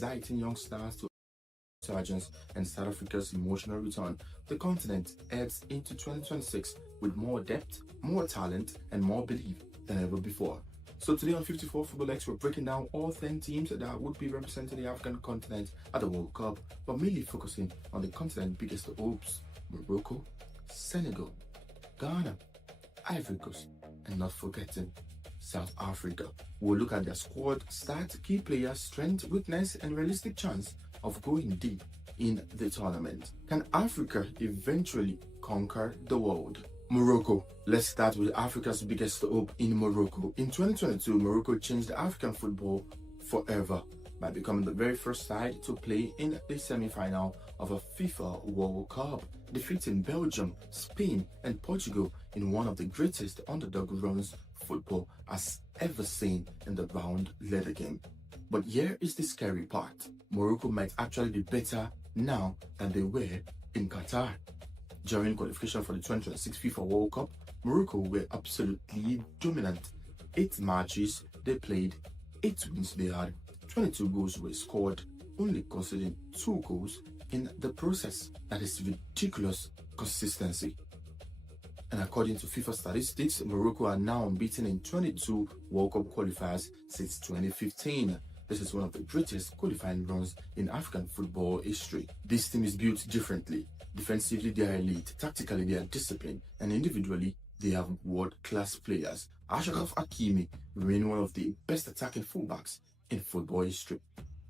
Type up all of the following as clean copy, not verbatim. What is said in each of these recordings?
exciting young stars to Sergeants and South Africa's emotional return, the continent heads into 2026 with more depth, more talent, and more belief than ever before. So today on 54 Football X, we're breaking down all 10 teams that would be representing the African continent at the World Cup, but mainly focusing on the continent's biggest hopes: Morocco, Senegal, Ghana, Ivory Coast, and not forgetting South Africa. We'll look at their squad, stats, key players, strength, weakness, and realistic chance of going deep in the tournament. Can Africa eventually conquer the world? Morocco. Let's start with Africa's biggest hope in Morocco. In 2022, Morocco changed African football forever by becoming the very first side to play in the semi-final of a FIFA World Cup, defeating Belgium, Spain, and Portugal in one of the greatest underdog runs football has ever seen in the round leather game. But here is the scary part. Morocco might actually be better now than they were in Qatar. During qualification for the 2026 FIFA World Cup, Morocco were absolutely dominant. 8 matches they played, 8 wins they had, 22 goals were scored, only conceding 2 goals in the process. That is ridiculous consistency. And according to FIFA statistics, Morocco are now unbeaten in 22 World Cup qualifiers since 2015. This is one of the greatest qualifying runs in African football history. This team is built differently. Defensively, they are elite. Tactically, they are disciplined. And individually, they have world-class players. Achraf Hakimi remains one of the best attacking fullbacks in football history.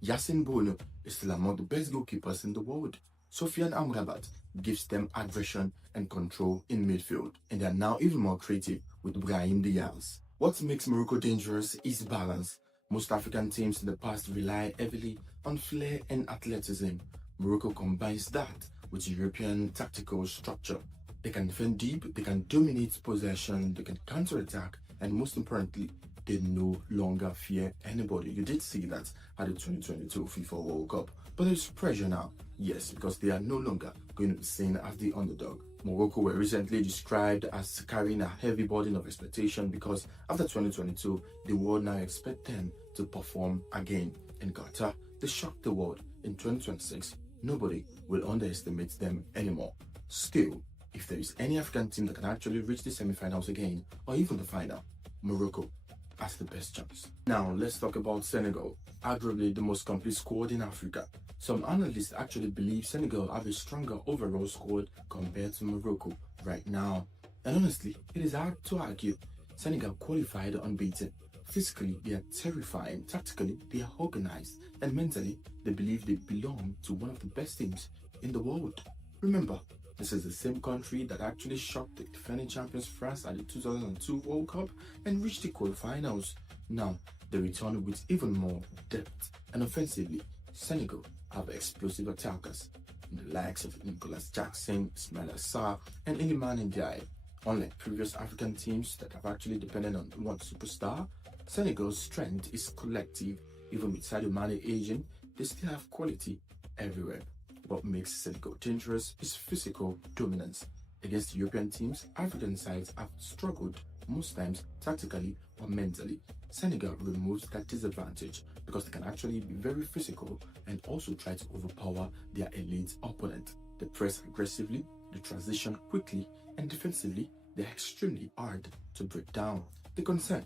Yassine Bono is still among the best goalkeepers in the world. Sofiane Amrabat gives them aggression and control in midfield. And they are now even more creative with Brahim Diaz. What makes Morocco dangerous is balance. Most African teams in the past rely heavily on flair and athleticism. Morocco combines that with European tactical structure. They can defend deep, they can dominate possession, they can counter-attack, and most importantly, they no longer fear anybody. You did see that at the 2022 FIFA World Cup. But there's pressure now, yes, because they are no longer going to be seen as the underdog. Morocco were recently described as carrying a heavy burden of expectation because after 2022, the world now expect them to perform again. In Qatar, they shocked the world. In 2026, nobody will underestimate them anymore. Still, if there is any African team that can actually reach the semi-finals again, or even the final, Morocco has the best chance. Now, let's talk about Senegal, arguably the most complete squad in Africa. Some analysts actually believe Senegal have a stronger overall squad compared to Morocco right now. And honestly, it is hard to argue. Senegal qualified unbeaten. Physically, they are terrifying. Tactically, they are organized. And mentally, they believe they belong to one of the best teams in the world. Remember, this is the same country that actually shocked the defending champions France at the 2002 World Cup and reached the quarterfinals. Now, they return with even more depth. And offensively, Senegal have explosive attackers in the likes of Nicolas Jackson, Ismail Assar, and Iliman Ndiaye. Unlike previous African teams that have actually depended on one superstar, Senegal's strength is collective. Even with Sadio Mané aging, they still have quality everywhere. What makes Senegal dangerous is physical dominance. Against European teams, African sides have struggled most times tactically or mentally. Senegal removes that disadvantage because they can actually be very physical and also try to overpower their elite opponent. They press aggressively, they transition quickly, and defensively, they're extremely hard to break down. The concern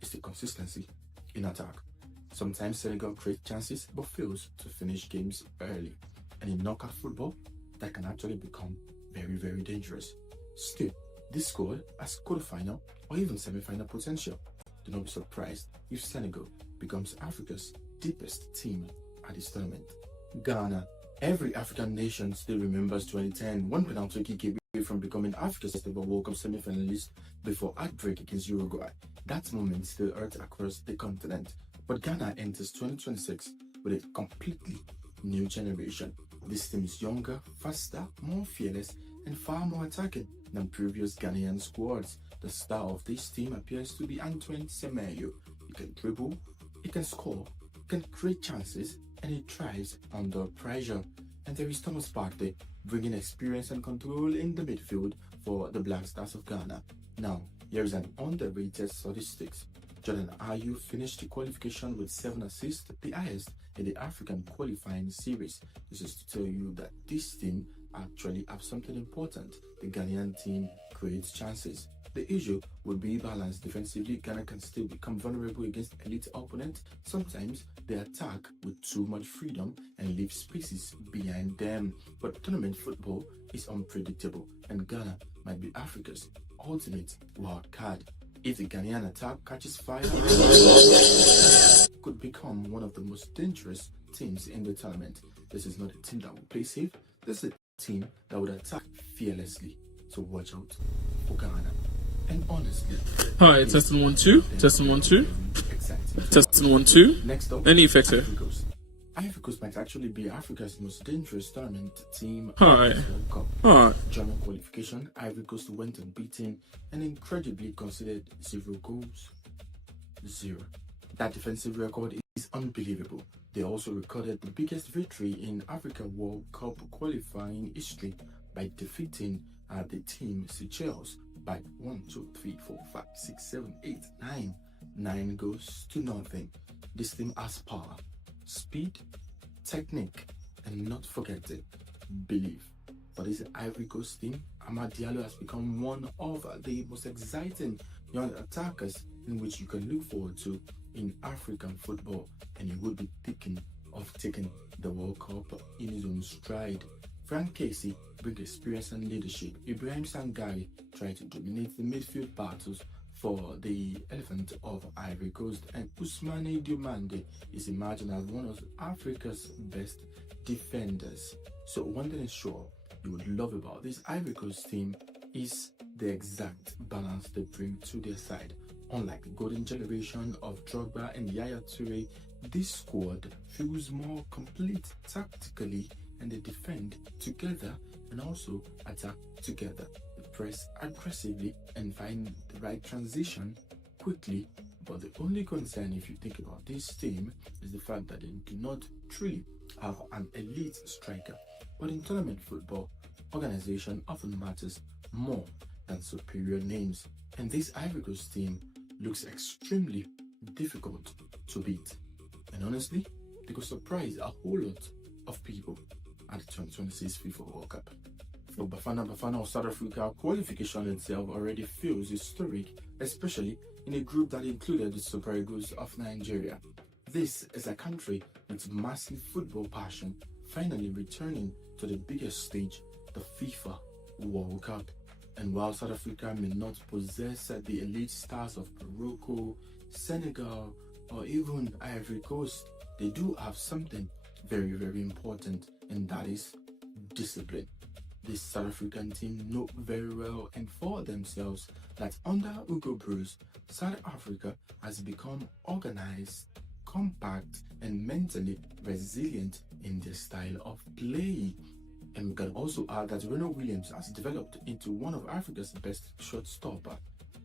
is the consistency in attack. Sometimes Senegal creates chances but fails to finish games early. And in knockout football, that can actually become very, very dangerous. Still, this squad has quarterfinal or even semi-final potential. Do not be surprised if Senegal becomes Africa's deepest team at this tournament. Ghana. Every African nation still remembers 2010, one penalty kick away from becoming Africa's ever World Cup semi-finalist before heartbreak against Uruguay. That moment still hurts across the continent. But Ghana enters 2026 with a completely new generation. This team is younger, faster, more fearless, and far more attacking than previous Ghanaian squads. The star of this team appears to be Antoine Semenyo. He can dribble, he can score, he can create chances, and he thrives under pressure. And there is Thomas Partey, bringing experience and control in the midfield for the Black Stars of Ghana. Now, here is an underrated statistics. Jordan Ayew finished the qualification with 7 assists, the highest in the African qualifying series. This is to tell you that this team actually have something important. The Ghanaian team creates chances. The issue will be balance. Defensively, Ghana can still become vulnerable against elite opponents. Sometimes they attack with too much freedom and leave spaces behind them. But tournament football is unpredictable, and Ghana might be Africa's ultimate wild card. If the Ghanaian attack catches fire, could become one of the most dangerous teams in the tournament. This is not a team that will play safe. This is a team that would attack fearlessly. So watch out for Ghana. And honestly, hi, testing 1 2, testing 1 2, testing 1 2. Next up, Any effective. Ivory Coast might actually be Africa's most dangerous tournament team. Hi. World Cup. Hi. German qualification, Ivory Coast went unbeaten and incredibly conceded 0 goals. 0. That defensive record is unbelievable. They also recorded the biggest victory in Africa World Cup qualifying history by defeating the team Seychelles by 9 goals to nothing. This team has power, speed, technique, and not forgetting, belief. For this Ivory Coast team, Amad Diallo has become one of the most exciting young attackers in which you can look forward to in African football, and he will be thinking of taking the World Cup in his own stride. Frank Casey brings experience and leadership. Ibrahim Sangare tried to dominate the midfield battles for the Elephant of Ivory Coast, and Ousmane Diomande is imagined as one of Africa's best defenders. So one thing is sure, you would love about this Ivory Coast team is the exact balance they bring to their side. Unlike the golden generation of Drogba and Yaya Toure, this squad feels more complete tactically, and they defend together and also attack together. They press aggressively and find the right transition quickly. But the only concern, if you think about this team, is the fact that they do not truly have an elite striker. But in tournament football, organization often matters more than superior names. And this Ivory Coast team looks extremely difficult to beat. And honestly, they could surprise a whole lot of people at the 2026 FIFA World Cup. For Bafana of South Africa, qualification itself already feels historic, especially in a group that included the Super Eagles of Nigeria. This is a country with massive football passion, finally returning to the biggest stage, the FIFA World Cup. And while South Africa may not possess the elite stars of Morocco, Senegal, or even Ivory Coast, they do have something very, very important, and that is discipline. This South African team know very well and for themselves that under Hugo Broos, South Africa has become organized, compact, and mentally resilient in their style of play. And we can also add that Reno Williams has developed into one of Africa's best shortstopper,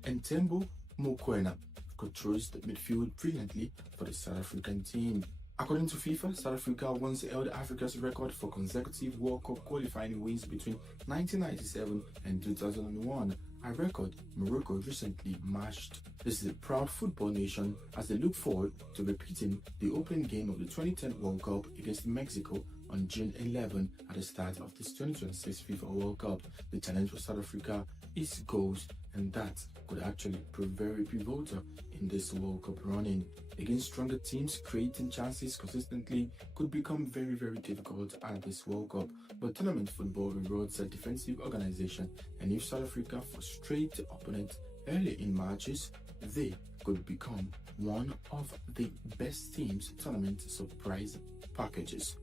and Tembo Mokoena controls the midfield brilliantly for the South African team. According to FIFA, South Africa once held Africa's record for consecutive World Cup qualifying wins between 1997 and 2001, a record Morocco recently matched. This is a proud football nation as they look forward to repeating the opening game of the 2010 World Cup against Mexico on June 11 at the start of this 2026 FIFA World Cup. The challenge for South Africa is goals, and that could actually prove very pivotal in this World Cup running. Against stronger teams, creating chances consistently could become very, very difficult at this World Cup. But tournament football rewards a defensive organization, and if South Africa frustrate opponents early in matches, they could become one of the best teams tournament surprise packages.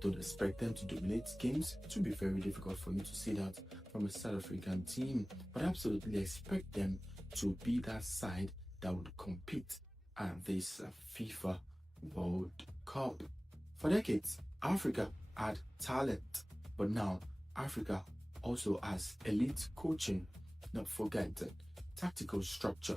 Don't expect them to dominate games. It will be very difficult for you to see that from a South African team, but absolutely expect them to be that side that would compete at this FIFA World Cup. For decades, Africa had talent, but now Africa also has elite coaching, not forgetting tactical structure,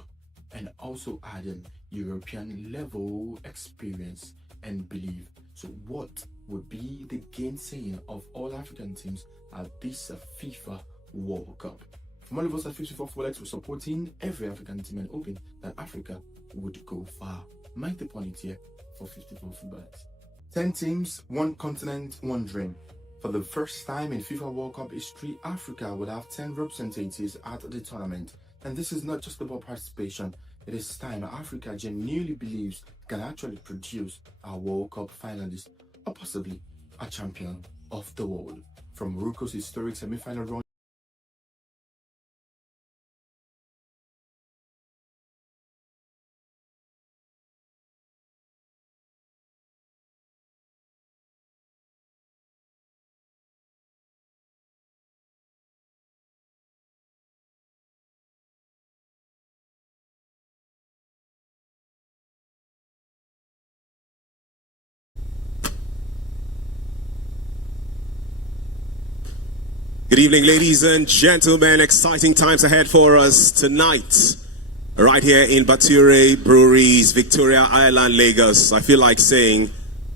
and also adding European level experience and belief. So what would be the gainsaying of all African teams at this FIFA World Cup? From all of us at FIFA Football X, we're supporting every African team and hoping that Africa would go far. Make the point here for 54 footballers. 10 teams, 1 continent, 1 dream. For the first time in FIFA World Cup history, Africa will have 10 representatives at the tournament. And this is not just about participation. It is time Africa genuinely believes can actually produce a World Cup finalist or possibly a champion of the world. From Morocco's historic semi-final run Good evening, ladies and gentlemen. Exciting times ahead for us tonight. Right here in Bature Breweries, Victoria Island, Lagos. I feel like saying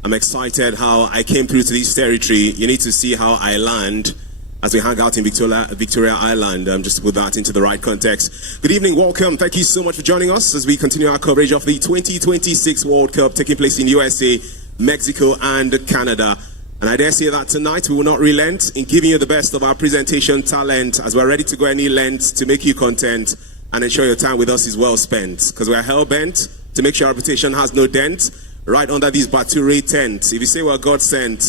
I'm excited how I came through to this territory. You need to see how I land as we hang out in Victoria Island, just to put that into the right context. Good evening, welcome. Thank you so much for joining us as we continue our coverage of the 2026 World Cup taking place in USA, Mexico, and Canada. And I dare say that tonight we will not relent in giving you the best of our presentation talent as we're ready to go any length to make you content and ensure your time with us is well spent. Because we're hell-bent to make sure our reputation has no dent right under these Bature tents. If you say we're God sent,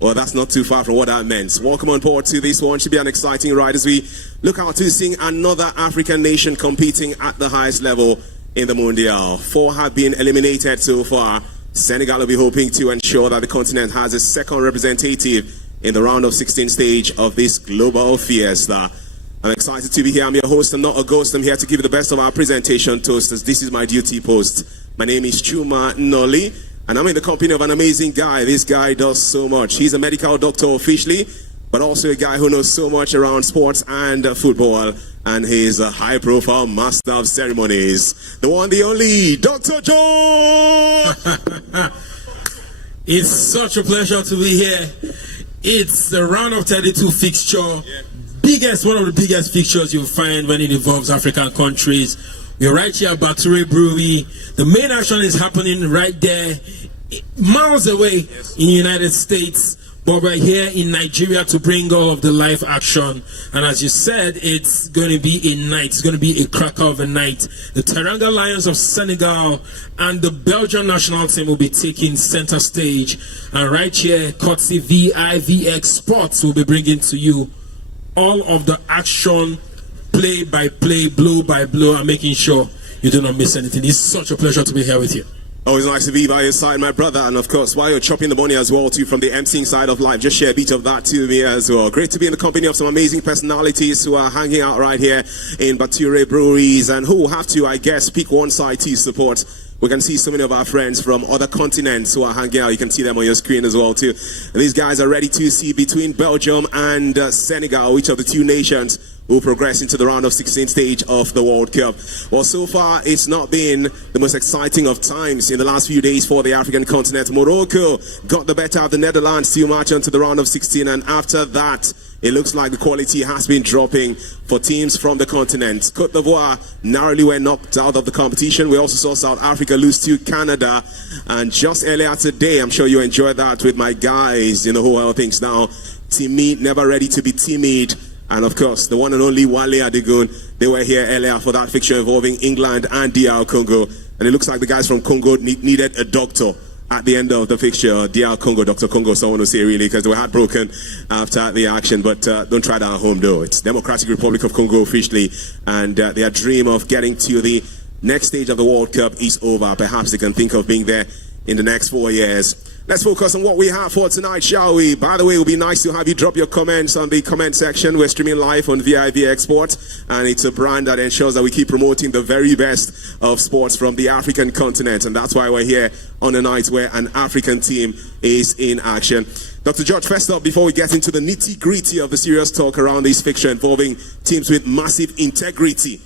well, that's not too far from what that meant. Welcome on board to this one. Should be an exciting ride as we look out to seeing another African nation competing at the highest level in the Mundial. 4 have been eliminated so far. Senegal will be hoping to ensure that the continent has a second representative in the round of 16 stage of this global fiesta. I'm excited to be here. I'm your host. I'm not a ghost. I'm here to give you the best of our presentation toasters. This is my duty post. My name is Chuma Noli, and I'm in the company of an amazing guy. This guy does so much. He's a medical doctor officially, but also a guy who knows so much around sports and football. And he's a high-profile master of ceremonies. The one, the only, Dr. John! It's such a pleasure to be here. It's the round of 32 fixture. One of the biggest fixtures you'll find when it involves African countries. We're right here at Bature Brewery. The main action is happening right there, miles away in the United States. But we're here in Nigeria to bring all of the live action. And as you said, it's going to be a night. It's going to be a cracker of a night. The Teranga Lions of Senegal and the Belgian national team will be taking center stage. And right here, courtesy VIVX Sports will be bringing to you all of the action, play by play, blow by blow, and making sure you do not miss anything. It's such a pleasure to be here with you. Always nice to be by your side, my brother. And of course, while you're chopping the money as well, too, from the emceeing side of life, just share a bit of that to me as well. Great to be in the company of some amazing personalities who are hanging out right here in Bature Breweries and who have to, I guess, pick one side to support. We can see so many of our friends from other continents who are hanging out. You can see them on your screen as well, too. And these guys are ready to see between Belgium and Senegal, which of the two nations will progress into the round of 16 stage of the World Cup. Well, so far, it's not been the most exciting of times in the last few days for the African continent. Morocco got the better of the Netherlands to march on to the round of 16, and after that, it looks like the quality has been dropping for teams from the continent. Côte d'Ivoire narrowly were knocked out of the competition. We also saw South Africa lose to Canada. And just earlier today, I'm sure you enjoyed that with my guys, you know who all thinks now, timid, never ready to be timid. And of course, the one and only Wale Adegun, they were here earlier for that fixture involving England and DR Congo. And it looks like the guys from Congo needed a doctor at the end of the fixture. DR Congo, Dr. Congo, someone will say really, because they were heartbroken after the action. But don't try that at home though. It's Democratic Republic of Congo officially. And their dream of getting to the next stage of the World Cup is over. Perhaps they can think of being there in the next 4 years. Let's focus on what we have for tonight, shall we? By the way, it would be nice to have you drop your comments on the comment section. We're streaming live on VIV Export, and it's a brand that ensures that we keep promoting the very best of sports from the African continent, and that's why we're here on a night where an African team is in action. Dr. George, first up, before we get into the nitty-gritty of the serious talk around this fixture involving teams with massive integrity,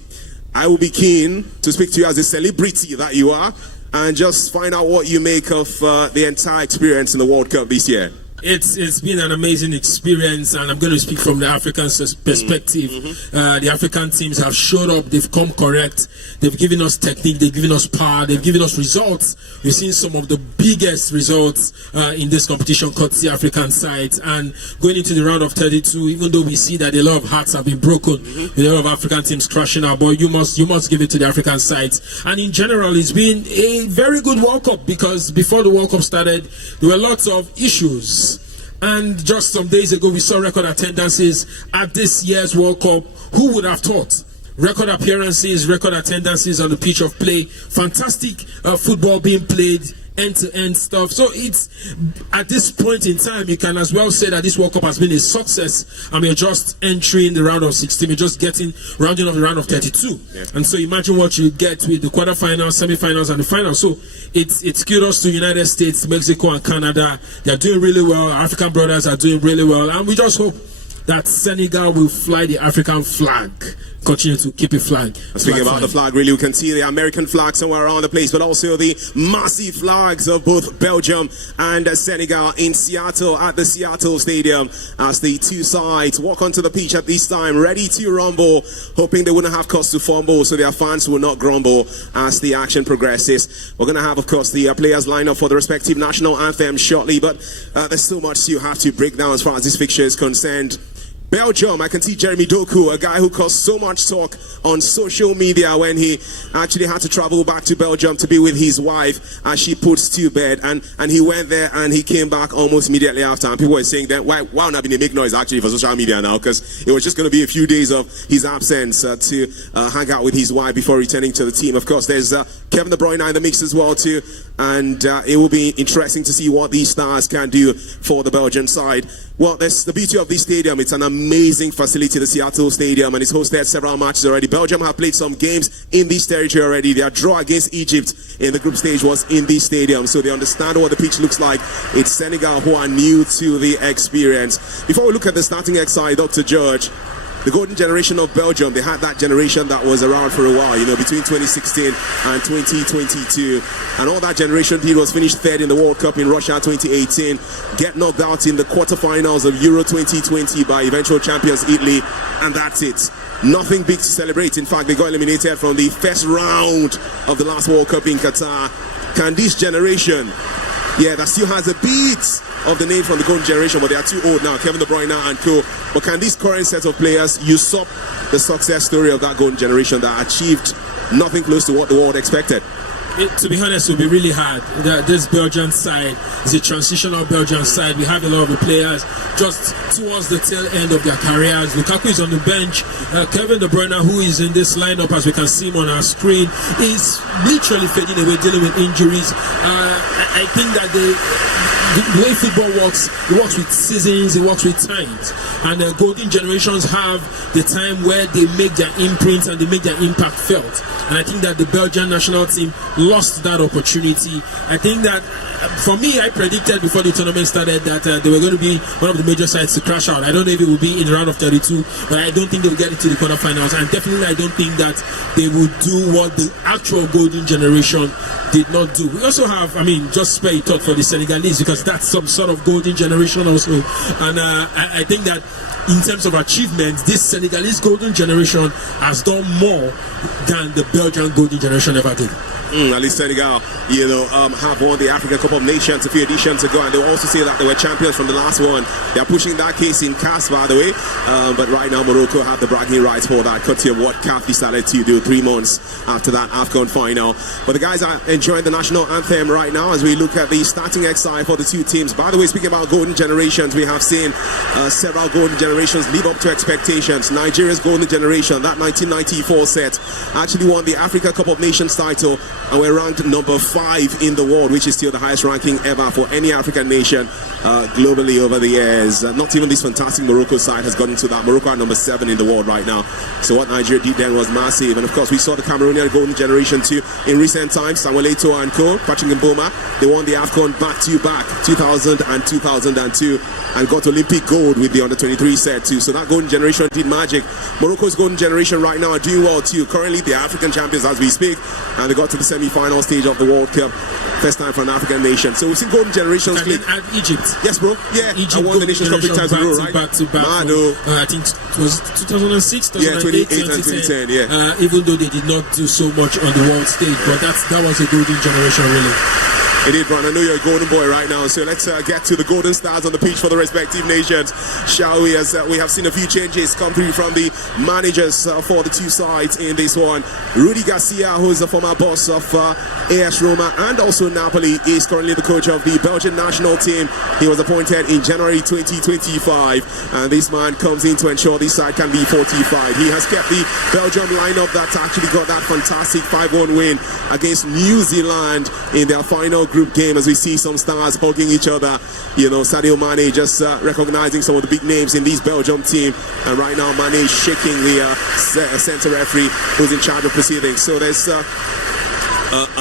I will be keen to speak to you as a celebrity that you are, and just find out what you make of the entire experience in the World Cup this year. It's been an amazing experience, and I'm going to speak from the African perspective. The African teams have showed up, they've come correct, they've given us technique, they've given us power, they've given us results. We've seen some of the biggest results in this competition, courtesy African sides. And going into the round of 32, even though we see that a lot of hearts have been broken, with a lot of African teams crashing out, but you must give it to the African sides. And in general, it's been a very good World Cup, because before the World Cup started, there were lots of issues. And just some days ago, we saw record attendances at this year's World Cup. Who would have thought? Record appearances, record attendances on the pitch of play, fantastic football being played, end-to-end stuff. So it's, at this point in time, you can as well say that this World Cup has been a success, and we're just entering the round of 16. We're just rounding off the round of 32. Yeah. And so imagine what you get with the quarterfinals, semi-finals, and the finals. So it's kudos to United States, Mexico, and Canada. They're doing really well. Our African brothers are doing really well, and we just hope that Senegal will fly the African flag, continue to keep it flying. Speaking about the flag, really, we can see the American flag somewhere around the place, but also the massive flags of both Belgium and Senegal in Seattle, at the Seattle Stadium, as the two sides walk onto the pitch at this time, ready to rumble, hoping they wouldn't have cause to fumble, so their fans will not grumble as the action progresses. We're going to have, of course, the players line up for the respective national anthem shortly, but there's so much you have to break down as far as this fixture is concerned. Belgium, I can see Jérémy Doku, a guy who caused so much talk on social media when he actually had to travel back to Belgium to be with his wife as she puts to bed, and he went there and he came back almost immediately after, and people were saying that why not be make noise actually for social media now, because it was just going to be a few days of his absence to hang out with his wife before returning to the team. Of course, there's Kevin De Bruyne in the mix as well too, and it will be interesting to see what these stars can do for the Belgian side. Well, that's the beauty of this stadium. It's an amazing facility, the Seattle Stadium, and it's hosted several matches already. Belgium have played some games in this territory already. Their draw against Egypt in the group stage was in this stadium, so they understand what the pitch looks like. It's Senegal who are new to the experience. Before we look at the starting X side, Dr. George, the golden generation of Belgium, they had that generation that was around for a while, between 2016 and 2022. And all that generation did was finish third in the World Cup in Russia 2018, get knocked out in the quarterfinals of Euro 2020 by eventual champions Italy, and that's it. Nothing big to celebrate. In fact, they got eliminated from the first round of the last World Cup in Qatar. Can this generation, that still has a beat of the name from the golden generation, but they are too old now, Kevin De Bruyne and co. But can this current set of players usurp the success story of that golden generation that achieved nothing close to what the world expected? To be honest, it will be really hard. This Belgian side is a transitional Belgian side. We have a lot of the players just towards the tail end of their careers. Lukaku is on the bench. Kevin De Bruyne, who is in this lineup, as we can see him on our screen, is literally fading away, dealing with injuries. I think that the way football works, it works with seasons, it works with times. And the golden generations have the time where they make their imprint and they make their impact felt. And I think that the Belgian national team lost that opportunity. I think that, for me, I predicted before the tournament started that they were going to be one of the major sides to crash out. I don't know if it will be in the round of 32, but I don't think they will get into the quarterfinals. And definitely I don't think that they will do what the actual golden generation did not do. We also have, just spare a thought for the Senegalese, because that's some sort of golden generation also. And I think that in terms of achievements, this Senegalese golden generation has done more than the Belgian golden generation ever did. At least Senegal, have won the African Cup of Nations a few editions ago, and they also say that they were champions from the last one. They are pushing that case in CAS, by the way, but right now Morocco have the bragging rights for that, courtesy of what CAF decided to do 3 months after that AFCON final. But the guys are enjoying the national anthem right now as we look at the starting XI for the two teams. By the way, speaking about golden generations, we have seen several golden generations live up to expectations. Nigeria's golden generation, that 1994 set, actually won the Africa Cup of Nations title, and we're ranked number 5 in the world, which is still the highest ranking ever for any African nation globally over the years. Not even this fantastic Morocco side has gotten to that. Morocco are number 7 in the world right now. So what Nigeria did then was massive. And of course, we saw the Cameroonian golden generation too in recent times. Samuel Eto'o and co, Patrick Mboma, they won the AFCON back-to-back 2000 and 2002, and got Olympic gold with the under-23 said too. So that golden generation did magic. Morocco's golden generation right now are doing well too. Currently the African champions as we speak, and they got to the semi-final stage of the World Cup. First time for an African nation. So we've seen golden generations click. And Egypt. Yes, bro. Yeah, Egypt I won the Nations Cup 3 times in a row, right? Back to back. I think it was 2006, 2008, yeah, 2008 and 2010. Yeah. Even though they did not do so much on the world stage, but that was a golden generation, really. It is, Brian. I know you're a golden boy right now, so let's get to the golden stars on the pitch for the respective nations, shall we? As we have seen a few changes come through from the managers for the two sides in this one. Rudy Garcia, who is the former boss of AS Roma and also Napoli, is currently the coach of the Belgian national team. He was appointed in January 2025, and this man comes in to ensure this side can be fortified. He has kept the Belgium lineup that actually got that fantastic 5-1 win against New Zealand in their final group game, as we see some stars hugging each other. You know, Sadio Mané just recognizing some of the big names in this Belgium team, and right now Mané is shaking the center referee who's in charge of proceedings. So there's a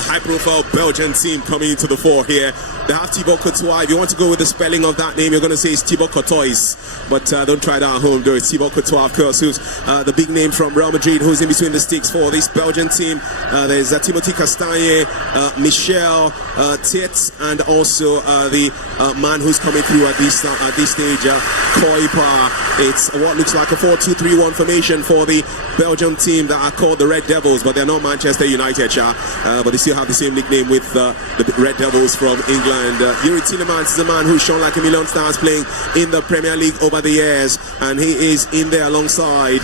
high-profile Belgian team coming into the fore here. They have Thibaut Courtois. If you want to go with the spelling of that name, you're going to say it's Thibaut Courtois, but don't try that at home, though. It's Thibaut Courtois, of course, who's the big name from Real Madrid, who's in between the sticks for this Belgian team. There's Timothy Castagne, Michel Tits, and also the man who's coming through at this stage, Koipa. It's what looks like a 4-2-3-1 formation for the Belgian team that are called the Red Devils, but they're not Manchester United, but they still have the same nickname with the Red Devils from England. Yuri Tielemans is a man who's shown like a million stars playing in the Premier League over the years, and he is in there alongside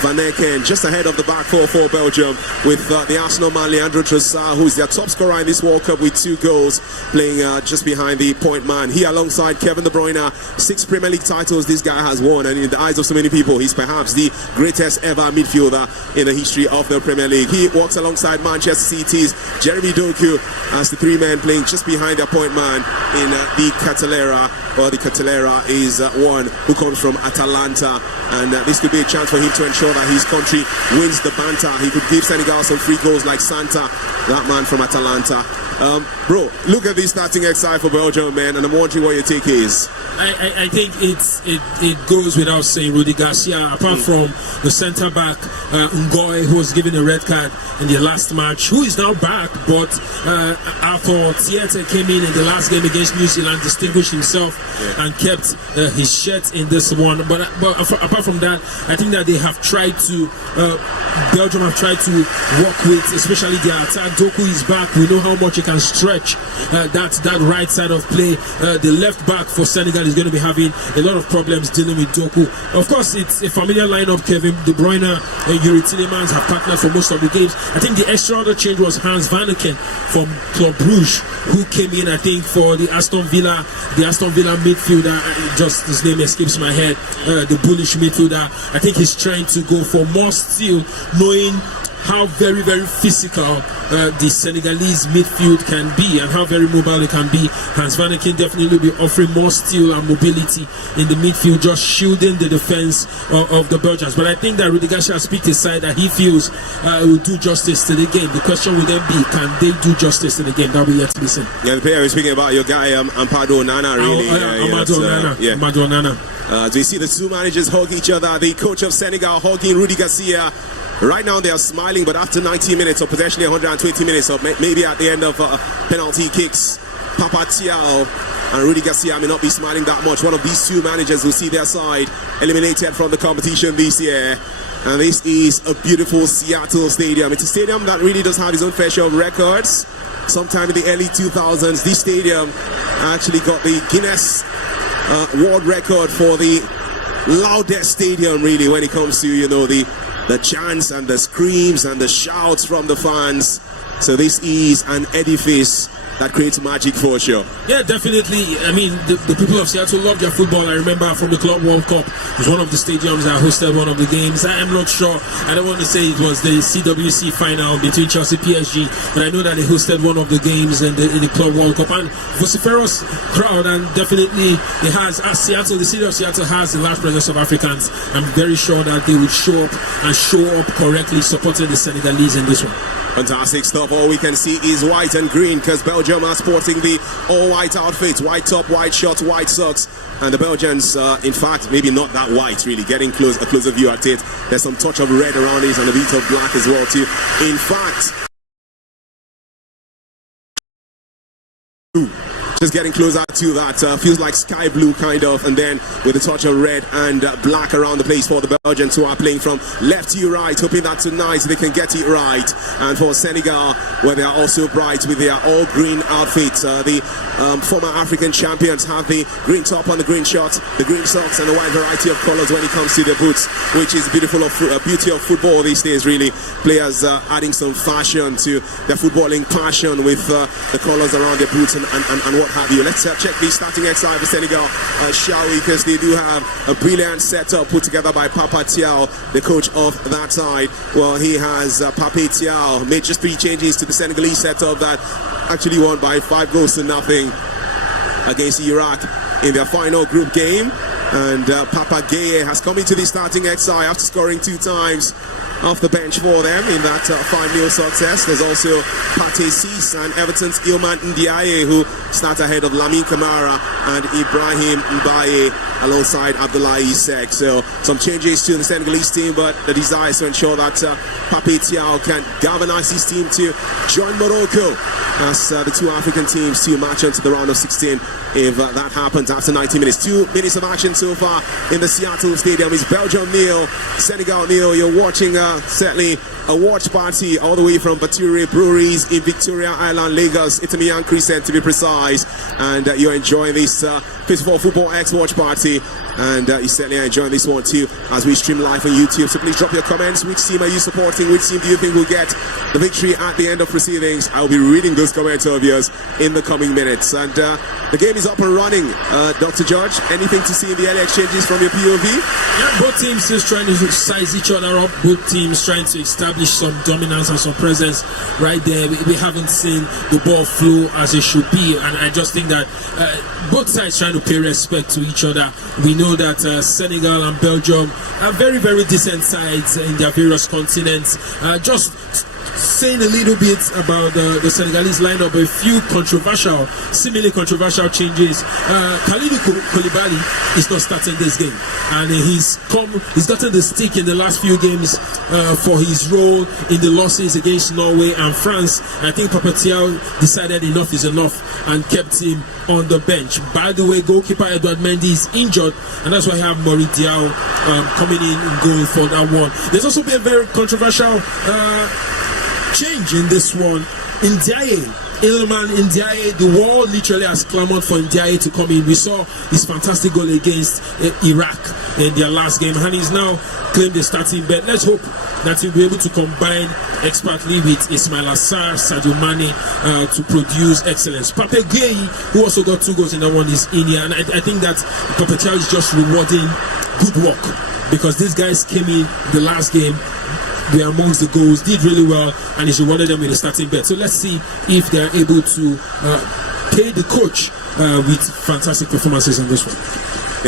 Van Eken, just ahead of the back four for Belgium, with the Arsenal man Leandro Trossard, who's their top scorer in this World Cup with 2 goals, playing just behind the point man. He alongside Kevin De Bruyne, 6 Premier League titles this guy has won, and in the eyes of so many people, he's perhaps the greatest ever midfielder in the history of the Premier League. He walks alongside Manchester City's Jérémy Doku as the 3 men playing just behind their point man in the Catalera. Well, the Catalera is one who comes from Atalanta, and this could be a chance for him to ensure that his country wins the banter. He could give Senegal some free goals like Santa, that man from Atalanta. Bro, look at this starting X-side for Belgium, man, and I'm wondering what your take is. I think it goes without saying, Rudy Garcia, apart from the centre back Ngoy, who was given a red card in the last match, who is now back, but Arthur Theatre came in the last game against New Zealand, distinguished himself and kept his shirt in this one. But apart from that, I think that they have tried to Belgium have tried to work with, especially their attack. Doku is back. We know how much he can stretch that right side of play. The left back for Senegal is going to be having a lot of problems dealing with Doku. Of course, it's a familiar lineup. Kevin De Bruyne and Yuri Tielemans have partnered for most of the games. I think the extra other change was Hans Van Eken from Club Brugge, who came in, I think, for the Aston Villa midfielder. Just his name escapes my head. The bullish midfielder. I think he's trying to go for more steel, knowing how very, very physical the Senegalese midfield can be and how very mobile it can be. Hans Van Eken definitely will be offering more steel and mobility in the midfield, just shielding the defense of the Belgians. But I think that Rudy Garcia has picked a side that he feels will do justice to the game. The question will then be, can they do justice to the game? That will be yet to be seen. Yeah, the player is speaking about your guy, Ampado Nana, really. Amadou Nana. As we see the two managers hug each other, the coach of Senegal hugging Rudy Garcia. Right now they are smiling, but after 90 minutes or potentially 120 minutes, or maybe at the end of penalty kicks, Papa Thiaw and Rudy Garcia may not be smiling that much. One of these two managers will see their side eliminated from the competition this year. And this is a beautiful Seattle stadium. It's a stadium that really does have its own fair share of records. Sometime in the early 2000s, this stadium actually got the Guinness World Record for the loudest stadium, really, when it comes to, you know, the chants and the screams and the shouts from the fans. So this is an edifice that creates magic for sure. Yeah, definitely. I mean, the people of Seattle love their football. I remember from the Club World Cup, it was one of the stadiums that hosted one of the games. I'm not sure. I don't want to say it was the CWC final between Chelsea PSG, but I know that they hosted one of the games in the Club World Cup. And vociferous crowd, and definitely it has, as Seattle, the city of Seattle has a large presence of Africans. I'm very sure that they would show up correctly supporting the Senegalese in this one. Fantastic stuff. All we can see is white and green because Belgium Belgium are sporting the all-white outfit, white top, white shorts, white socks. And the Belgians, in fact, maybe not that white, really. Getting a closer view at it. There's some touch of red around it and a bit of black as well, too. In fact, just getting closer to that, feels like sky blue kind of, and then with a touch of red and black around the place for the Belgians, who are playing from left to right, hoping that tonight they can get it right. And for Senegal, where they are also bright with their all green outfits, the former African champions have the green top on the green shorts, the green socks, and a wide variety of colors when it comes to their boots, which is beauty of football these days, really. Players adding some fashion to their footballing passion with the colors around their boots and what have you. Let's check the starting XI for Senegal, shall we? Because they do have a brilliant setup put together by Papa Thiaw, the coach of that side. Well, he has Pape Thiaw made just 3 changes to the Senegalese setup that actually won by 5 goals to nothing against Iraq in their final group game. And Papa Gueye has come into the starting XI after scoring 2 times off the bench for them in that 5-0 success. There's also Pate Sis and Everton's Ilman Ndiaye, who start ahead of Lamine Camara and Ibrahim Mbaye alongside Abdoulaye Isek. So some changes to the Senegalese team, but the desire is to ensure that Pape Thiaw can galvanize his team to join Morocco as the 2 African teams to march on to the round of 16 if that happens after 90 minutes. 2 minutes of action so far in the Seattle Stadium. It's Belgium 0, Senegal 0. You're watching certainly a watch party all the way from Bature Breweries in Victoria Island, Lagos, Itamian Crescent to be precise. And you're enjoying this FIFA Football X watch party. And you certainly are enjoying this one too as we stream live on YouTube. So please drop your comments. Which team are you supporting? Which team do you think will get the victory at the end of proceedings? I'll be reading those comments of yours in the coming minutes. And the game is up and running. Dr. George, anything to see in the early exchanges from your POV? Yeah, both teams just trying to size each other up. Both teams trying to establish some dominance and some presence right there. We haven't seen the ball flow as it should be. And I just think that both sides trying to pay respect to each other. We know that Senegal and Belgium are very, very decent sides in their various continents. Just saying a little bit about the Senegalese lineup, a few seemingly controversial changes. Kalidou Koulibaly is not starting this game, and he's gotten the stick in the last few games for his role in the losses against Norway and France. I think Papa Thiaw decided enough is enough and kept him on the bench. By the way, goalkeeper Edouard Mendy is injured, and that's why I have Mori Diaw coming in and going for that one. There's also been a very controversial change in this one. Ilman Ndiaye, the world literally has clamored for Ndiaye to come in. We saw his fantastic goal against Iraq in their last game, and he's now claimed the starting bet. Let's hope that he'll be able to combine expertly with Ismail Assar, Sadio Mané to produce excellence. Pape Gueye, who also got 2 goals in that one, is in here, and I think that Papa Thiaw is just rewarding good work, because these guys came in the last game. They are amongst the goals, did really well, and he's rewarded them with a starting bet. So let's see if they're able to pay the coach with fantastic performances in this one.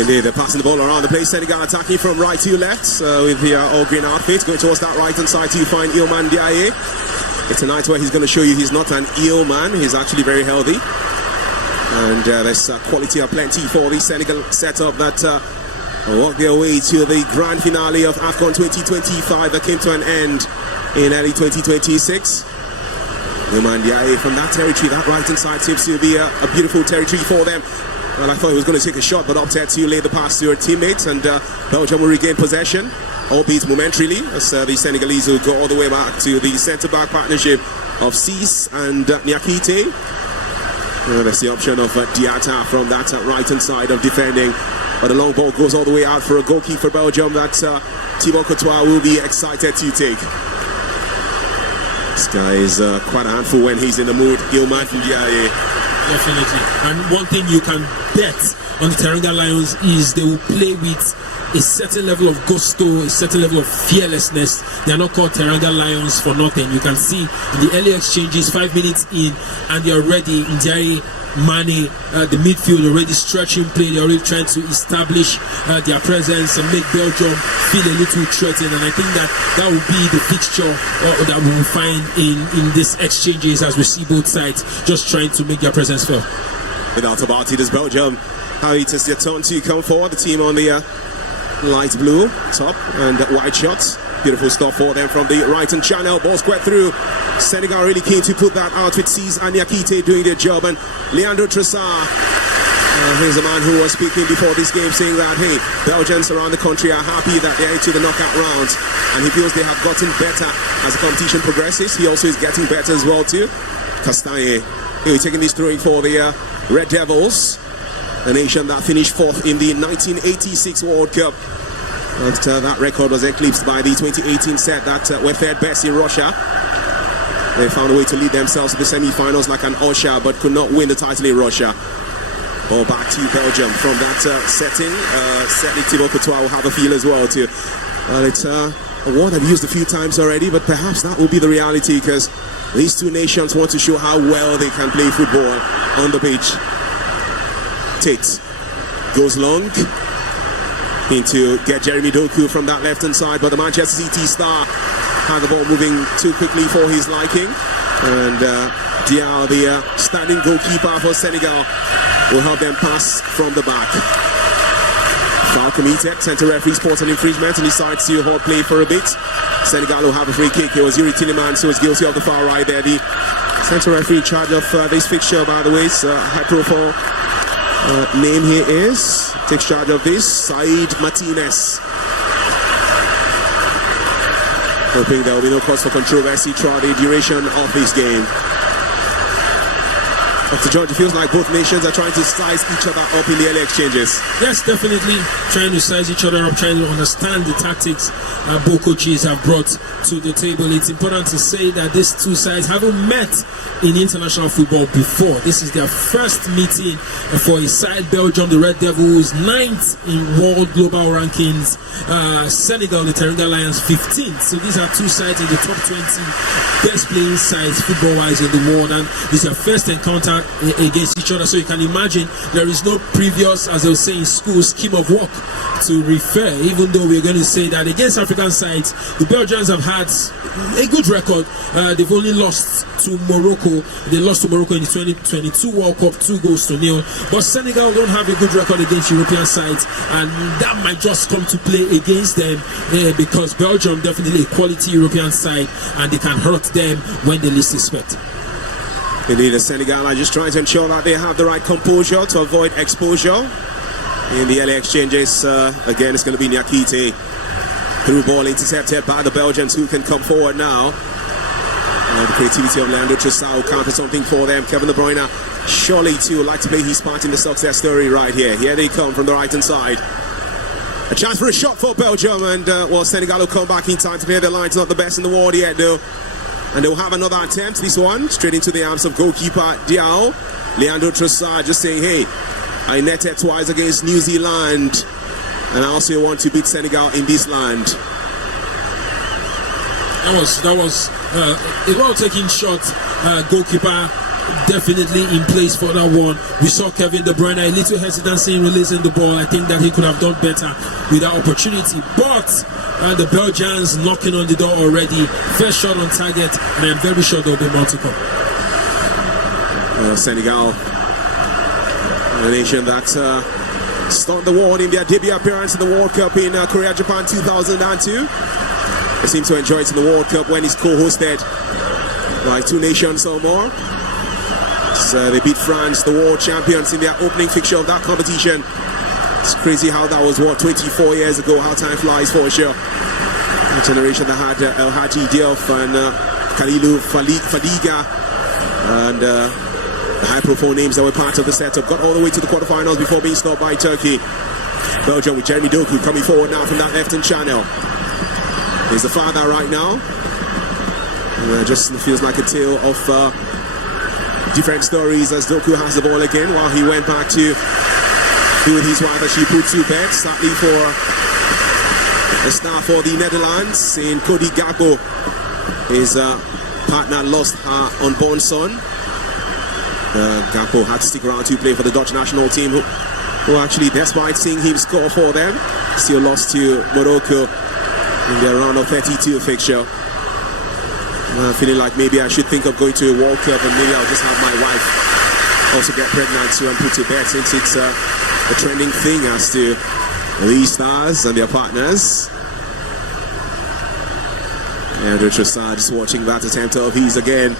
Indeed, they're passing the ball around the place. Senegal attacking from right to left with the all-green outfit. Going towards that right-hand side to find Ilman Ndiaye. It's a night where he's going to show you he's not an ill man. He's actually very healthy. And there's quality of plenty for the Senegal setup that walk their way to the grand finale of AFCON 2025 that came to an end in early 2026. Ilman Ndiaye from that territory, that right-hand side seems to be a beautiful territory for them. Well, I thought he was going to take a shot, but opted to lay the pass to her teammates, and Belgium will regain possession, albeit momentarily, as the Senegalese will go all the way back to the centre-back partnership of Sis and Niakite. That's the option of Diatta from that right-hand side of defending. But the long ball goes all the way out for a goal kick for Belgium that Thibaut Courtois will be excited to take. This guy is quite a handful when he's in the mood. Ilman Ndiaye. Definitely. And one thing you can bet on the Teranga Lions is they will play with a certain level of gusto, a certain level of fearlessness. They are not called Teranga Lions for nothing. You can see in the early exchanges, 5 minutes in, and they are ready. Ndiaye Mané, the midfield already stretching play. They're already trying to establish their presence and make Belgium feel a little threatened. And I think that will be the fixture that we will find in these exchanges as we see both sides just trying to make their presence felt. Without about it is Belgium. How it is their turn to come forward. The team on the light blue top and white shots. Beautiful stuff for them from the right-hand channel. Ball squared through. Senegal really keen to put that out with C's and Yakite doing their job. And Leandro Trossard, here's a man who was speaking before this game saying that, hey, Belgians around the country are happy that they're into the knockout rounds. And he feels they have gotten better as the competition progresses. He also is getting better as well too. Castagne, here taking this throwing for the Red Devils, a nation that finished fourth in the 1986 World Cup. But that record was eclipsed by the 2018 set that were third best in Russia. They found a way to lead themselves to the semi-finals like an usher, but could not win the title in Russia. Ball back to Belgium from that setting. Certainly Thibaut Courtois will have a feel as well too. It's a word I've used a few times already, but perhaps that will be the reality because these two nations want to show how well they can play football on the pitch. Tate goes long. To get Jérémy Doku from that left-hand side, but the Manchester City star had the ball moving too quickly for his liking. And Diao, the standing goalkeeper for Senegal, will help them pass from the back. Foul committed, centre referee sports an infringement and decides to hold play for a bit. Senegal will have a free kick. It was Yuri Tielemans who was guilty of the foul right there. The centre referee in charge of this fixture, by the way, is high-profile name here is, takes charge of this, Said Martinez. Hoping there will be no cause for controversy throughout the duration of this game. Dr. George, it feels like both nations are trying to size each other up in the early exchanges. Yes, definitely trying to size each other up, trying to understand the tactics both coaches have brought to the table. It's important to say that these two sides haven't met in international football before. This is their first meeting for a side. Belgium, the Red Devils, 9th in world global rankings. Senegal, the Teranga Lions, 15th. So these are two sides in the top 20 best playing sides football-wise in the world, and this is their first encounter against each other. So you can imagine there is no previous, as they would say in school, scheme of work to refer, even though we're going to say that against African sides, the Belgians have had a good record. They've only lost to Morocco. They lost to Morocco in the 2022 World Cup 2-0. But Senegal don't have a good record against European sides, and that might just come to play against them because Belgium definitely a quality European side, and they can hurt them when they least expect. Indeed, the Senegal are just trying to ensure that they have the right composure to avoid exposure in the early exchanges. Again, it's going to be Nyakite. Through ball intercepted by the Belgians, who can come forward now. The creativity of Leandro Trossard will count for something for them. Kevin De Bruyne surely too would like to play his part in the success story right here. Here they come from the right hand side. A chance for a shot for Belgium, and well, Senegal will come back in time to clear the lines. Not the best in the world yet though. And they'll have another attempt, this one, straight into the arms of goalkeeper Diao. Leandro Trossard just saying, hey, I netted twice against New Zealand, and I also want to beat Senegal in this land. That was a well-taken shot. Goalkeeper definitely in place for that one. We saw Kevin De Bruyne a little hesitancy in releasing the ball. I think that he could have done better with that opportunity. But the Belgians knocking on the door already. First shot on target, and I'm very sure there will be multiple. Senegal, a nation that stunned the world in their debut appearance in the World Cup in Korea, Japan 2002. They seem to enjoy it in the World Cup when it's co-hosted by two nations or more. So they beat France, the world champions, in their opening fixture of that competition. It's crazy how that was, 24 years ago, how time flies for sure. A generation that had El Hadji Diop and Khalilou Fadiga and the high-profile names that were part of the setup. Got all the way to the quarterfinals before being stopped by Turkey. Belgium with Jérémy Doku coming forward now from that left-hand channel. He's the father right now. Just feels like a tale of different stories as Doku has the ball again while he went back to be with his wife as she put to bed. Sadly for the star for the Netherlands in Cody Gakpo, his partner lost her unborn son. Gakpo had to stick around to play for the Dutch national team, who actually, despite seeing him score for them, still lost to Morocco in their round of 32 fixture. Feeling like maybe I should think of going to a World Cup, and maybe I'll just have my wife also get pregnant too and put to bed, since it's a trending thing as to these stars and their partners. And Trossard just watching that attempt of his again.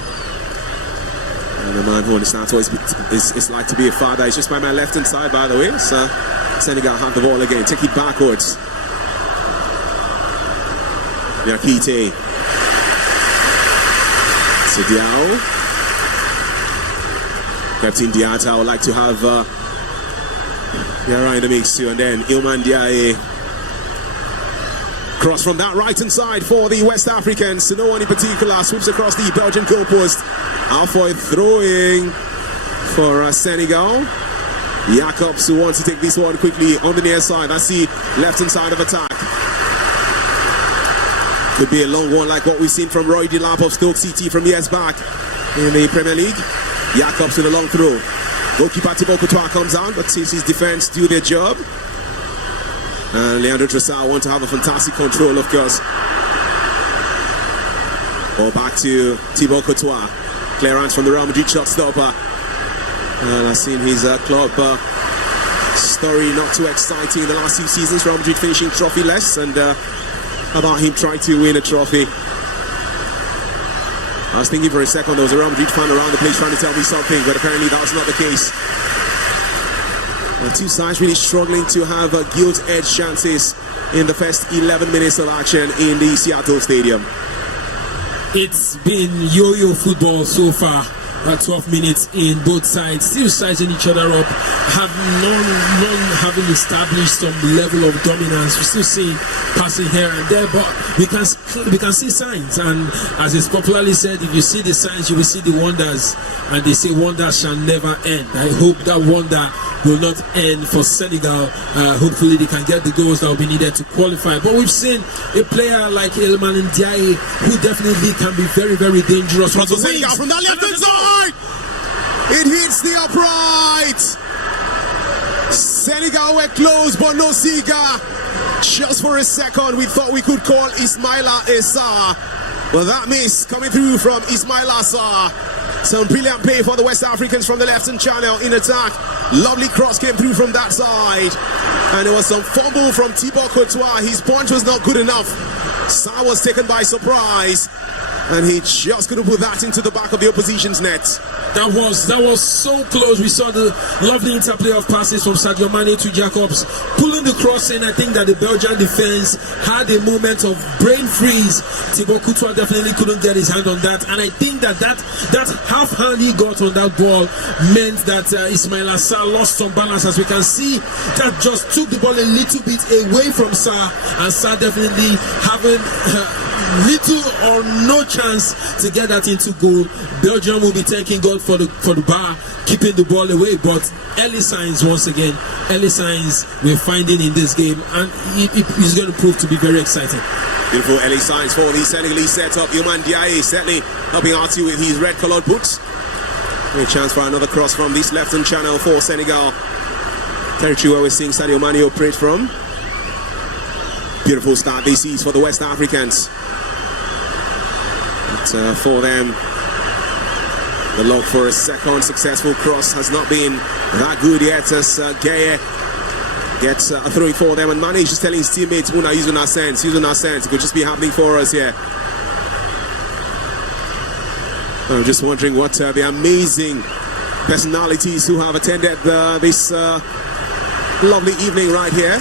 And the man who understands what it's like to be a father. It's just by my left hand side, by the way. So Senegal have the ball again. Take it backwards. Yakite. Diao. Captain Diata would like to have Yara in the mix too, and then Ilman Diaye. Cross from that right hand side for the West Africans. No one in particular sweeps across the Belgian goalpost. Out for a throwing for Senegal. Jacobs, who wants to take this one quickly on the near side. That's the left hand side of attack. Could be a long one like what we've seen from Roy Delap of Stoke City from years back in the Premier League. Jacobs with a long throw. Goalkeeper Thibaut Courtois comes out, but sees his defense do their job. And Leandro Trossard wants to have a fantastic control, of course. Ball back to Thibaut Courtois. Clearance from the Real Madrid shot stopper. And I've seen his club story not too exciting in the last 2 seasons. Real Madrid finishing trophyless, and about him trying to win a trophy. I was thinking for a second there was a Real Madrid fan around the place trying to tell me something, but apparently that was not the case. Two sides really struggling to have gilt-edged chances in the first 11 minutes of action in the Seattle Stadium. It's been yo-yo football so far. 12 minutes in, both sides still sizing each other up, have none having established some level of dominance. We still see passing here and there, but we can see signs, and as is popularly said, if you see the signs, you will see the wonders, and they say wonders shall never end. I hope that wonder will not end for Senegal. Hopefully they can get the goals that will be needed to qualify, but we've seen a player like Ilman Ndiaye who definitely can be very, very dangerous. From Senegal from that left hand side! It hits the upright. Senegal were close, but no cigar. Just for a second, we thought we could call Ismaila Essa, but that miss coming through from Ismaila Essa. Some brilliant play for the West Africans from the left-hand channel in attack. Lovely cross came through from that side, and there was some fumble from Thibaut Courtois. His punch was not good enough. Sarr was taken by surprise, and he just couldn't put that into the back of the opposition's net. That was so close. We saw the lovely interplay of passes from Sadio Mané to Jacobs, pulling the cross in. I think that the Belgian defense had a moment of brain freeze. Thibaut Courtois definitely couldn't get his hand on that, and I think that half hand he got on that ball meant that Ismaila Sarr lost some balance. As we can see, that just took the ball a little bit away from Sarr, and Sarr definitely having little or no chance to get that into goal. Belgium will be thanking God for the bar keeping the ball away, but early signs once again, early signs we're finding in this game, and it is going to prove to be very exciting. Beautiful early signs for the Senegalese setup. Ilman Ndiaye certainly helping out with his red-coloured boots. A chance for another cross from this left-hand channel for Senegal. Territory where we're seeing Sadio Mané operate from. Beautiful start this is for the West Africans. But for them, the look for a second successful cross has not been that good yet, as Gaye gets a throw for them, and Mane is just telling his teammates, Una, using our sense, it could just be happening for us here. I'm just wondering what the amazing personalities who have attended this lovely evening right here,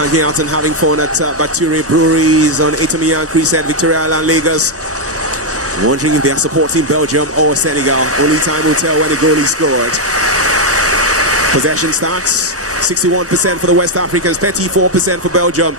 hanging out and having fun at Bature breweries on Etamia, Creashead, Victoria Island, Lagos. Wondering if they are supporting Belgium or Senegal. Only time will tell when the goal is scored. Possession stats, 61% for the West Africans, 34% for Belgium.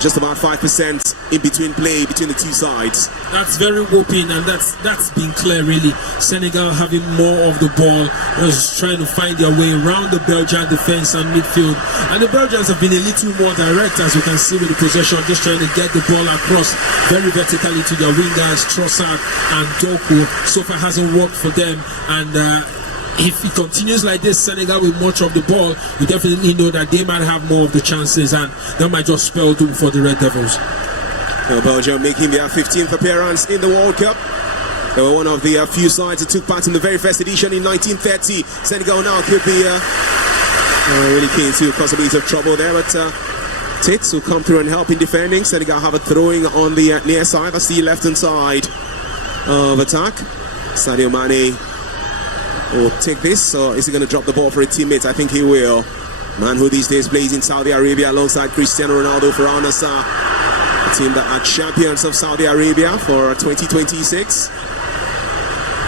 just about 5% in between play between the two sides. That's very whooping, and that's been clear really. Senegal having more of the ball, just trying to find their way around the Belgian defense and midfield. And the Belgians have been a little more direct, as you can see with the possession, just trying to get the ball across very vertically to their wingers, Trossard and Doku. So far hasn't worked for them, and if it continues like this, Senegal with much of the ball, you definitely know that they might have more of the chances, and that might just spell doom for the Red Devils. Belgium making their 15th appearance in the World Cup. They were one of the few sides that took part in the very first edition in 1930. Senegal now could be really keen to cause a bit of trouble there, but Tits will come through and help in defending. Senegal have a throwing on the near side. That's the left-hand side of attack. Sadio Mané will take this, or is he going to drop the ball for a teammate? I think he will. Man who these days plays in Saudi Arabia alongside Cristiano Ronaldo for Al Nassr, a team that are champions of Saudi Arabia for 2026.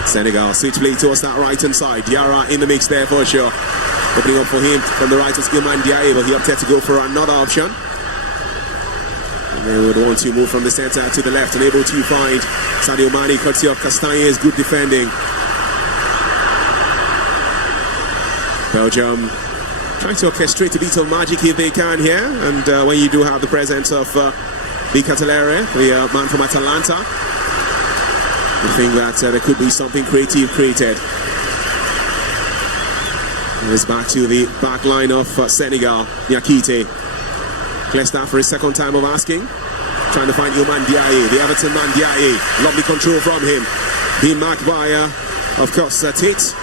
Senegal switch play towards that right hand side. Diarra in the mix there for sure. Opening up for him from the right was Ilman Diaye, but he opted to go for another option. And they would want to move from the center to the left and able to find Sadio Mané, courtesy of Castagne's good defending. Belgium trying to orchestrate a bit of magic if they can here, and when you do have the presence of Di Catalere, the man from Atalanta, you think that there could be something creative created. It's back to the back line of Senegal. Niakite clears that for his second time of asking, trying to find Ilman Diaye, the Everton man Diaye. Lovely control from him, being marked by of course Tit.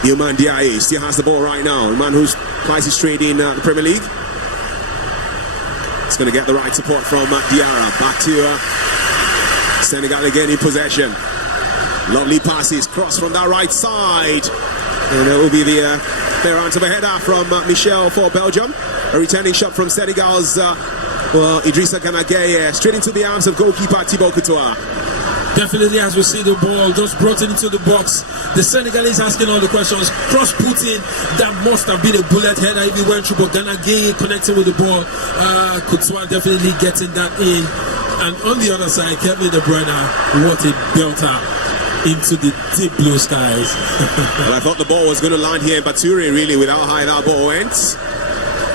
Ilman Diaye still has the ball right now. A man who's twice his trade in the Premier League. It's going to get the right support from Diarra. Back to Senegal again in possession. Lovely passes, cross from that right side. And it will be the clear out of a header from Michel for Belgium. A returning shot from Senegal's Idrissa Gana Gueye, straight into the arms of goalkeeper Thibaut Courtois. Definitely, as we see the ball just brought into the box, the Senegalese asking all the questions. Cross putting, that must have been a bullet header if he went through, but Gana Gueye connecting with the ball. Courtois definitely getting that in. And on the other side, Kevin De Bruyne, what a belter into the deep blue skies. Well, I thought the ball was going to land here in Bature, really, with how high that ball went.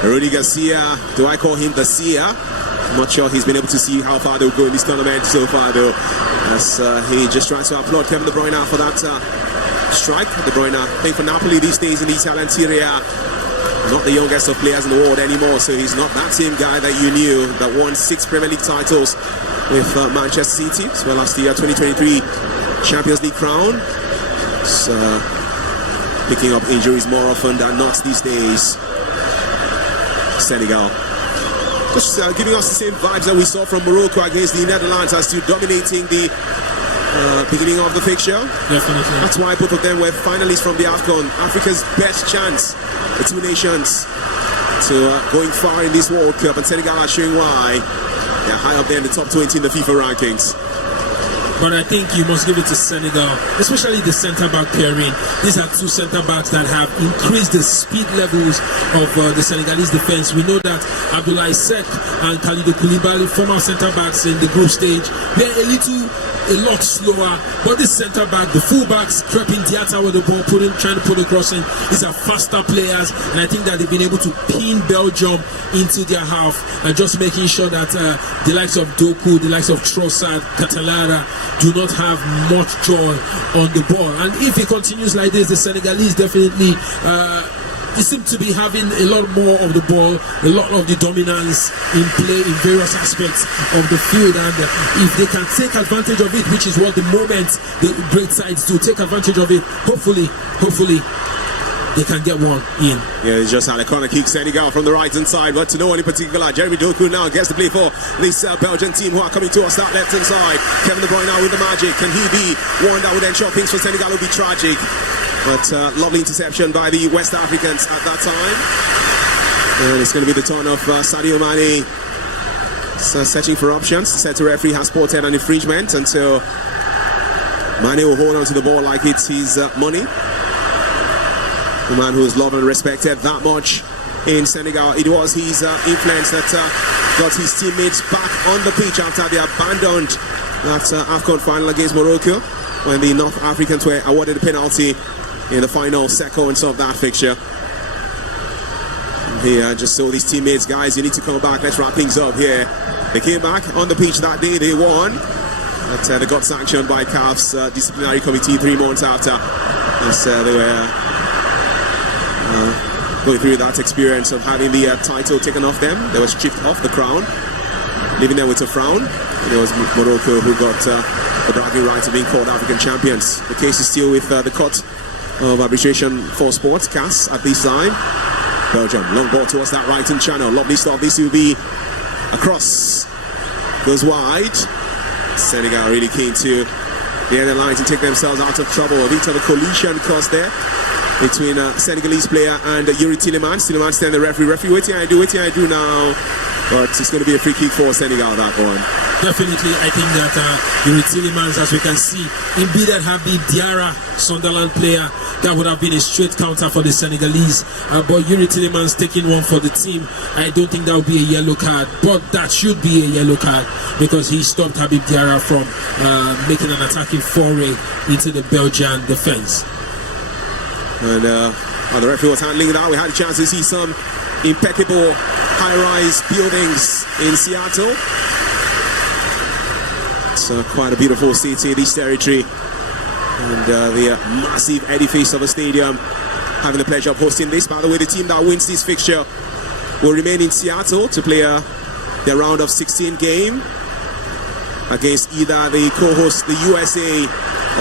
Rudy Garcia, do I call him the seer? I'm not sure he's been able to see how far they'll go in this tournament so far, though. As he just tries to applaud Kevin De Bruyne for that strike. De Bruyne playing for Napoli these days in the Italian Serie A. Not the youngest of players in the world anymore, so he's not that same guy that you knew that won 6 Premier League titles with Manchester City, as well as the 2023 Champions League crown. So, picking up injuries more often than not these days. Senegal just giving us the same vibes that we saw from Morocco against the Netherlands as to dominating the beginning of the fixture. Definitely. That's why both of them were finalists from the AFCON. Africa's best chance, the two nations, to going far in this World Cup, and Senegal are showing why they're high up there in the top 20 in the FIFA rankings. But I think you must give it to Senegal, especially the centre-back pairing. These are two centre-backs that have increased the speed levels of the Senegalese defence. We know that Abdoulaye Seck and Kalidou Koulibaly, former centre-backs in the group stage, they're a lot slower, but this centre-back, the full-backs, Crepin Diatta with the ball, trying to put a cross in, these are faster players, and I think that they've been able to pin Belgium into their half, and just making sure that the likes of Doku, the likes of Trossard, Catalara do not have much joy on the ball. And if it continues like this, the Senegalese definitely they seem to be having a lot more of the ball, a lot of the dominance in play in various aspects of the field, and if they can take advantage of it, which is what the moment the great sides do, take advantage of it, hopefully they can get one in. Yeah, it's just had a corner kick, Senegal from the right hand side, but to no one in particular. Jérémy Doku now gets the play for this Belgian team who are coming to us that left hand side. Kevin De Bruyne now with the magic. Can he be one that would ensure things for Senegal will be tragic? But lovely interception by the West Africans at that time. And it's going to be the turn of Sadio Mané. Searching for options. Said the referee has spotted an infringement, and so Mané will hold on to the ball like it's his money. The man who is loved and respected that much in Senegal. It was his influence that got his teammates back on the pitch after they abandoned that AFCON final against Morocco when the North Africans were awarded a penalty in the final seconds of that fixture. He just told his teammates, guys, you need to come back, let's wrap things up here. They came back on the pitch that day, they won. But they got sanctioned by CAF's disciplinary committee 3 months after, as they were going through that experience of having the title taken off them. They were stripped off the crown, leaving them with a frown. And it was Morocco who got the bragging rights of being called African champions. The case is still with the Court of Arbitration for Sports, CAS, at this time. Belgium, long ball towards that right-hand channel. Lovely start. This will be across. Goes wide. Senegal really keen to the end of the line to take themselves out of trouble. A bit of a collision caused there between a Senegalese player and Yuri Tillemans. Tillemans standing the referee. Referee, what I do now? But it's going to be a free kick for Senegal, that one. Definitely, I think that Yuri Tillemans, as we can see, indeed Habib Diarra, Sunderland player, that would have been a straight counter for the Senegalese. But Yuri Tillemans taking one for the team, I don't think that would be a yellow card. But that should be a yellow card because he stopped Habib Diarra from making an attacking foray into the Belgian defense. And the referee was handling that. We had a chance to see some impeccable high-rise buildings in Seattle. It's quite a beautiful city, this territory. And the massive edifice of a stadium. Having the pleasure of hosting this. By the way, the team that wins this fixture will remain in Seattle to play their round of 16 game against either the co-host, the USA,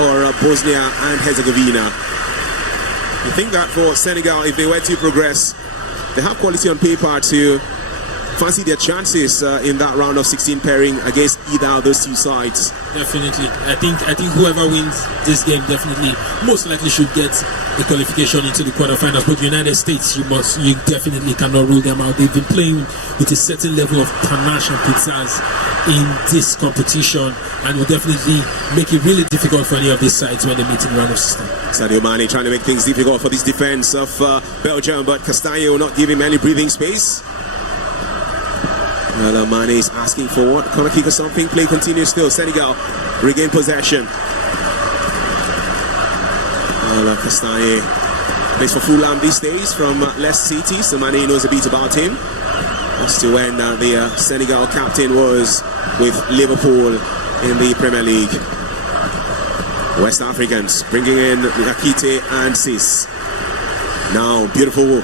or Bosnia and Herzegovina. I think that for Senegal, if they were to progress, they have quality on paper to fancy their chances in that round of 16 pairing against either of those two sides. Definitely. I think whoever wins this game definitely most likely should get a qualification into the quarterfinals. But the United States, you definitely cannot rule them out. They've been playing with a certain level of panache and pizzazz in this competition and will definitely make it really difficult for any of these sides when they meet in the round of 16. Sadio Mané trying to make things difficult for this defense of Belgium, but Castagne will not give him any breathing space. Well, Mané is asking for what? Corner kick or something. Play continues still. Senegal regain possession. Well, Castagne plays for Fulham these days from Leicester City, so Mané knows a bit about him. As to when the Senegal captain was with Liverpool in the Premier League. West Africans bringing in Akite and Sis. Now, beautiful,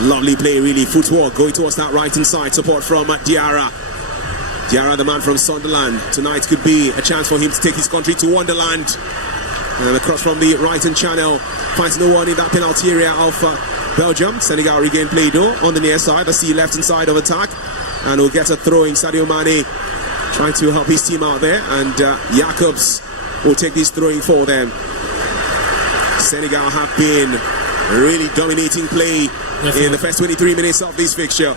lovely play, really. Footwork going towards that right-hand side. Support from Diarra. Diarra, the man from Sunderland. Tonight could be a chance for him to take his country to Wonderland. And across from the right-hand channel. Finds no one in that penalty area of Belgium. Senegal regain play though on the near side. Let's see left-hand side of attack. And we'll get a throw in. Sadio Mané trying to help his team out there. And Jacobs will take this throwing for them. Senegal have been really dominating play in the first 23 minutes of this fixture.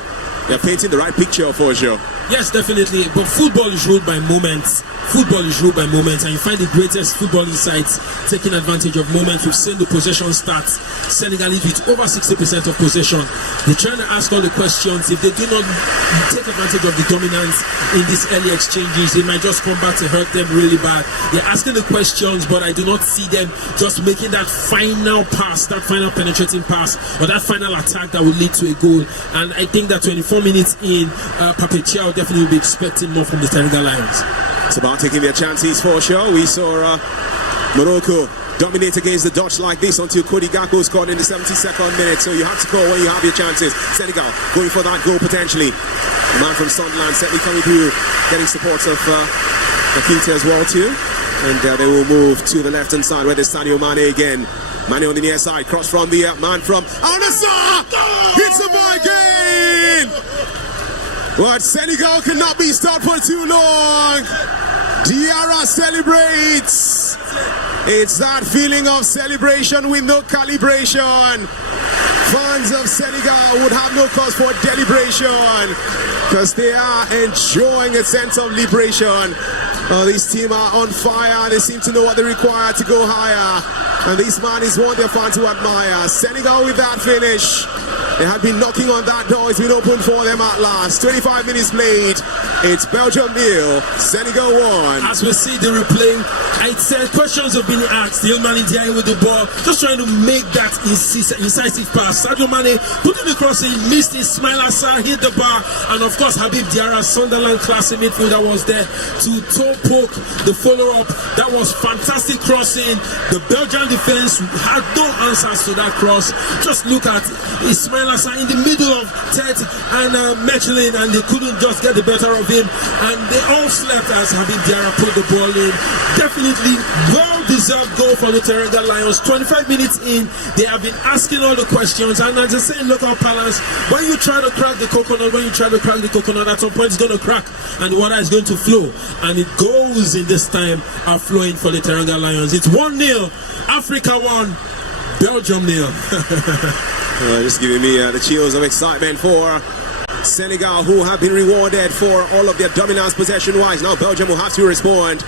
They're painting the right picture for sure. Yes, definitely. But football is ruled by moments. Football is ruled by moments, and you find the greatest football insights taking advantage of moments. We've seen the possession stats. Senegal is with over 60% of possession. They're trying to ask all the questions. If they do not take advantage of the dominance in these early exchanges, it might just come back to hurt them really bad. They're asking the questions, but I do not see them just making that final pass, that final penetrating pass, or that final attack that will lead to a goal. And I think that 24 minutes in, Pape definitely will be expecting more from the Senegal Lions. It's about taking their chances for sure. We saw Morocco dominate against the Dutch like this until Cody Gakpo scored in the 72nd minute. So you have to call when you have your chances. Senegal going for that goal potentially. The man from Sunderland certainly coming through, getting support of Akite as well too. And they will move to the left hand side where there's Sadio Mané again. Mané on the near side, cross from the man from Al-Nassr. Hits a ball again. But Senegal cannot be stopped for too long. Diarra celebrates. It's that feeling of celebration with no calibration. Fans of Senegal would have no cause for deliberation because they are enjoying a sense of liberation. This team are on fire. They seem to know what they require to go higher. And this man is one their fans to admire. Senegal with that finish. They had been knocking on that door. It's been opened for them at last. 25 minutes played. It's Belgium 0, Senegal 1. As we see the replay, I said questions have been asked. Iliman Ndiaye with the ball, just trying to make that incisive pass. Sadio Mané putting the crossing, missed it. Ismail Assar hit the bar, and of course Habib Diarra, Sunderland classic midfielder, was there to toe poke the follow-up. That was fantastic crossing. The Belgian defense had no answers to that cross. Just look at Ismail Assar in the middle of Ted and Mechelin, and they couldn't just get the better of him, and they all slept as Habib Diarra put the ball in. Definitely well-deserved goal for the Teranga Lions. 25 minutes in, they have been asking all the questions, and as I say in local parlance, when you try to crack the coconut, at some point it's going to crack, and the water is going to flow, and it goes in this time are flowing for the Teranga Lions. It's 1-0, Africa 1, Belgium 0. Just giving me the chills of excitement for Senegal, who have been rewarded for all of their dominance possession-wise. Now Belgium will have to respond.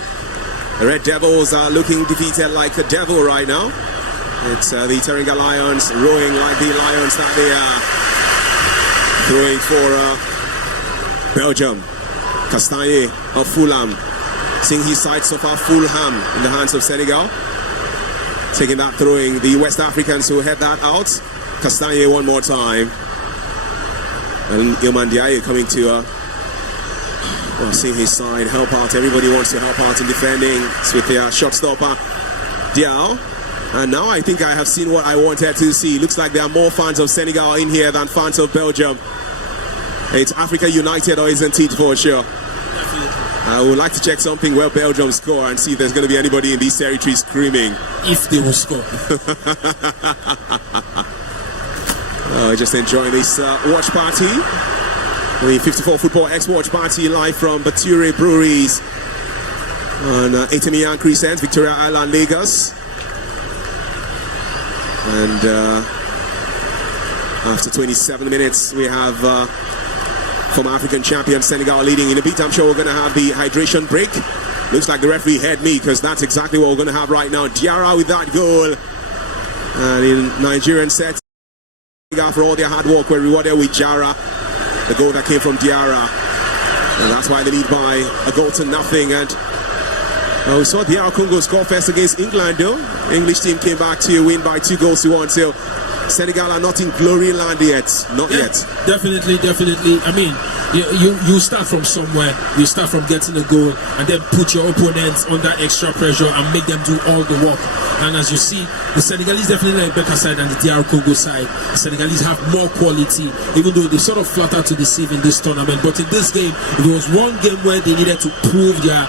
The Red Devils are looking defeated like a devil right now. It's the Teranga Lions rowing like the lions that they are. Throwing for Belgium. Castagne of Fulham. Seeing his side so far, Fulham in the hands of Senegal. Taking that throwing, the West Africans who head that out. Castagne one more time. And Iliman Ndiaye coming to seeing his side help out. Everybody wants to help out in defending. It's with the shot stopper Diao. And now I think I have seen what I wanted to see. Looks like there are more fans of Senegal in here than fans of Belgium. It's Africa United, or isn't it, for sure? I would like to check something where Belgium score and see if there's going to be anybody in these territories screaming. If they will score. Just enjoying this watch party. The 54 Football X watch party live from Bature Breweries on Etemian Crescent, Victoria Island, Lagos. And after 27 minutes, we have former African champion Senegal leading. In a bit, I'm sure we're going to have the hydration break. Looks like the referee heard me, because that's exactly what we're going to have right now. Diarra with that goal. And in Nigerian set, for all their hard work, we're rewarded with Diarra. The goal that came from Diarra. And that's why they lead by a goal to nothing. And we saw DR Congo score first against England, though. English team came back to win by 2-1. So Senegal are not in glory land yet. Not yet. Definitely. I mean, you start from somewhere. You start from getting a goal, and then put your opponents under extra pressure and make them do all the work. And as you see, the Senegalese definitely are a better side than the DR Congo side. The Senegalese have more quality, even though they sort of flatter to deceive in this tournament. But in this game, it was one game where they needed to prove their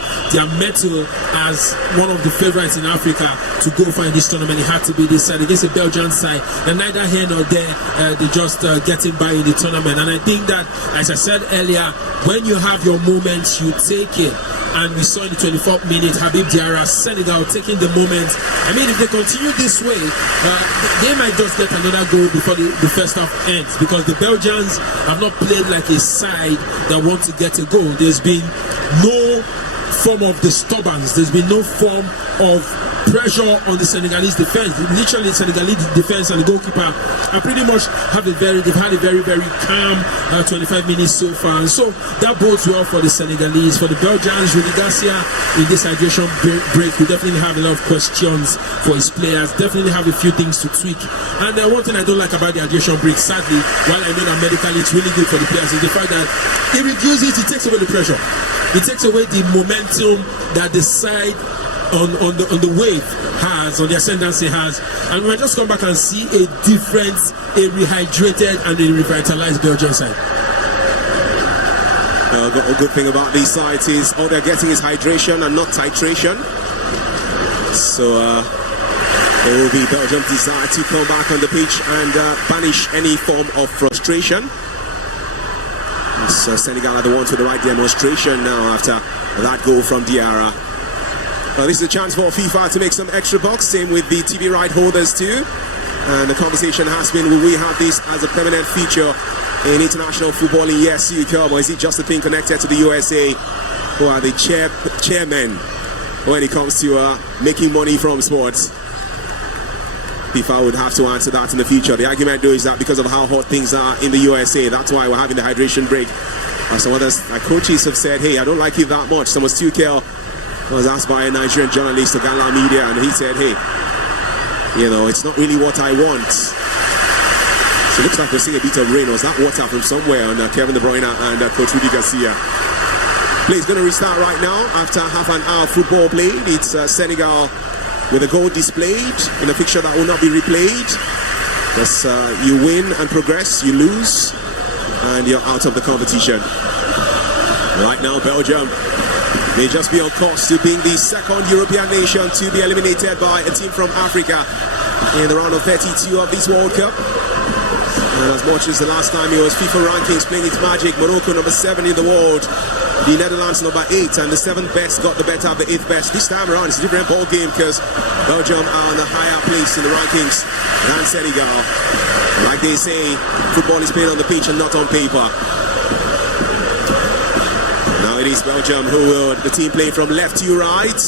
mettle as one of the favorites in Africa to go far in this tournament. It had to be this side against the Belgian side. And neither here nor there, they just getting by in the tournament. And I think that, as I said earlier, when you have your moments, you take it. And we saw in the 24th minute, Habib Diarra, Senegal taking the moment. I mean, if they continue this way, they might just get another goal before the first half ends, because the Belgians have not played like a side that want to get a goal. There's been no form of disturbance. There's been no form of pressure on the Senegalese defense. Literally, the Senegalese defense and the goalkeeper are pretty much they've had a very, very calm 25 minutes so far. And so that bodes well for the Senegalese. For the Belgians, Rudy Garcia in this hydration break will definitely have a lot of questions for his players. Definitely have a few things to tweak. And one thing I don't like about the hydration break, sadly, while I know that medically it's really good for the players, is the fact that it reduces, it takes away the pressure. It takes away the momentum that the side on the wave has, on the ascendancy has, and we might just come back and see a different, a rehydrated and a revitalized Belgian side. A good thing about these sides is all they're getting is hydration and not titration. So there will be Belgium's desire to come back on the pitch and banish any form of frustration. So Senegal are the ones with the right demonstration now after that goal from Diarra. This is a chance for FIFA to make some extra bucks, same with the TV right holders too. And the conversation has been, will we have this as a permanent feature in international football in years to come, or is it just a thing connected to the USA, who are the chairmen when it comes to making money from sports? FIFA would have to answer that in the future. The argument though is that because of how hot things are in the USA, that's why we're having the hydration break. Some others, coaches have said, hey, I don't like it that much. Thomas Tuchel was asked by a Nigerian journalist of Ghana Media, and he said, hey, it's not really what I want. So it looks like we're seeing a bit of rain. Was that water from somewhere on Kevin De Bruyne and Coach Rudy Garcia? Play is going to restart right now after half an hour of football played. It's Senegal with a goal displayed in a fixture that will not be replayed. Because you win and progress, you lose, and you're out of the competition. Right now, Belgium may just be on course to being the second European nation to be eliminated by a team from Africa in the round of 32 of this World Cup. And as much as the last time it was FIFA rankings playing its magic, Morocco number 7 in the world, the Netherlands number 8, and the 7th best got the better of the 8th best. This time around it's a different ball game because Belgium are on a higher place in the rankings than Senegal. Like they say, football is played on the pitch and not on paper. Now it is Belgium who will, the team playing from left to right,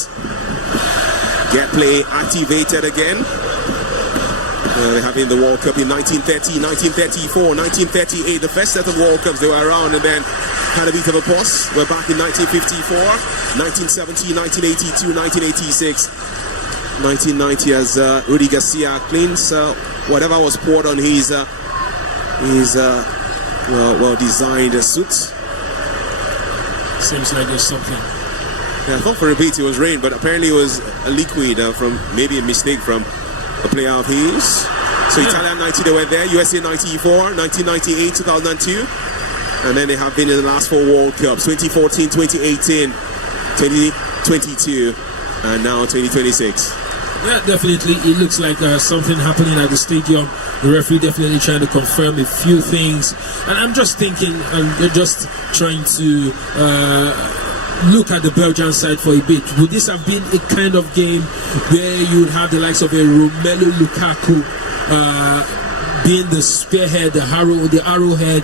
get play activated again. They have in the World Cup in 1930, 1934, 1938, the first set of World Cups they were around, and then had a bit of a pause. We're back in 1954, 1970, 1982, 1986, 1990 as Rudy Garcia cleans whatever was poured on his well-designed suit. Seems like there's something. Yeah, I thought for a bit it was rain, but apparently it was a liquid from maybe a mistake from a player of his. So Italian 90 they were there, USA 94, 1998, 2002, and then they have been in the last 4 World Cups, 2014, 2018, 2022, and now 2026. Yeah, definitely. It looks like something happening at the stadium. The referee definitely trying to confirm a few things. And I'm just thinking, and just trying to look at the Belgian side for a bit. Would this have been a kind of game where you would have the likes of a Romelu Lukaku being the spearhead, the arrowhead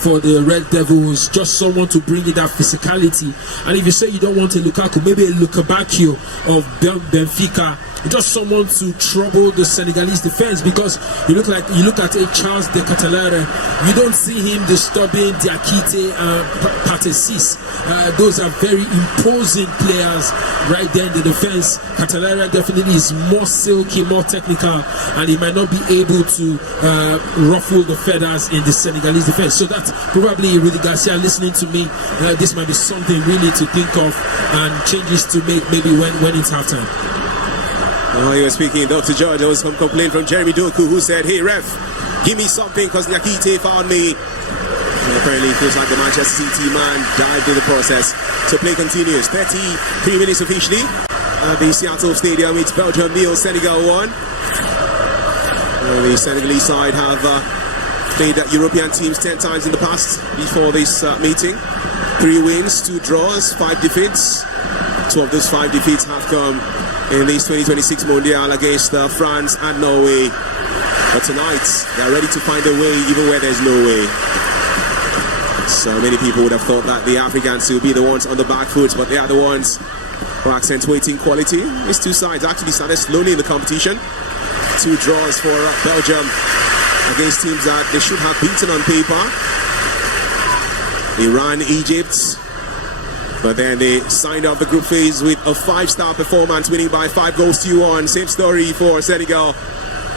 for the Red Devils, just someone to bring in that physicality? And if you say you don't want a Lukaku, maybe a Lukabakio of Benfica, just someone to trouble the Senegalese defense, because you look at a Charles de Catalara, you don't see him disturbing Diakite and Patesis. Those are very imposing players right there in the defense. Catalara definitely is more silky, more technical, and he might not be able to ruffle the feathers in the Senegalese defense. So that's probably Rudy Garcia listening to me. This might be something really to think of and changes to make maybe when it's halftime. You were speaking, Dr. George. There was some complaint from Jérémy Doku, who said, hey ref, give me something because Nyakite found me. And apparently it feels like the Manchester City man dived in the process. So play continues. 33 minutes officially at the Seattle Stadium. It's Belgium 0, Senegal 1. The Senegalese side have played European teams 10 times in the past before this meeting. 3 wins, 2 draws, 5 defeats. 2 of those 5 defeats have come in this 2026 Mondial against France and Norway. But tonight, they are ready to find a way even where there's no way. So many people would have thought that the Africans will be the ones on the back foot, but they are the ones who are accentuating quality. These 2 sides actually started slowly in the competition. 2 draws for Belgium against teams that they should have beaten on paper. Iran, Egypt. But then they signed off the group phase with a 5-star performance, winning by 5 goals to 1. Same story for Senegal,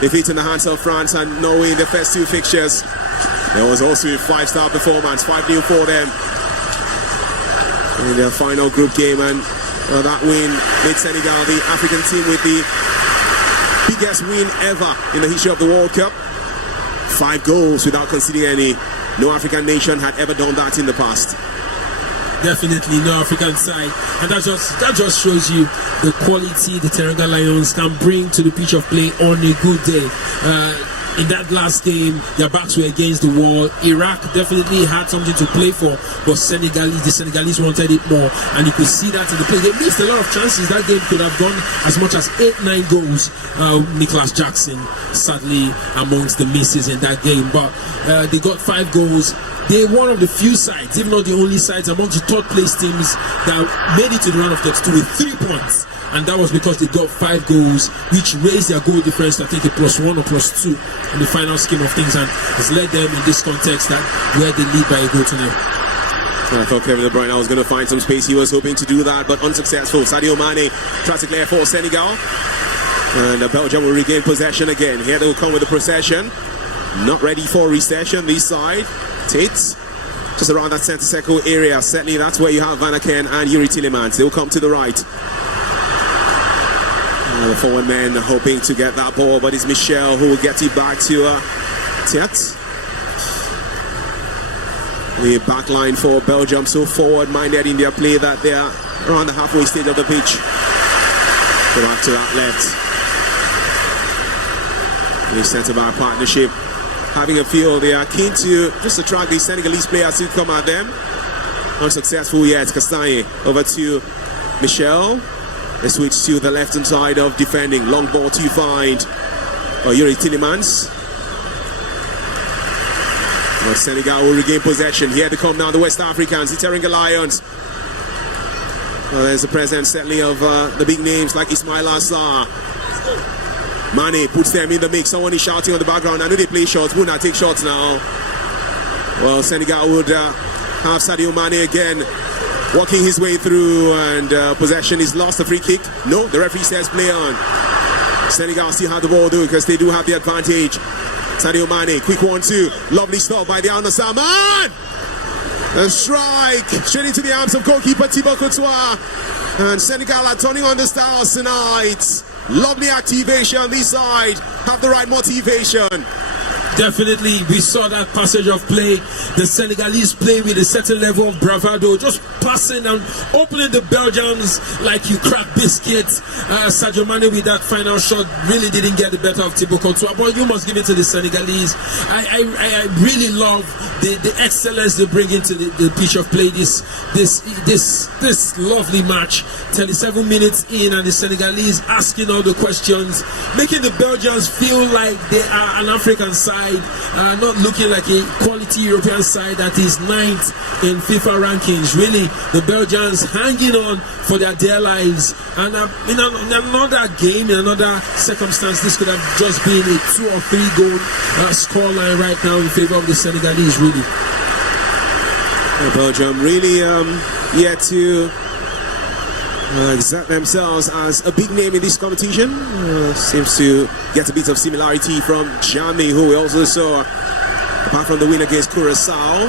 defeating the hands of France and Norway in the first 2 fixtures. There was also a 5-star performance, 5-0 for them in their final group game, and that win made Senegal the African team with the biggest win ever in the history of the World Cup. 5 goals without conceding any. No African nation had ever done that in the past. Definitely no African side, and that just shows you the quality the Teranga Lions can bring to the pitch of play on a good day. In that last game, their backs were against the wall. Iraq definitely had something to play for, but the Senegalese wanted it more, and you could see that in the play. They missed a lot of chances. That game could have gone as much as 8-9 goals. Nicholas Jackson sadly amongst the misses in that game, but they got 5 goals. they're one of the few sides, if not the only sides, amongst the third place teams that made it to the round of 32 with 3 points. And that was because they got 5 goals, which raised their goal difference to I think a +1 or +2 in the final scheme of things, and has led them in this context that where they lead by a goal to nil. I thought Kevin De Bruyne was going to find some space. He was hoping to do that, but unsuccessful. Sadio Mané tries to clear for Senegal. And Belgium will regain possession again. Here they will come with the procession. Not ready for recession this side. Tate just around that centre circle area. Certainly that's where you have Van Aken and Yuri Tillemans. They will come to the right. The forward man hoping to get that ball, but it's Michel who will get it back to Tate. The back line for Belgium so forward-minded in their play that they are around the halfway stage of the pitch. Go back to that left. The centre-back partnership having a feel they are keen to just attract the Senegalese players who come at them. Unsuccessful yet. Castagne over to Michel. They switch to the left-hand side of defending. Long ball to find Yuri Tillemans. Senegal will regain possession. Here they come now, the West Africans, the Teranga Lions. There's the presence certainly of the big names like Ismail Assar. Mane puts them in the mix. Someone is shouting on the background. I know they play shots. Will not take shots now. Well, Senegal would have Sadio Mané again walking his way through, and possession is lost. A free kick. No, the referee says play on. Senegal still have the ball though because they do have the advantage. Sadio Mané, quick 1-2, lovely stop by the Al-Nassr man! And strike straight into the arms of goalkeeper Thibaut Courtois. And Senegal are turning on the stars tonight. Lovely activation this side, have the right motivation. Definitely, we saw that passage of play. The Senegalese play with a certain level of bravado, just passing and opening the Belgians like you crack biscuits. Sadio Mané with that final shot really didn't get the better of Thibaut Courtois, but you must give it to the Senegalese. I really love the excellence they bring into the pitch of play. This lovely match. 37 minutes in, and the Senegalese asking all the questions, making the Belgians feel like they are an African side. Not looking like a quality European side that is 9th in FIFA rankings. Really, the Belgians hanging on for their dear lives. And in another game, in another circumstance, this could have just been a 2 or 3 goal scoreline right now in favor of the Senegalese. Really, Belgium really yet to exert themselves as a big name in this competition. Seems to get a bit of similarity from Germany, who we also saw, apart from the win against Curacao,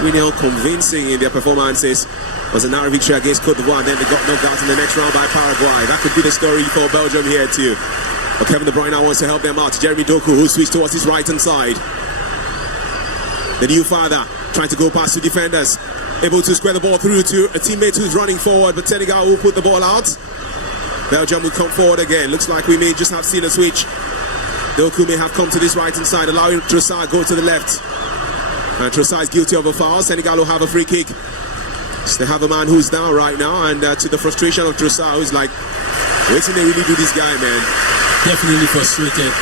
really unconvincing in their performances. Was a narrow victory against Cote d'Ivoire, then they got knocked out in the next round by Paraguay. That could be the story for Belgium here too. But Kevin De Bruyne wants to help them out. Jérémy Doku, who switched towards his right hand side. The new father trying to go past the defenders. Able to square the ball through to a teammate who's running forward, but Senegal will put the ball out. Belgium will come forward again. Looks like we may just have seen a switch. Doku may have come to this right hand side, allowing Trossard go to the left. And Trossard is guilty of a foul. Senegal will have a free kick. So they have a man who's down right now, and to the frustration of Trossard, who's like, wait till they really do this guy, man. Definitely frustrated.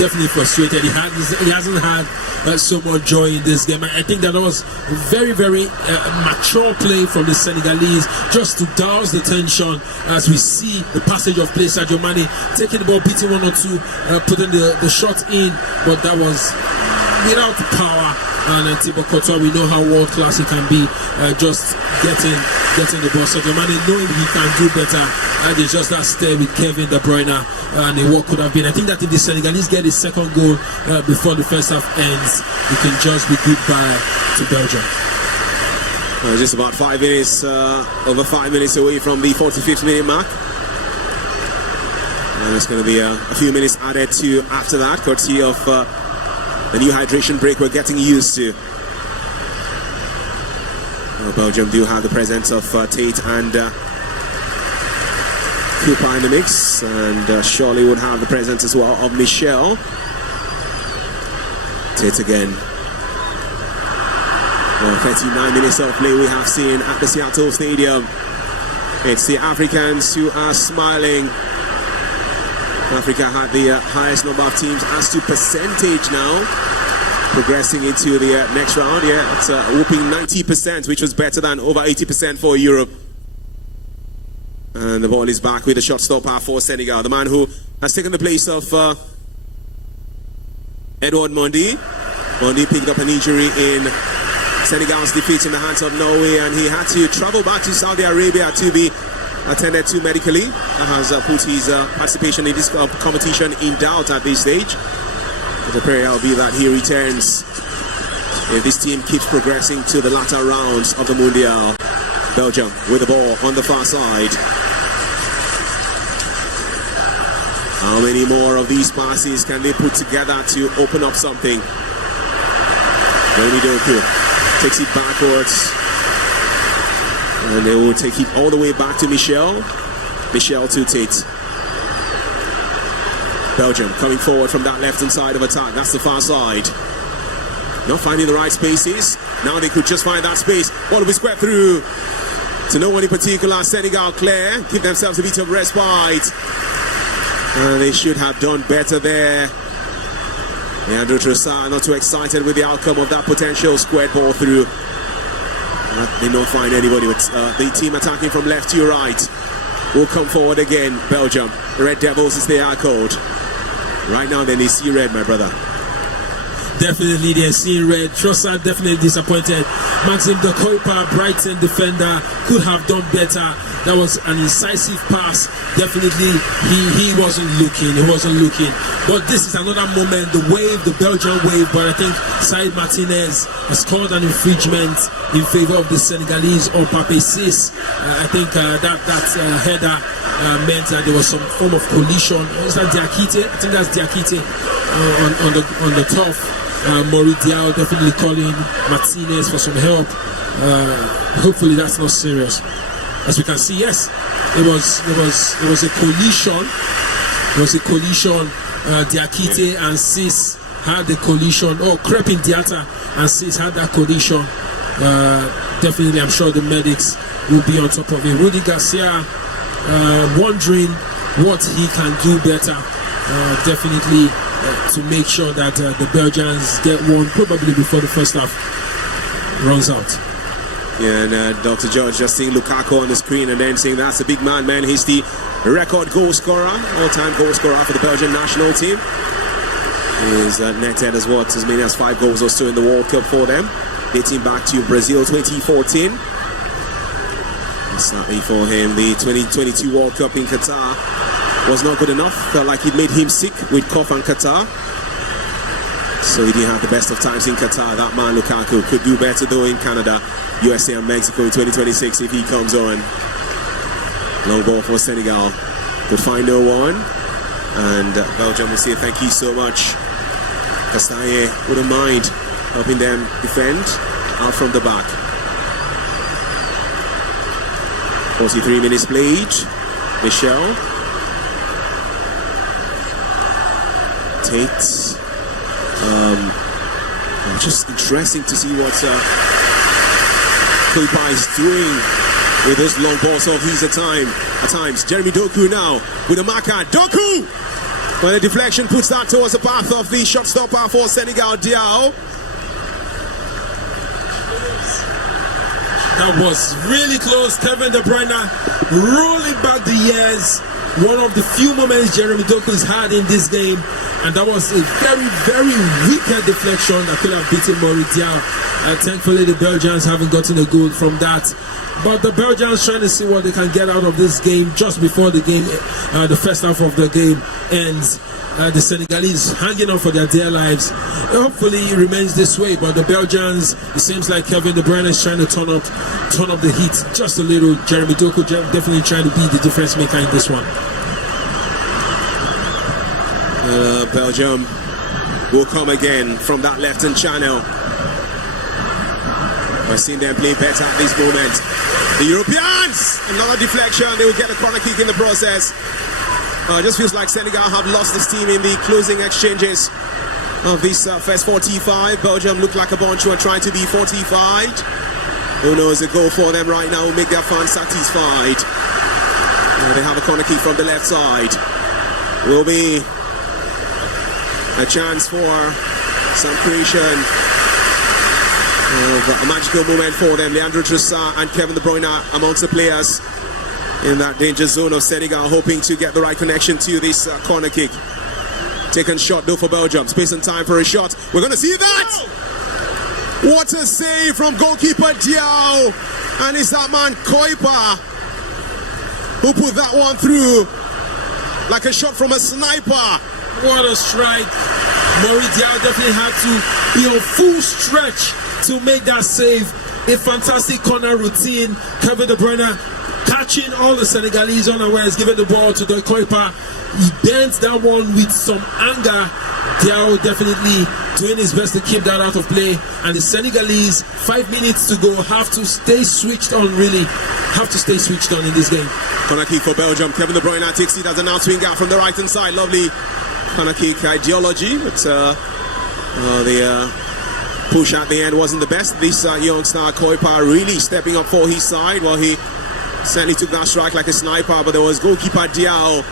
Definitely frustrated. He hasn't had so much joy in this game. I think that was very, very mature play from the Senegalese, just to douse the tension as we see the passage of play. Sadio Mané taking the ball, beating 1 or 2, putting the shot in, but that was without power. And Thibaut Courtois, we know how world class he can be, just getting the ball. Sadio Mané knowing he can do better, and it's just that stay with Kevin De Bruyne, and what could have been. I think that if the Senegalese get his second goal before the first half ends, it can just be goodbye to Belgium. Just about 5 minutes, over 5 minutes away from the 45th minute mark. And there's going to be a few minutes added to after that, courtesy of the new hydration break we're getting used to. Belgium do have the presence of Tate and Cooper in the mix, and surely would have the presence as well of Michel. Tate again. Well, 39 minutes of play we have seen at the Seattle Stadium. It's the Africans who are smiling. Africa had the highest number of teams as to percentage now. progressing into the next round. Yeah, it's a whooping 90%, which was better than over 80% for Europe. And the ball is back with a shot stopper for Senegal. The man who has taken the place of Edouard Mendy. Mendy picked up an injury in Senegal's defeat in the hands of Norway, and he had to travel back to Saudi Arabia to be attended to medically. That has put his participation in this competition in doubt at this stage. The prayer will be that he returns if this team keeps progressing to the latter rounds of the Mundial. Belgium with the ball on the far side. How many more of these passes can they put together to open up something? Jérémy Doku takes it backwards. And they will take it all the way back to Michel. Michel to Tate. Belgium coming forward from that left-hand side of attack. That's the far side. Not finding the right spaces. Now they could just find that space. Ball will be squared through to no one in particular. Senegal clear. Give themselves a bit of respite. They should have done better there. Leandro Trossard not too excited with the outcome of that potential squared ball through. They don't find anybody. With the team attacking from left to right will come forward again. Belgium, the Red Devils as they are called. Right now they see red, my brother. Definitely they're seeing red. Trossard definitely disappointed. Maxime de Koipa, Brighton defender, could have done better. That was an incisive pass. Definitely he wasn't looking. But this is another moment, the wave, the Belgian wave. But I think Saïd Martinez has called an infringement in favor of the Senegalese or Pape Sis. I think that header meant that there was some form of collision. Is that Diakite? I think that's Diakite on the top. Maurice Diaw definitely calling Martinez for some help. Hopefully that's not serious. As we can see, yes, it was a collision. It was a collision. Diakite and Sis had the collision. Oh, Crepin Diatta and Sis had that collision. Definitely, I'm sure the medics will be on top of it. Rudy Garcia wondering what he can do better. Definitely to make sure that the Belgians get one probably before the first half runs out. Yeah, and Dr. George just seeing Lukaku on the screen and then saying that's a big man. He's the record goal scorer, all-time goal scorer for the Belgian national team. He's netted as many as 5 goals or so in the World Cup for them, dating back to Brazil 2014. Sadly for him, the 2022 World Cup in Qatar was not good enough. Felt like it made him sick with cough and Qatar. So he didn't have the best of times in Qatar. That man Lukaku could do better though in Canada, USA and Mexico in 2026 if he comes on. Long ball for Senegal. Could find no one. And Belgium will say thank you so much. Castagne wouldn't mind helping them defend out from the back. 43 minutes played. Michel. Tate. Just interesting to see what Koipa is doing with those long balls of his at times. Jérémy Doku now with a marker. Doku! But the deflection puts that towards the path of the shot stopper for Senegal, Diaw. That was really close. Kevin De Bruyne rolling back the years. One of the few moments Jérémy Doku has had in this game. And that was a very, very wicked deflection that could have beaten Maurice Diaw. Thankfully, the Belgians haven't gotten a goal from that. But the Belgians trying to see what they can get out of this game just before the game, the first half of the game ends. The Senegalese hanging on for their dear lives. Hopefully it remains this way, but the Belgians, it seems like Kevin De Bruyne is trying to turn up the heat just a little. Jérémy Doku definitely trying to be the difference maker in this one. Belgium will come again from that left-hand channel. I've seen them play better at this moment. The Europeans, another deflection. They will get a corner kick in the process. It just feels like Senegal have lost this team in the closing exchanges of this first 45. Belgium look like a bunch who are trying to be fortified. Who knows, a goal for them right now will make their fans satisfied. They have a corner kick from the left side. Will be a chance for Some creation of a magical moment for them. Leandro Trossard and Kevin De Bruyne amongst the players in that danger zone of Senegal, hoping to get the right connection to this corner kick. Taken shot though for Belgium. Space and time for a shot. We're going to see that! What a save from goalkeeper Diao. And it's that man Koipa who put that one through like a shot from a sniper. What a strike. Maurice Diao definitely had to be on full stretch to make that save. A fantastic corner routine. Kevin De Bruyne catching all the Senegalese unawares, giving the ball to the Koipa. He bent that one with some anger. Diao definitely doing his best to keep that out of play. And the Senegalese, 5 minutes to go, have to stay switched on, really. Have to stay switched on in this game. Corner kick for Belgium. Kevin De Bruyne takes it as an out swing out from the right hand side. Lovely corner kick ideology. But the push at the end wasn't the best. This young star Koipa really stepping up for his side. Well, he certainly took that strike like a sniper. But there was goalkeeper Diao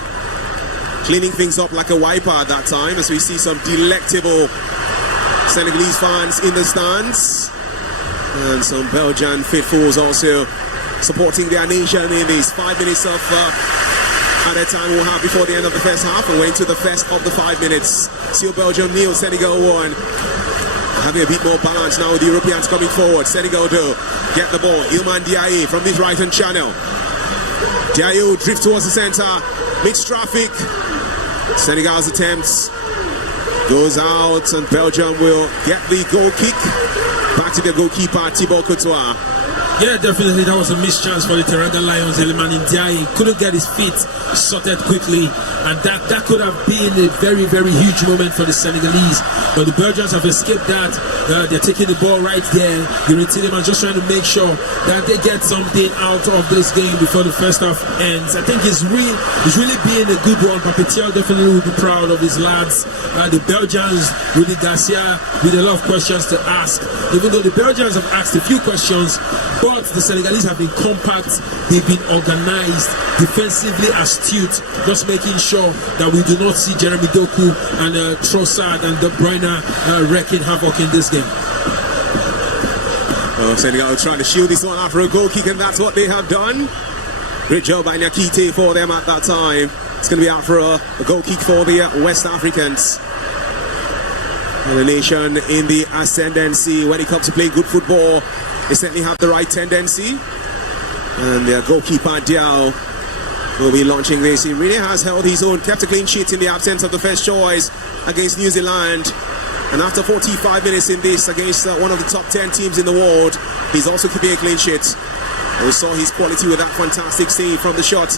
cleaning things up like a wiper at that time, as we see some delectable Senegalese fans in the stands and some Belgian faithfuls also supporting their nation in these 5 minutes of added time we'll have before the end of the first half, and we're into the first of the 5 minutes. Still Belgium nil, Senegal 1. Having a bit more balance now with the Europeans coming forward. Senegal do get the ball. Ilman Diaye from this right hand channel. Diaye will drift towards the center, mixed traffic. Senegal's attempts goes out, and Belgium will get the goal kick. Back to the goalkeeper Thibaut Courtois. Yeah, definitely that was a missed chance for the Teranga Lions. Ilman Diaye couldn't get his feet sorted quickly, and that could have been a very, very huge moment for the Senegalese. But the Belgians have escaped that. They're taking the ball right there. Tielemans just trying to make sure that they get something out of this game before the first half ends. I think it's really being a good one. Papetia definitely will be proud of his lads. The Belgians, Rudy Garcia, with a lot of questions to ask. Even though the Belgians have asked a few questions, but the Senegalese have been compact, they've been organized, defensively astute, just making sure that we do not see Jérémy Doku and Trossard and De Bruyne wrecking havoc in this game. Senegal trying to shield this one after a goal kick, and that's what they have done. Great job by Nyakite for them at that time. It's going to be out for a goal kick for the West Africans. And the nation in the ascendancy when it comes to playing good football. They certainly have the right tendency. And their goalkeeper Diao will be launching this. He really has held his own, kept a clean sheet in the absence of the first choice against New Zealand. And after 45 minutes in this against one of the top 10 teams in the world, he's also keeping a clean sheet. And we saw his quality with that fantastic save from the shot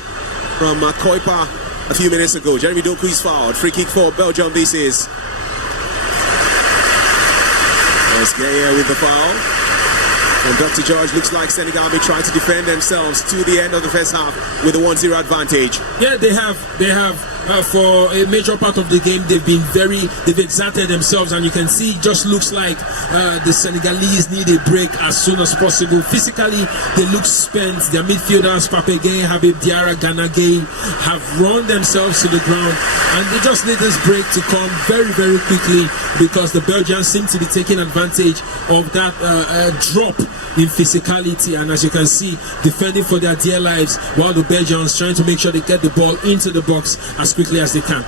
from Koipa a few minutes ago. Jérémy Doku is fouled. Free kick for Belgium this is. Let's get here with the foul. And Dr. George, looks like Senegal may try to defend themselves to the end of the first half with a 1-0 advantage. Yeah, they have for a major part of the game, they've exerted themselves, and you can see it just looks like the Senegalese need a break as soon as possible. Physically, they look spent. Their midfielders, Pape Gueye, Habib Diarra, Gana Gueye, have run themselves to the ground, and they just need this break to come very, very quickly, because the Belgians seem to be taking advantage of that drop in physicality, and as you can see, defending for their dear lives, while the Belgians trying to make sure they get the ball into the box as quickly as they can.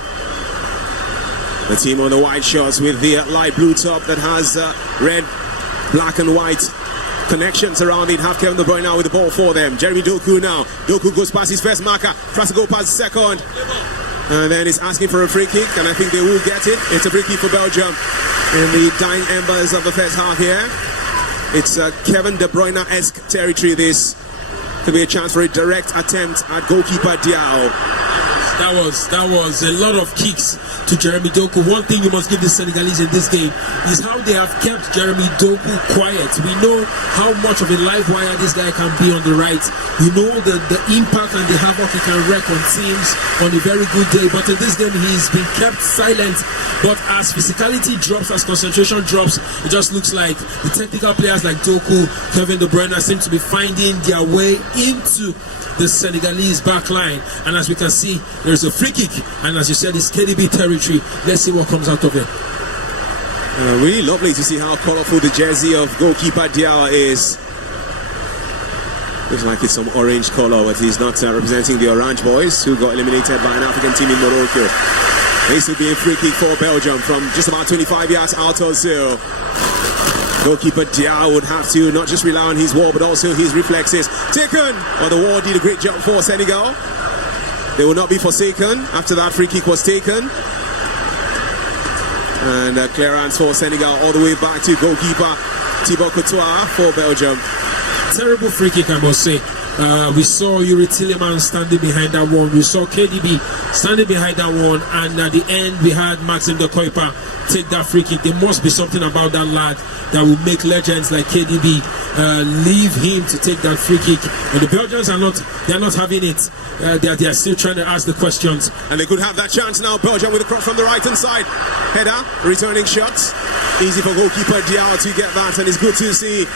The team on the white shirts with the light blue top that has red, black and white connections around it. Have Kevin De Bruyne now with the ball for them. Jérémy Doku now. Doku goes past his first marker, tries to go past the second, and then he's asking for a free kick, and I think they will get it. It's a free kick for Belgium in the dying embers of the first half here. It's Kevin De Bruyne-esque territory. This could be a chance for a direct attempt at goalkeeper Diao. That was a lot of kicks to Jérémy Doku. One thing you must give the Senegalese in this game is how they have kept Jérémy Doku quiet. We know how much of a live wire this guy can be on the right. We know the impact and the havoc he can wreak on teams on a very good day. But in this game, he's been kept silent. But as physicality drops, as concentration drops, it just looks like the technical players like Doku, Kevin De Bruyne seem to be finding their way into the Senegalese back line. And as we can see, there's a free kick, and as you said, it's KDB territory. Let's see what comes out of it. Really lovely to see how colorful the jersey of goalkeeper Diao is. Looks like it's some orange color, but he's not representing the Orange Boys, who got eliminated by an African team in Morocco. This will be a free kick for Belgium from just about 25 yards out or so. Goalkeeper Diao would have to not just rely on his wall, but also his reflexes. Taken! Well, the wall did a great job for Senegal. They will not be forsaken after that free kick was taken. And clearance for Senegal all the way back to goalkeeper Thibaut Courtois for Belgium. Terrible free kick, I must say. We saw Yuri Tilleman standing behind that one. We saw KDB standing behind that one. And at the end, we had Maxime de Koipa take that free kick. There must be something about that lad that will make legends like KDB leave him to take that free kick. And the Belgians are not having it. They are still trying to ask the questions. And they could have that chance now. Belgium with a cross from the right hand side. Header, returning shots. Easy for goalkeeper Diao to get that. And it's good to see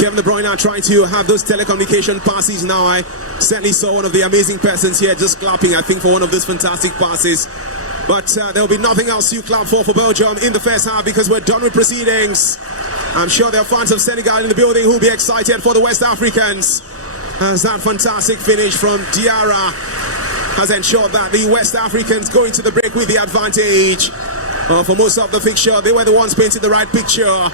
Kevin De Bruyne trying to have those telecommunication passes now. I certainly saw one of the amazing persons here just clapping, I think, for one of those fantastic passes. But there will be nothing else to clap for Belgium in the first half, because we're done with proceedings. I'm sure there are fans of Senegal in the building who will be excited for the West Africans, as that fantastic finish from Diarra has ensured that the West Africans go into the break with the advantage. For most of the fixture, they were the ones painting the right picture.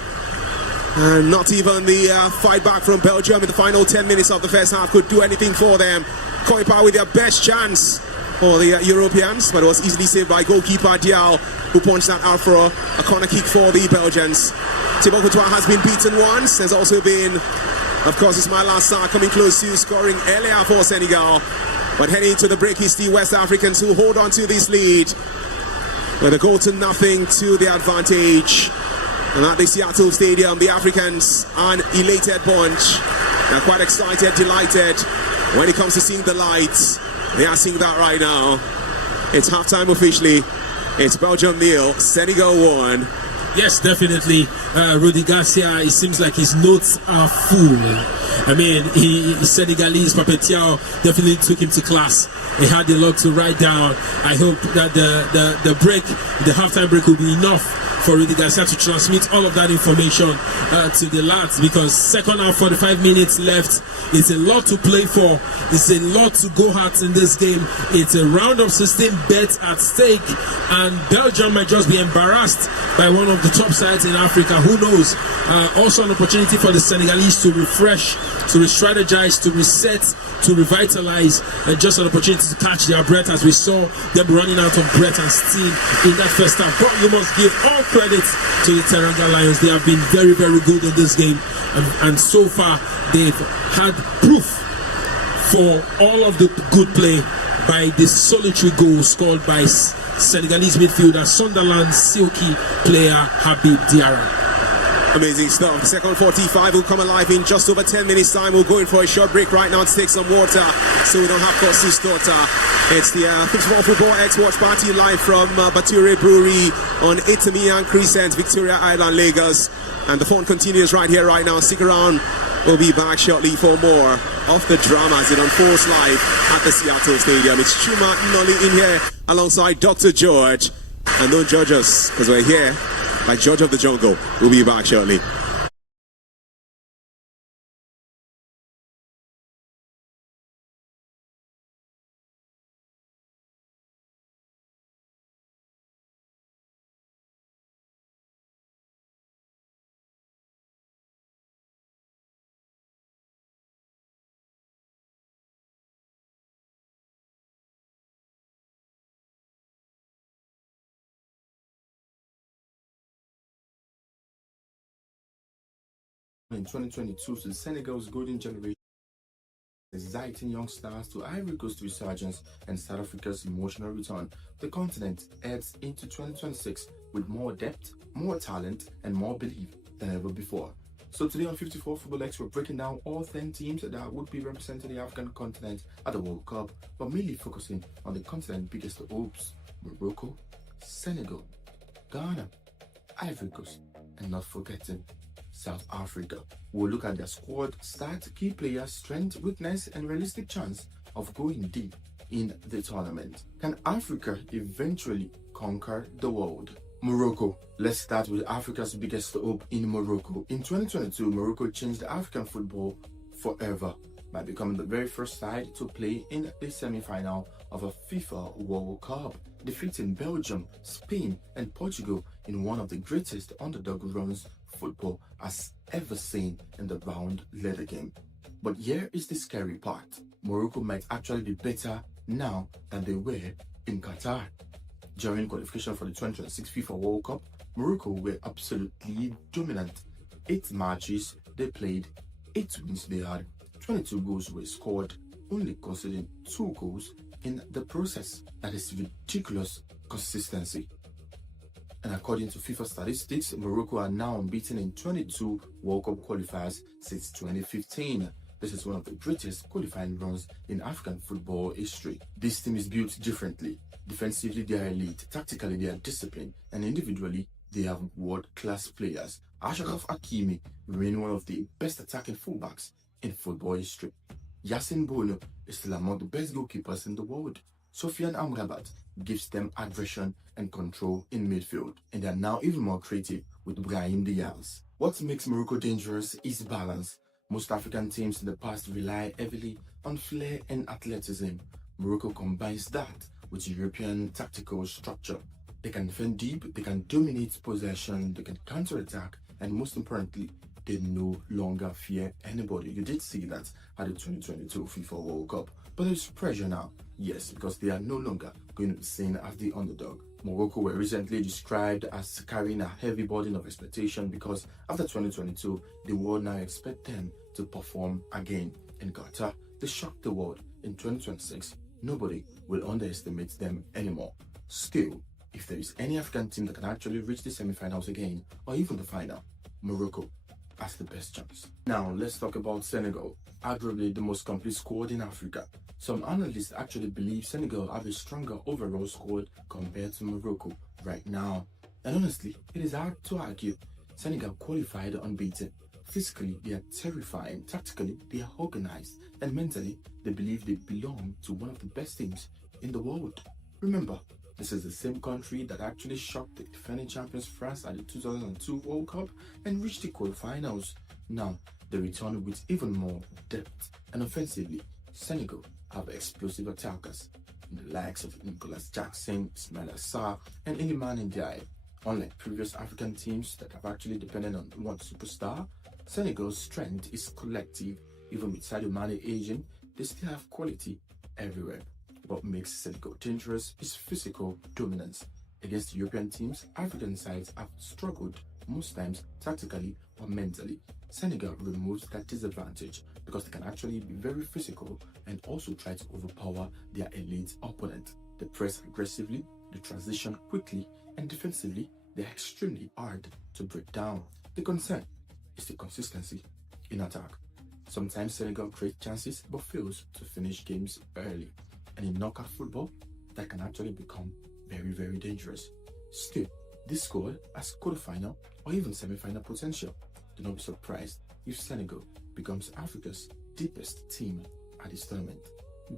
And not even the fight back from Belgium in the final 10 minutes of the first half could do anything for them. Koipa with their best chance for the Europeans, but it was easily saved by goalkeeper Diao, who punched that out for a corner kick for the Belgians. Thibaut Courtois has been beaten once. There's also been, of course, Ismail Assar coming close to scoring earlier for Senegal. But heading into the break, it's the West Africans who hold on to this lead with a 0-0 to the advantage. And at the Seattle Stadium, the Africans are an elated bunch. They're quite excited, delighted when it comes to seeing the lights. They are seeing that right now. It's halftime officially. It's Belgium 0, Senegal 1. Yes, definitely. Rudy Garcia, it seems like his notes are full. I mean, Senegalese Papetiao definitely took him to class. He had a lot to write down. I hope that the halftime break will be enough for Rudy Garcia to transmit all of that information to the lads, because second half, 45 minutes left. It's a lot to play for. It's a lot to go hard in this game. It's a round of 16 bets at stake, and Belgium might just be embarrassed by one of the top sides in Africa. Who knows? Also an opportunity for the Senegalese to refresh, to re-strategize, to reset, to revitalize, and just an opportunity to catch their breath, as we saw them running out of breath and steam in that first half. But you must give all credit to the Teranga Lions. They have been very, very good in this game, and so far they've had proof for all of the good play by the solitary goal scored by Senegalese midfielder Sunderland silky player Habib Diarra. Amazing stuff. The second 45 will come alive in just over 10 minutes time. We'll go in for a short break right now to take some water, so we don't have cost to stutter. It's the Football X Watch Party live from Bature Brewery on Itamian Crescent, Victoria Island, Lagos. And the fun continues right here, right now. Stick around. We'll be back shortly for more of the drama as it unfolds live at the Seattle Stadium. It's Chuma Nolly in here alongside Dr. George. And don't judge us, because we're here like George of the Jungle. We'll be back shortly. In 2022, so Senegal's golden generation, exciting young stars to Ivory Coast resurgence and South Africa's emotional return. The continent heads into 2026 with more depth, more talent, and more belief than ever before. So today on 54 Football X, we're breaking down all 10 teams that would be representing the African continent at the World Cup, but mainly focusing on the continent's biggest hopes: Morocco, Senegal, Ghana, Ivory Coast, and not forgetting South Africa. We'll look at their squad, stats, key players, strength, weakness, and realistic chance of going deep in the tournament. Can Africa eventually conquer the world? Morocco. Let's start with Africa's biggest hope in Morocco. In 2022, Morocco changed African football forever by becoming the very first side to play in the semi-final of a FIFA World Cup, defeating Belgium, Spain and Portugal in one of the greatest underdog runs football has ever seen in the round leather game. But here is the scary part. Morocco might actually be better now than they were in Qatar. During qualification for the 2026 FIFA World Cup, Morocco were absolutely dominant. 8 matches they played, 8 wins they had, 22 goals were scored, only conceding 2 goals in the process. That is ridiculous consistency. And according to FIFA statistics, Morocco are now unbeaten in 22 World Cup qualifiers since 2015. This is one of the greatest qualifying runs in African football history. This team is built differently. Defensively, they are elite. Tactically, they are disciplined. And individually, they have world-class players. Achraf Hakimi remains one of the best attacking fullbacks in football history. Yassine Bounou is still among the best goalkeepers in the world. Sofiane Amrabat gives them aggression and control in midfield. And they are now even more creative with Brahim Diaz. What makes Morocco dangerous is balance. Most African teams in the past rely heavily on flair and athleticism. Morocco combines that with European tactical structure. They can defend deep, they can dominate possession, they can counter-attack, and most importantly, they no longer fear anybody. You did see that at the 2022 FIFA World Cup. But there's pressure now, yes, because they are no longer going to be seen as the underdog. Morocco were recently described as carrying a heavy burden of expectation because after 2022, the world now expect them to perform again. In Qatar, they shocked the world. In 2026, nobody will underestimate them anymore. Still, if there is any African team that can actually reach the semi-finals again, or even the final, Morocco has the best chance. Now, let's talk about Senegal, arguably the most complete squad in Africa. Some analysts actually believe Senegal have a stronger overall squad compared to Morocco right now. And honestly, it is hard to argue. Senegal qualified unbeaten. Physically, they are terrifying. Tactically, they are organized. And mentally, they believe they belong to one of the best teams in the world. Remember, this is the same country that actually shocked the defending champions France at the 2002 World Cup and reached the quarterfinals. Now, they return with even more depth. And offensively, Senegal have explosive attackers in the likes of Nicolas Jackson, Ismail Assar, and Iliman Ndiaye. Unlike previous African teams that have actually depended on one superstar, Senegal's strength is collective. Even with Sadio Mané aging, they still have quality everywhere. What makes Senegal dangerous is physical dominance. Against European teams, African sides have struggled most times tactically or mentally. Senegal removes that disadvantage because they can actually be very physical and also try to overpower their elite opponent. They press aggressively, they transition quickly, and defensively, they're extremely hard to break down. The concern is the consistency in attack. Sometimes Senegal creates chances but fails to finish games early. And in knockout football, that can actually become very, very dangerous. Still, this squad has quarterfinal or even semi-final potential. Do not be surprised if Senegal becomes Africa's deepest team at this tournament.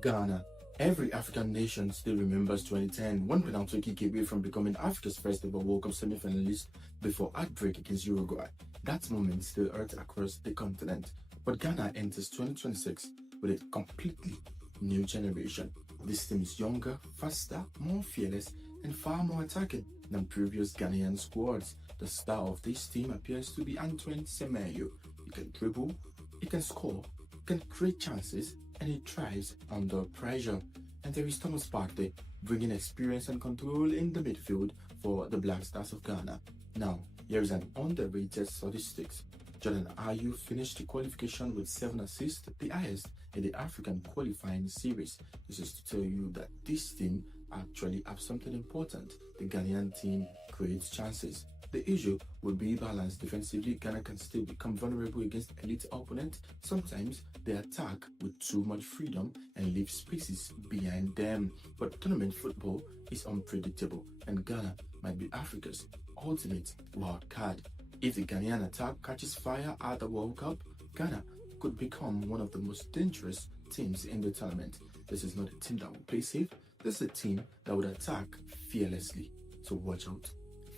Ghana. Every African nation still remembers 2010, one penalty kick away from becoming Africa's first ever World Cup semi-finalist before heartbreak against Uruguay. That moment still hurts across the continent. But Ghana enters 2026 with a completely new generation. This team is younger, faster, more fearless, and far more attacking than previous Ghanaian squads. The star of this team appears to be Antoine Semenyo. He can dribble, he can score, he can create chances, and he thrives under pressure. And there is Thomas Partey, bringing experience and control in the midfield for the Black Stars of Ghana. Now, here is an underrated statistics. Jordan Ayew finished the qualification with 7 assists, the highest in the African qualifying series. This is to tell you that this team actually have something important. The Ghanaian team creates chances. The issue will be balance. Defensively, Ghana can still become vulnerable against elite opponents. Sometimes they attack with too much freedom and leave spaces behind them. But tournament football is unpredictable, and Ghana might be Africa's ultimate wild card. If the Ghanaian attack catches fire at the World Cup, Ghana could become one of the most dangerous teams in the tournament. This is not a team that will play safe. This is a team that would attack fearlessly. So watch out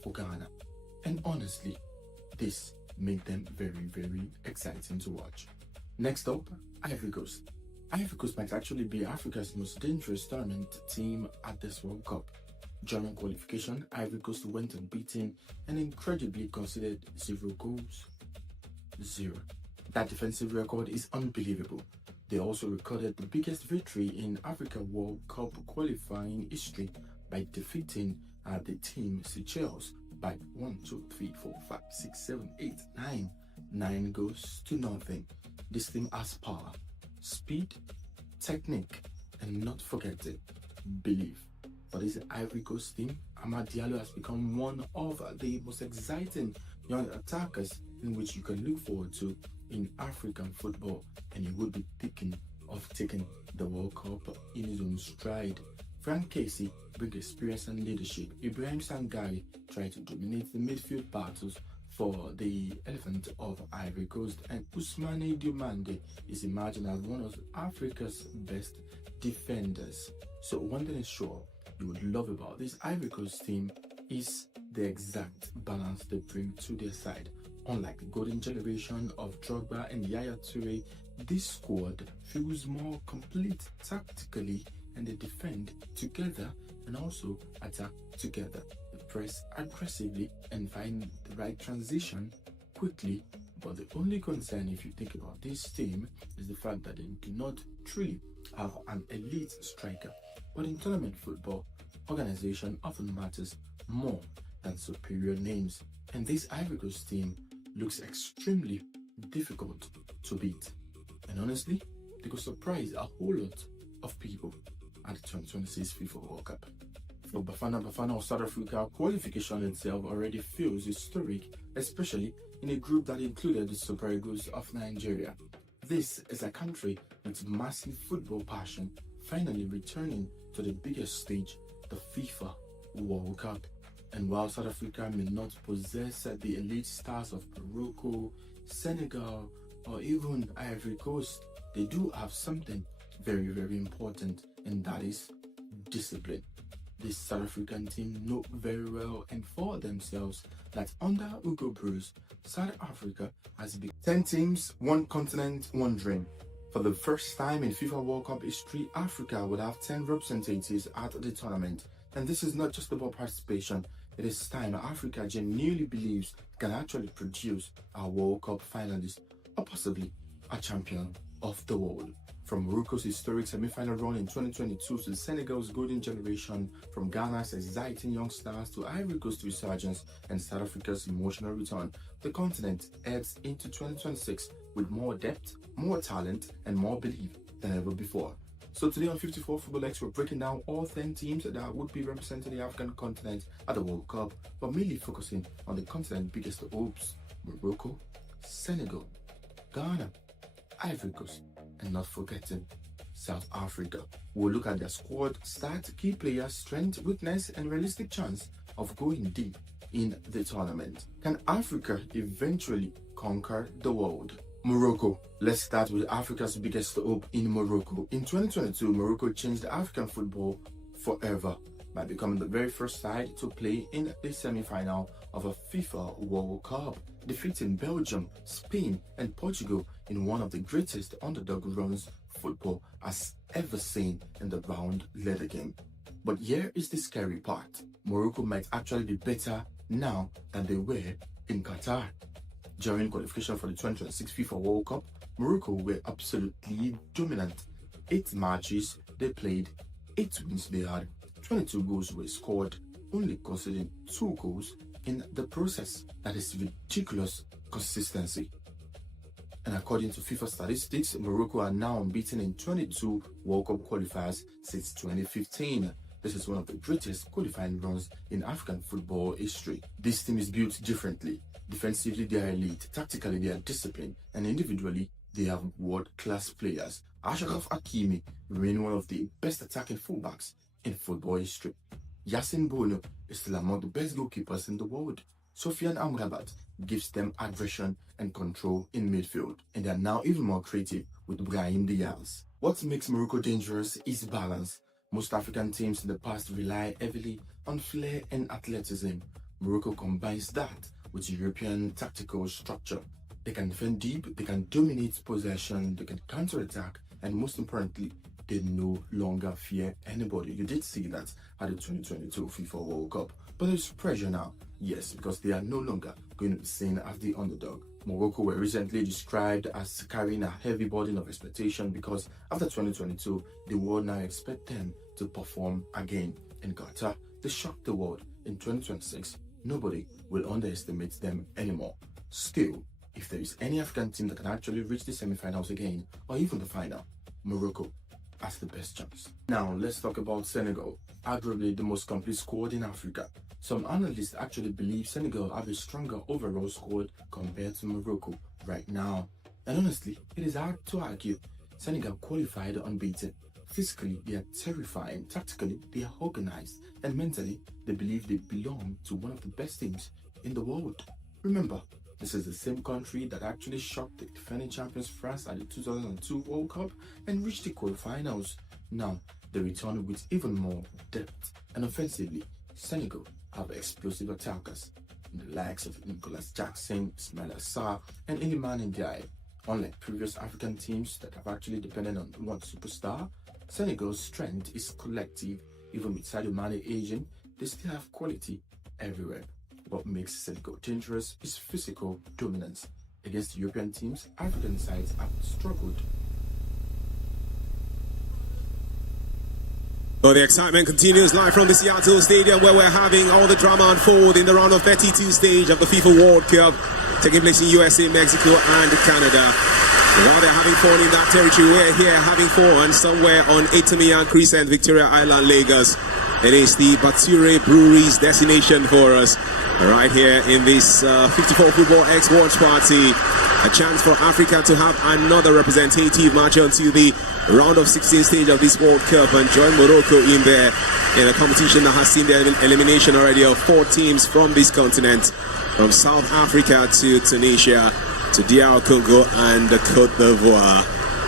for Ghana. And honestly, this made them very, very exciting to watch. Next up, Ivory Coast. Ivory Coast might actually be Africa's most dangerous tournament team at this World Cup. During qualification, Ivory Coast went unbeaten and incredibly conceded 0 goals. 0. That defensive record is unbelievable. They also recorded the biggest victory in Africa World Cup qualifying history by defeating the team Seychelles by 9 goals to nothing. This team has power, speed, technique, and not forgetting belief. For this Ivory Coast team, Amad Diallo has become one of the most exciting young attackers in which you can look forward to in African football, and he would be thinking of taking the World Cup in his own stride. Frank Casey brings experience and leadership. Ibrahim Sangare tried to dominate the midfield battles for the Elephant of Ivory Coast, and Ousmane Diomande is imagined as one of Africa's best defenders. So one thing is sure, you would love about this Ivory Coast team is the exact balance they bring to their side. Unlike the golden generation of Drogba and Yaya Toure, this squad feels more complete tactically, and they defend together and also attack together. They press aggressively and find the right transition quickly. But the only concern, if you think about this team, is the fact that they do not truly have an elite striker. But in tournament football, organization often matters more than superior names, and this Ivory Coast team looks extremely difficult to beat. And honestly, they could surprise a whole lot of people at the 2026 FIFA World Cup. For Bafana of South Africa, qualification itself already feels historic, especially in a group that included the Super Eagles of Nigeria. This is a country with massive football passion, finally returning to the biggest stage, the FIFA World Cup. And while South Africa may not possess the elite stars of Morocco, Senegal, or even Ivory Coast, they do have something very, very important, and that is discipline. This South African team know very well and for themselves that under Hugo Broos, South Africa has been 10 teams, 1 continent, 1 dream. For the first time in FIFA World Cup history, Africa would have 10 representatives at the tournament. And this is not just about participation. It is time Africa genuinely believes it can actually produce a World Cup finalist, or possibly a champion of the world. From Morocco's historic semi-final run in 2022 to Senegal's golden generation, from Ghana's exciting young stars to Ivory Coast's resurgence and South Africa's emotional return, the continent heads into 2026 with more depth, more talent, and more belief than ever before. So today on 54 Football X, we're breaking down all 10 teams that would be representing the African continent at the World Cup, but mainly focusing on the continent's biggest hopes: Morocco, Senegal, Ghana, Ivory Coast, and not forgetting South Africa. We'll look at their squad, stats, key players, strength, weakness, and realistic chance of going deep in the tournament. Can Africa eventually conquer the world? Morocco. Let's start with Africa's biggest hope in Morocco. In 2022, Morocco changed African football forever by becoming the very first side to play in the semi-final of a FIFA World Cup, defeating Belgium, Spain, and Portugal in one of the greatest underdog runs football has ever seen in the round leather game. But here is the scary part. Morocco might actually be better now than they were in Qatar. During qualification for the 2026 FIFA World Cup, Morocco were absolutely dominant. 8 matches they played, 8 wins they had, 22 goals were scored, only conceding 2 goals in the process. That is ridiculous consistency. And according to FIFA statistics, Morocco are now unbeaten in 22 World Cup qualifiers since 2015. This is one of the greatest qualifying runs in African football history. This team is built differently. Defensively, they are elite. Tactically, they are disciplined. And individually, they have world-class players. Achraf Hakimi remains one of the best attacking fullbacks in football history. Yassine Bono is still among the best goalkeepers in the world. Sofiane Amrabat gives them aggression and control in midfield. And they are now even more creative with Brahim Diaz. What makes Morocco dangerous is balance. Most African teams in the past rely heavily on flair and athleticism. Morocco combines that with European tactical structure. They can defend deep, they can dominate possession, they can counter-attack, and most importantly, they no longer fear anybody. You did see that at the 2022 FIFA World Cup. But there's pressure now, yes, because they are no longer going to be seen as the underdog. Morocco were recently described as carrying a heavy burden of expectation because after 2022, the world now expect them to perform again. In Qatar, they shocked the world. In 2026, nobody will underestimate them anymore. Still, if there is any African team that can actually reach the semi-finals again, or even the final, Morocco has the best chance. Now, let's talk about Senegal, arguably the most complete squad in Africa. Some analysts actually believe Senegal have a stronger overall squad compared to Morocco right now. And honestly, it is hard to argue. Senegal qualified unbeaten. Physically, they are terrifying. Tactically, they are organized. And mentally, they believe they belong to one of the best teams in the world. Remember, this is the same country that actually shocked the defending champions France at the 2002 World Cup and reached the quarterfinals. Now, they return with even more depth. And offensively, Senegal have explosive attackers in the likes of Nicolas Jackson, Ismail Assar, and Iliman Ndiaye. Unlike previous African teams that have actually depended on one superstar, Senegal's strength is collective. Even with Sadio Mané aging, they still have quality everywhere. What makes Senegal dangerous is physical dominance. Against European teams, African sides have struggled. Well, the excitement continues live from the Seattle Stadium where we're having all the drama unfold in the round of 32 stage of the FIFA World Cup taking place in USA, Mexico and Canada. While they're having fun in that territory, we're here having fun somewhere on Etamian Crescent, Victoria Island, Lagos. It is the Bature Brewery's destination for us right here in this 54 Football X Watch Party. A chance for Africa to have another representative match onto the round of 16 stage of this World Cup and join Morocco in there in a competition that has seen the elimination already of 4 teams from this continent, from South Africa to Tunisia to DR Congo and Cote d'Ivoire.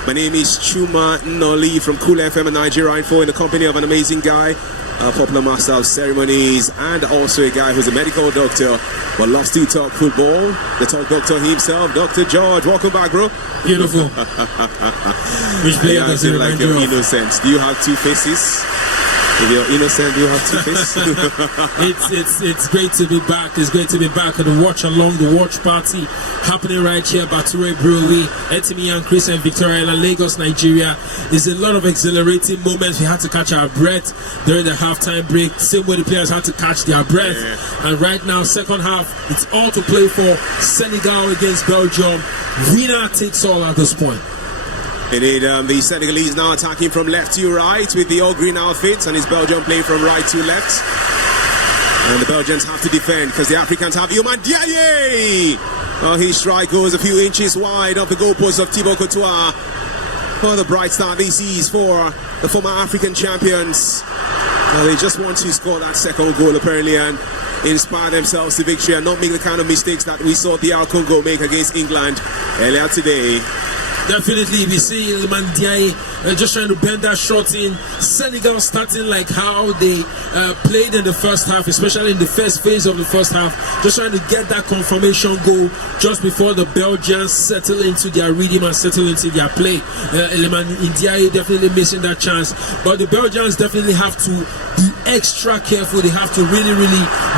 My name is Chuma Noli from Cool FM and Nigeria Info in the company of an amazing guy, a popular master of ceremonies and also a guy who's a medical doctor but loves to talk football. The talk doctor himself, Dr. George. Welcome back, bro. Beautiful. Which player does it like you're innocent? Do you have 2 faces? If you're innocent, you have 2 faces. It's great to be back. It's great to be back at the Watchalong, the watch party happening right here, Bature Brewery, Etimian Crescent, Victoria Island, Lagos, Nigeria. There's a lot of exhilarating moments. We had to catch our breath during the halftime break. Same way the players had to catch their breath. Yeah. And right now, second half, it's all to play for. Senegal against Belgium. Winner takes all at this point. Indeed, the Senegalese now attacking from left to right with the all-green outfits, and it's Belgium playing from right to left. And the Belgians have to defend because the Africans have Iliman Ndiaye. Oh, his strike goes a few inches wide of the goalpost of Thibaut Courtois. Oh, the bright start this is for the former African champions. They just want to score that second goal apparently and inspire themselves to victory and not make the kind of mistakes that we saw DR Congo make against England earlier today. Definitely, we see Iliman Ndiaye just trying to bend that shot in. Senegal starting like how they played in the first half, especially in the first phase of the first half, just trying to get that confirmation goal just before the Belgians settle into their rhythm and settle into their play. Iliman Ndiaye definitely missing that chance, but the Belgians definitely have to be extra careful. They have to really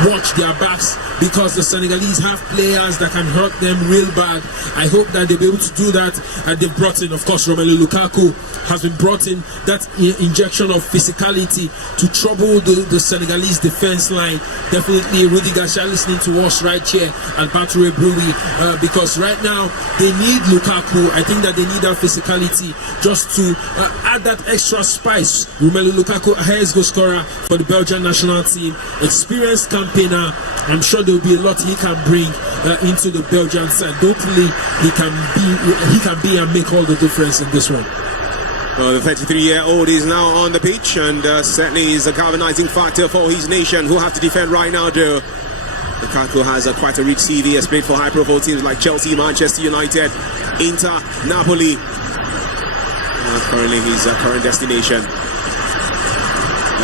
watch their backs because the Senegalese have players that can hurt them real bad. I hope that they'll be able to do that. They've brought in, of course, Romelu Lukaku has been brought in, that injection of physicality to trouble the Senegalese defense line. Definitely, Rudy Garcia listening to us right here at Bature Brewery because right now they need Lukaku. I think that they need that physicality just to add that extra spice. Romelu Lukaku, highest goal scorer for the Belgian national team, experienced campaigner. I'm sure there will be a lot he can bring into the Belgian side. Hopefully, he can be and make all the difference in this one. Well, the 33-year-old is now on the pitch and certainly is a galvanizing factor for his nation who have to defend right now, though. Lukaku has quite a rich CV, has played for high-profile teams like Chelsea, Manchester United, Inter, Napoli. Currently his current destination.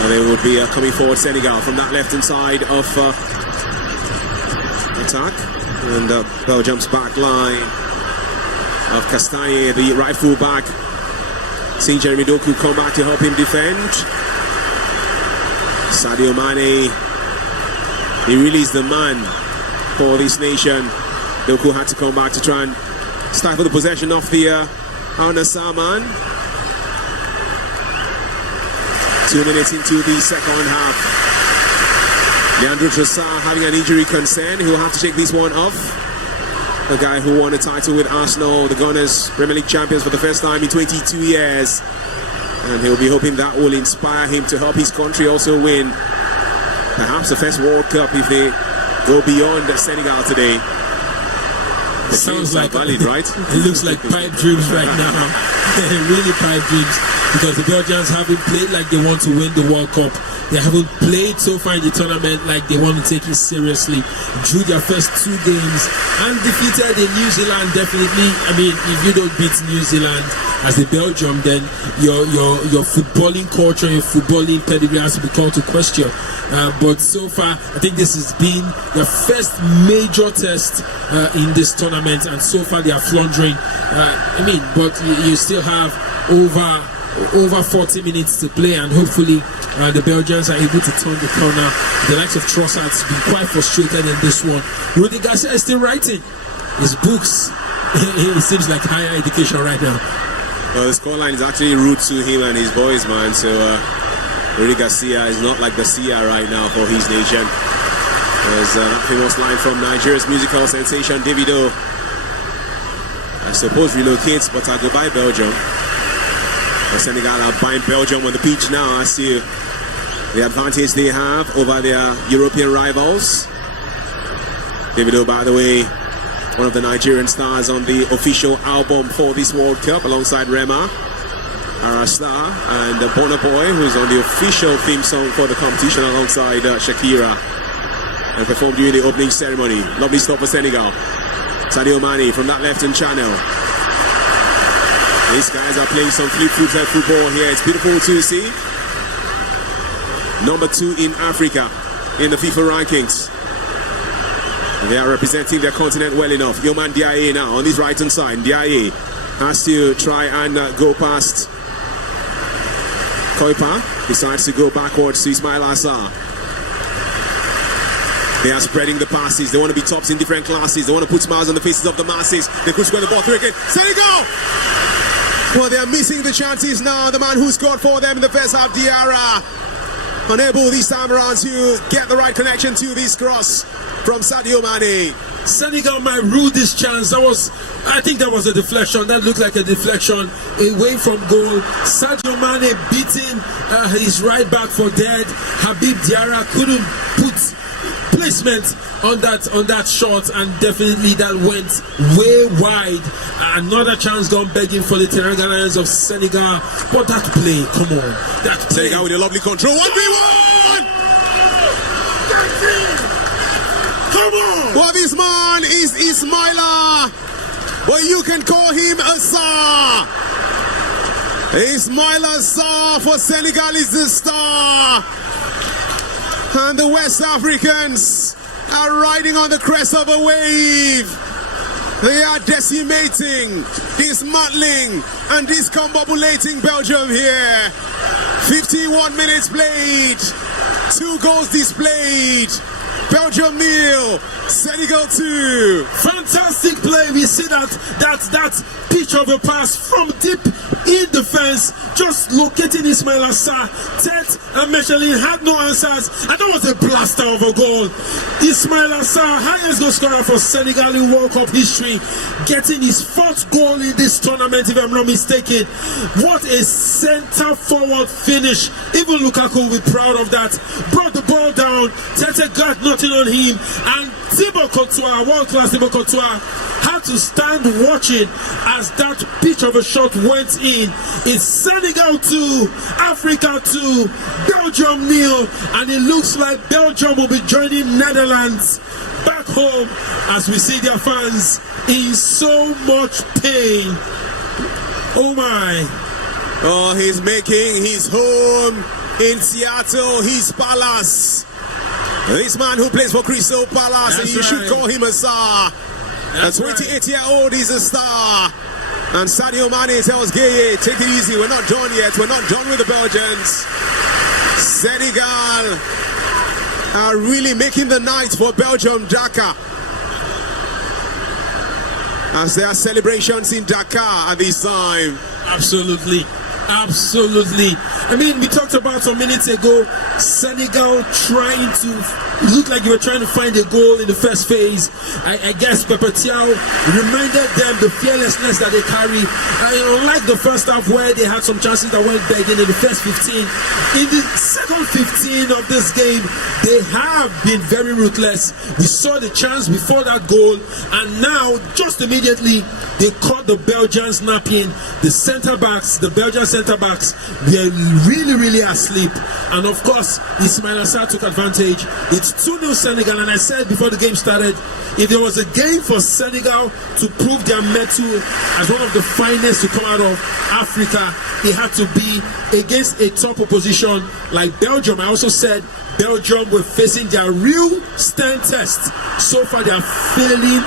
They would be coming forward, Senegal, from that left-hand side of attack. And Belgium's back line of Castagne, the right full back. Seeing Jérémy Doku come back to help him defend. Sadio Mané, he really is the man for this nation. Doku had to come back to try and stifle the possession of the Al Nassr man. 2 minutes into the second half. Leandro Trossard having an injury concern. He will have to take this one off. The guy who won a title with Arsenal, the Gunners, Premier League champions for the first time in 22 years. And he'll be hoping that will inspire him to help his country also win perhaps the first World Cup if they go beyond Senegal today. It sounds like valid, right? It looks like pipe dreams right now. Really pipe dreams, because the Belgians haven't played like they want to win the World Cup. They haven't played so far in the tournament like they want to take it seriously. Drew their first 2 games and defeated in New Zealand. Definitely, I mean, if you don't beat New Zealand as a Belgium, then your footballing culture, your footballing pedigree has to be called to question. But so far, I think this has been their first major test in this tournament, and so far they are floundering. But you still have over 40 minutes to play, and hopefully the Belgians are able to turn the corner. The likes of Trossard has been quite frustrated in this one. Rudy Garcia is still writing his books. It seems like higher education right now. Well, the scoreline is actually rude to him and his boys, man. So Rudy Garcia is not like Garcia right now for his nation. There's that famous line from Nigeria's musical sensation Davido. I suppose relocates, but I go by Belgium. Senegal are buying Belgium on the pitch now as to the advantage they have over their European rivals. Davido, by the way, one of the Nigerian stars on the official album for this World Cup, alongside Rema, Arasta, and Burna Boy, who's on the official theme song for the competition alongside Shakira, and performed during the opening ceremony. Lovely stop for Senegal. Sadio Mané from that left-hand channel. These guys are playing some fleet-footed football here. It's beautiful to see. Number 2 in Africa in the FIFA rankings. They are representing their continent well enough. Yoman Diaye now on this right-hand side. Diaye has to try and go past Koipa. Decides to go backwards to Ismail Assar. They are spreading the passes. They want to be tops in different classes. They want to put smiles on the faces of the masses. They could square the ball through again. Senegal! Well, they're missing the chances now. The man who scored for them in the first half, Diarra, unable this time around to get the right connection to this cross from Sadio Mané. Senegal might rule this chance. I think that was a deflection. That looked like a deflection away from goal. Sadio Mané beating his right back for dead. Habib Diarra couldn't put placement on that shot, and definitely that went way wide. Another chance gone begging for the Teranga Lions of Senegal. But that play, come on, that play. Senegal with a lovely control. 1v1. Come on. Well, this man is Ismaila, but you can call him Assar. Ismaila Assar for Senegal is the star. And the West Africans are riding on the crest of a wave. They are decimating, dismantling, and discombobulating Belgium here. 51 minutes played, 2 goals displayed. Belgium 0, Senegal 2. Fantastic play. We see that pitch of a pass from deep in defense, just locating Ismail Assar. Tet and Michelin had no answers, and that was a blaster of a goal. Ismail Assar, highest goal scorer for Senegal in World Cup history, getting his 4th goal in this tournament, if I'm not mistaken. What a centre forward finish. Even Lukaku will be proud of that. Brought the ball down. Tete got nothing on him, and Thibaut Courtois, world-class Thibaut Courtois, had to stand watching as that pitch of a shot went in. It's Senegal 2, Africa 2, Belgium 0, and it looks like Belgium will be joining Netherlands back home as we see their fans in so much pain. Oh my. Oh, he's making his home in Seattle, his palace. This man who plays for Crystal Palace, and you should right. call him a star. A That's right. 28-year-old is a star. And Sadio Mané tells Gueye, take it easy, we're not done yet. We're not done with the Belgians. Senegal are really making the night for Belgium, Dakar. As there are celebrations in Dakar at this time. Absolutely. Absolutely. I mean, we talked about some minutes ago, Senegal trying to look like you were trying to find a goal in the first phase. I guess Bature reminded them the fearlessness that they carry. Unlike the first half where they had some chances that went begging in the first 15, in the second 15 of this game, they have been very ruthless. We saw the chance before that goal, and now just immediately they caught the Belgians napping. The centre backs, the Belgian centre backs, were really asleep, and of course Ismail Assar took advantage. It's 2-0 Senegal, and I said before the game started, if there was a game for Senegal to prove their mettle as one of the finest to come out of Africa, it had to be against a top opposition like Belgium. I also said Belgium were facing their real stern test. So far they are failing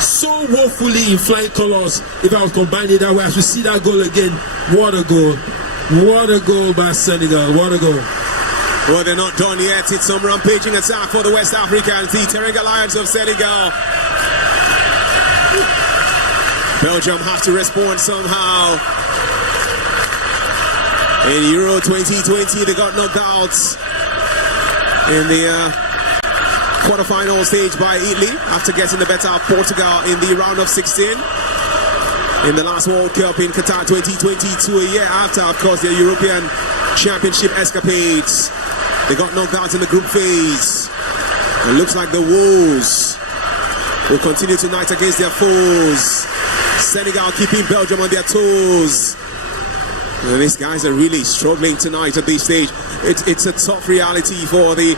so woefully in flying colors. If I was combining it that way, as we see that goal again, what a goal. What a goal by Senegal. What a goal. Well, they're not done yet. It's some rampaging attack for the West Africans, the Teranga Lions of Senegal. Belgium have to respond somehow. In Euro 2020, they got knocked out in the quarterfinal stage by Italy after getting the better of Portugal in the round of 16. In the last World Cup in Qatar 2022, a year after, of course, their European Championship escapades. They got knocked out in the group phase. It looks like the Wolves will continue tonight against their foes. Senegal keeping Belgium on their toes. And these guys are really struggling tonight at this stage. It's a tough reality for the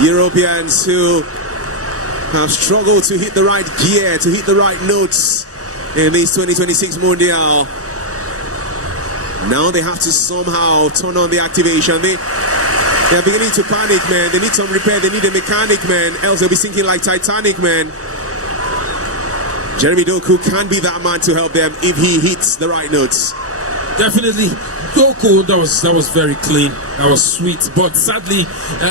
Europeans who have struggled to hit the right gear, to hit the right notes in this 2026 Mundial. Now they have to somehow turn on the activation. They're beginning to panic, man. They need some repair. They need a mechanic, man. Else they'll be sinking like Titanic, man. Jérémy Doku can be that man to help them if he hits the right notes. Definitely. Doku, that was very clean. That was sweet. But sadly,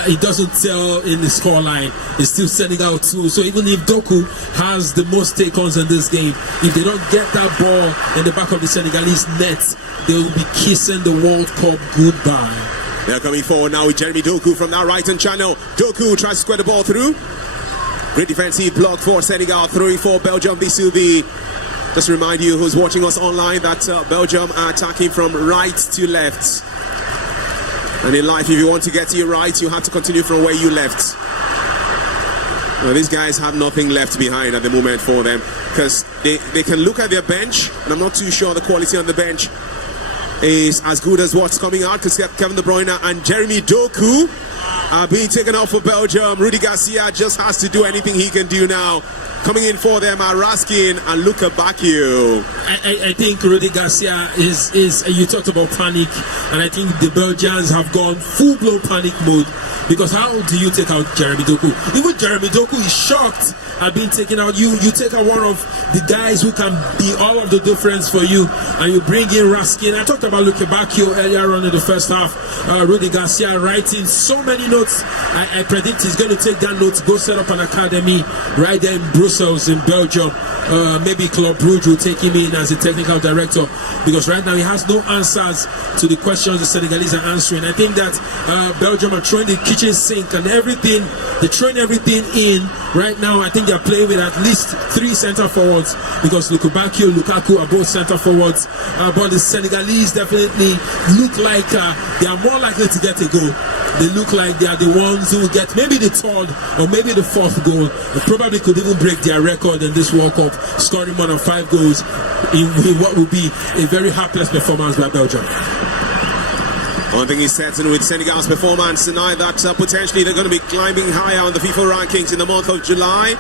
it doesn't tell in the scoreline. It's still Senegal 2. So even if Doku has the most take-ons in this game, if they don't get that ball in the back of the Senegalese net, they will be kissing the World Cup goodbye. They're coming forward now with Jérémy Doku from that right-hand channel. Doku tries to square the ball through. Great defensive block for Senegal, throwing for Belgium. This will be, just to remind you who's watching us online, that Belgium are attacking from right to left. And in life, if you want to get to your right, you have to continue from where you left. Well, these guys have nothing left behind at the moment for them, because they can look at their bench, and I'm not too sure the quality on the bench is as good as what's coming out, because Kevin De Bruyne and Jérémy Doku are being taken out for Belgium. Rudy Garcia just has to do anything he can do now. Coming in for them are Raskin and Luka Bakio. I think Rudy Garcia is you talked about panic, and I think the Belgians have gone full-blown panic mode, because how do you take out Jérémy Doku? Even Jérémy Doku is shocked at being taken out. You take out one of the guys who can be all of the difference for you, and you bring in Raskin. I talked about Luka Bakio earlier on in the first half. Rudy Garcia writing so many notes. I predict he's going to take that note, go set up an academy right there in Brussels, in Belgium. Maybe Club Brugge will take him in as a technical director, because right now he has no answers to the questions the Senegalese are answering. I think that Belgium are throwing the kitchen sink and everything. They're throwing everything in right now. I think they're playing with at least 3 center forwards, because Lukaku, Lukaku are both center forwards. But the Senegalese definitely look like they are more likely to get a goal. They look like they are the ones who will get maybe the 3rd or maybe the 4th goal. They probably could even break their record in this World Cup, scoring more than 5 goals in what would be a very hapless performance by Belgium. One thing is certain with Senegal's performance tonight, that potentially they're going to be climbing higher on the FIFA rankings in the month of July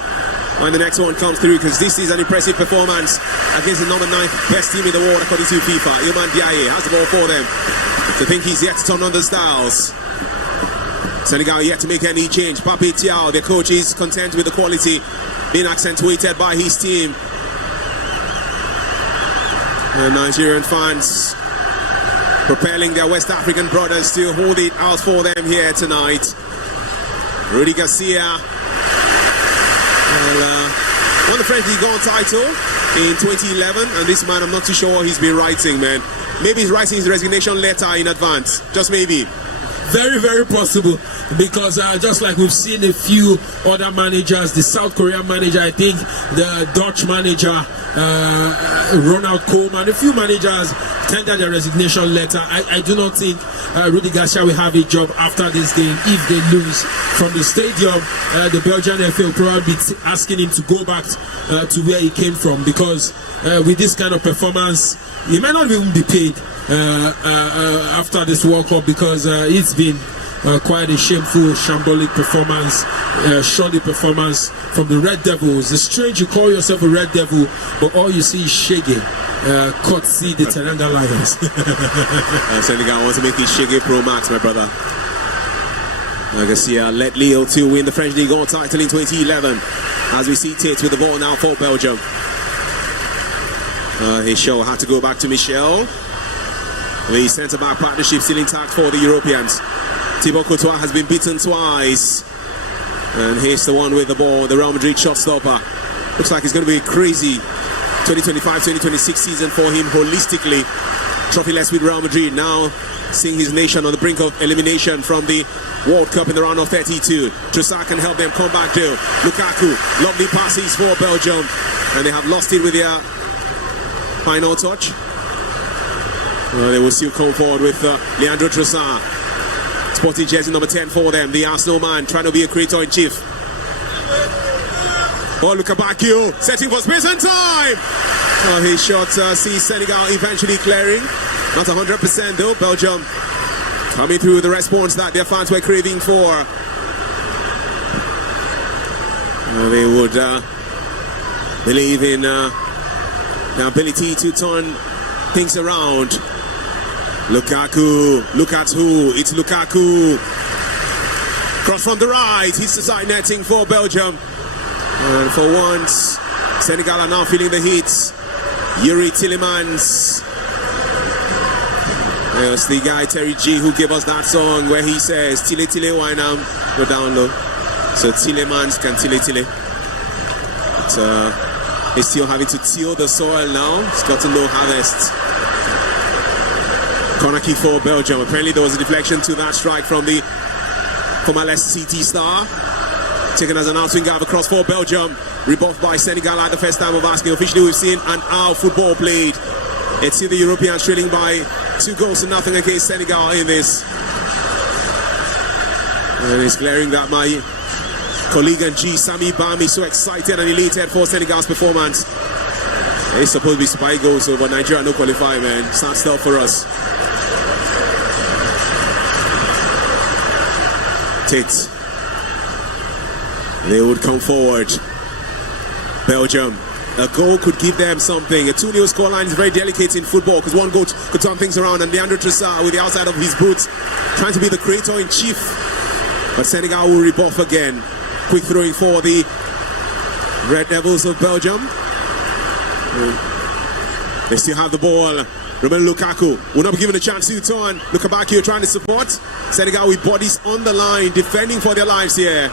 when the next one comes through, because this is an impressive performance against the number 9th best team in the world according to FIFA. Iliman Ndiaye has the ball for them. To think he's yet to turn on the styles. Senegal yet to make any change. Pape Thiaw, their coach, is content with the quality being accentuated by his team. And Nigerian fans propelling their West African brothers to hold it out for them here tonight. Rudy Garcia won the French League One title in 2011, and this man, I'm not too sure what he's been writing, man. Maybe he's writing his resignation letter in advance, just maybe. Very, very possible, because just like we've seen a few other managers, the South Korean manager, I think the Dutch manager, Ronald Koeman, a few managers tendered their resignation letter. I do not think Rudy Garcia will have a job after this game if they lose from the stadium. The Belgian FA will probably be asking him to go back to where he came from, because with this kind of performance, he may not even be paid after this World Cup, because it's been quite a shameful, shambolic performance, shoddy performance from the Red Devils. It's strange you call yourself a Red Devil, but all you see is Shege, courtesy the Teranga Lions. Senegal wants to make it Shege Pro Max, my brother. Garcia led Lille to win the French League One title in 2011. As we see Tate with the ball now for Belgium. His show had to go back to Michel. The centre-back partnership still intact for the Europeans. Thibaut Courtois has been beaten twice. And here's the one with the ball, the Real Madrid shot-stopper. Looks like it's going to be a crazy 2025-2026 season for him holistically. Trophyless with Real Madrid, now seeing his nation on the brink of elimination from the World Cup in the round of 32. Trossard can help them come back though. Lukaku, lovely passes for Belgium. And they have lost it with their final touch. They will still come forward with Leandro Trossard. Sporting jersey number 10 for them. The Arsenal man trying to be a creator in chief. Oh, look at Bakio setting for space and time. His shot sees Senegal eventually clearing. Not 100% though. Belgium coming through the response that their fans were craving for. They would believe in the ability to turn things around. Lukaku, look at who, it's Lukaku. Cross from the right, hits the side netting for Belgium. And for once, Senegal are now feeling the heat. Yuri Tillemans. There's the guy Terry G who gave us that song where he says, Tile Tile Wainam, go down low. So Tillemans can Tile Tile. But he's still having to till the soil now. He's got a low harvest. Corner kick for Belgium. Apparently there was a deflection to that strike from the former Leicester City star. Taken as an out-swing guard across for Belgium. Rebuffed by Senegal at the first time of asking. Officially we've seen an hour football played. It's see the Europeans trailing by 2-0 against Senegal in this. And it's glaring that my colleague and G, Sami Bam, is so excited and elated for Senegal's performance. It's supposed to be spy goals, but Nigeria no qualify, man. It's not stuff for us. Tate. They would come forward. Belgium. A goal could give them something. A 2-0 scoreline is very delicate in football because one goal could turn things around. And Leandro Trossard with the outside of his boots trying to be the creator in chief. But Senegal will rebuff again. Quick throwing for the Red Devils of Belgium. They still have the ball. Romelu Lukaku will not be given a chance to turn. Look back here trying to support. Senegal with bodies on the line, defending for their lives here.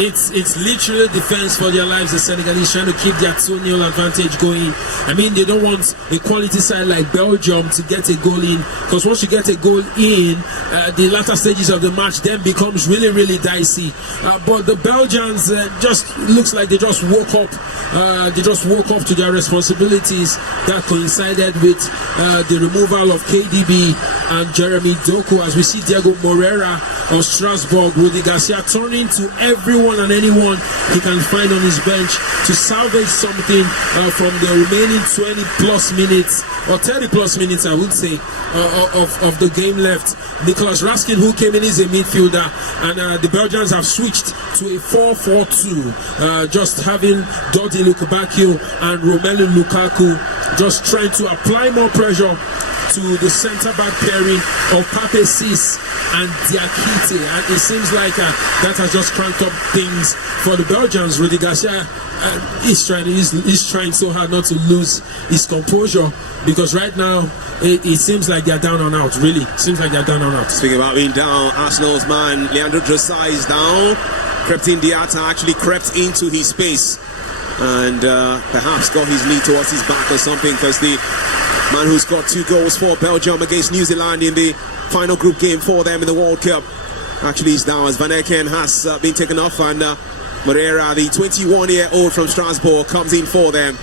It's literally defense for their lives. The Senegalese trying to keep their 2-0 advantage going. I mean, they don't want a quality side like Belgium to get a goal in, because once you get a goal in, the latter stages of the match then becomes really, really dicey. But the Belgians just looks like they just woke up. They just woke up to their responsibilities that coincided with the removal of KDB and Jérémy Doku, as we see Diego Moreira of Strasbourg, Rudy Garcia turning to everyone and anyone he can find on his bench to salvage something from the remaining 20 plus minutes or 30 plus minutes, I would say, of the game left. Nicolas Raskin, who came in, is a midfielder, and the Belgians have switched to a 4-4-2, just having Dodi Lukubakio and Romelu Lukaku just trying to apply more pressure to the centre-back pairing of Pape Cis and Diakite, and it seems like that has just cranked up things for the Belgians. Rudy Garcia is trying so hard not to lose his composure, because right now it seems like they're down and out. Really, seems like they're down and out. Speaking about being down, Arsenal's man Leandro Trossard is down. Crepin Diatta actually crept into his space and perhaps got his knee towards his back or something, because the man who scored 2 goals for Belgium against New Zealand in the final group game for them in the World Cup actually is down, as Van Eycken has been taken off, and Moreira, the 21-year-old from Strasbourg, comes in for them.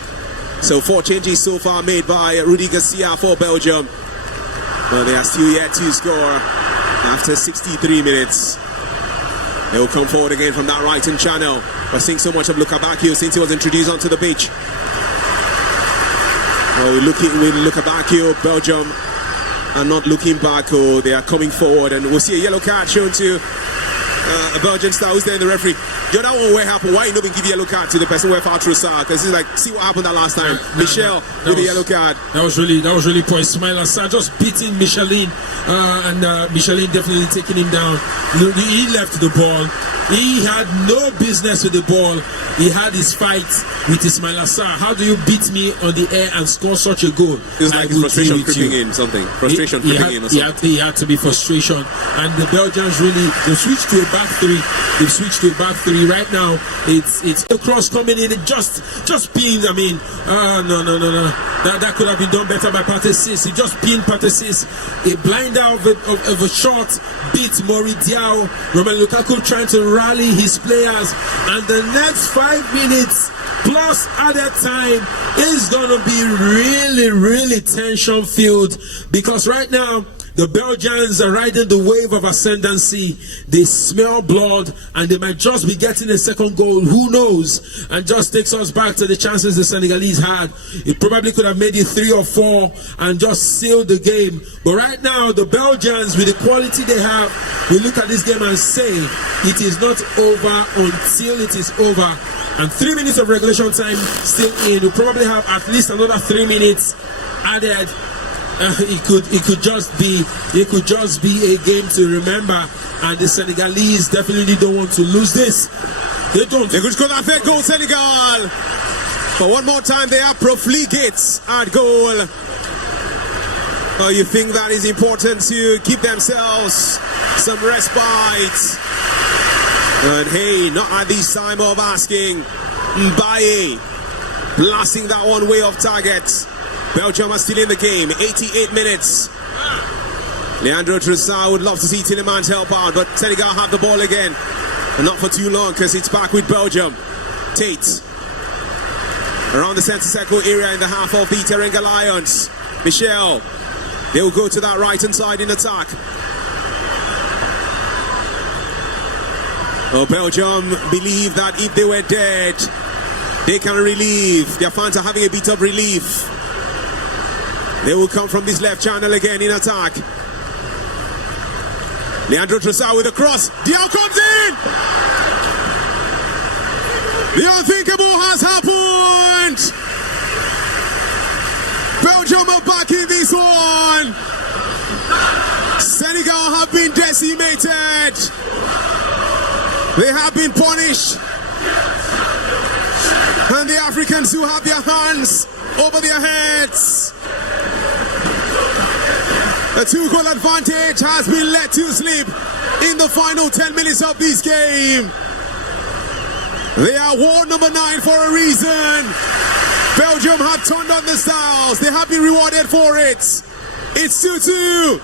So 4 changes so far made by Rudy Garcia for Belgium, but they are still yet to score after 63 minutes. They will come forward again from that right-hand channel. We're seeing so much of Luka Bacchio since he was introduced onto the pitch. Well, we look at Bacchio, Belgium are not looking back. Oh, they are coming forward, and we'll see a yellow card shown to a Belgian star who's there in the referee. You know what will happen? Why you not give a yellow card to the person who fouled Trossard? Because it's like, see what happened that last time. Michel with a yellow card. That was really poor. Ismail Assar just beating Michelin, and Michelin definitely taking him down. He left the ball. He had no business with the ball. He had his fight with Ismail Assar. How do you beat me on the air and score such a goal? It's like frustration creeping in, something. Frustration creeping in or something. He had to be frustration. And the Belgians they switched to a back three. They've switched to a back three right now. It's a cross coming in. It just pinned. I mean, no. That could have been done better by Pape Cis. He just pinned Pape Cis. A blinder of a shot beat Mori Diao. Romelu Lukaku trying to rally his players, and the next 5 minutes plus added time is gonna be really tension filled, because right now the Belgians are riding the wave of ascendancy. They smell blood, and they might just be getting a second goal. Who knows? And just takes us back to the chances the Senegalese had. It probably could have made it 3 or 4 and just sealed the game. But right now, the Belgians, with the quality they have, we look at this game and say it is not over until it is over. And 3 minutes of regulation time still in. We'll probably have at least another 3 minutes added. It could just be a game to remember, and the Senegalese definitely don't want to lose this. They don't. They could score that third goal, Senegal. But one more time, they have profligates at goal. Oh, you think that is important to keep themselves some respite? And hey, not at this time of asking. Mbaye blasting that one way off target. Belgium are still in the game, 88 minutes. Leandro Trossard would love to see Tillemans help out, but Senegal have the ball again. And not for too long, because it's back with Belgium. Tate. Around the centre circle area in the half of the Teranga Lions. Michel. They will go to that right-hand side in attack. Oh, Belgium believe that if they were dead, they can relieve. Their fans are having a bit of relief. They will come from this left channel again in attack. Leandro Trossard with a cross. Diao comes in! The unthinkable has happened! Belgium are back in this one! Senegal have been decimated! They have been punished! And the Africans who have their hands over their heads. A 2-goal advantage has been let to slip in the final 10 minutes of this game. They are world number 9 for a reason. Belgium have turned on the styles. They have been rewarded for it. It's 2-2.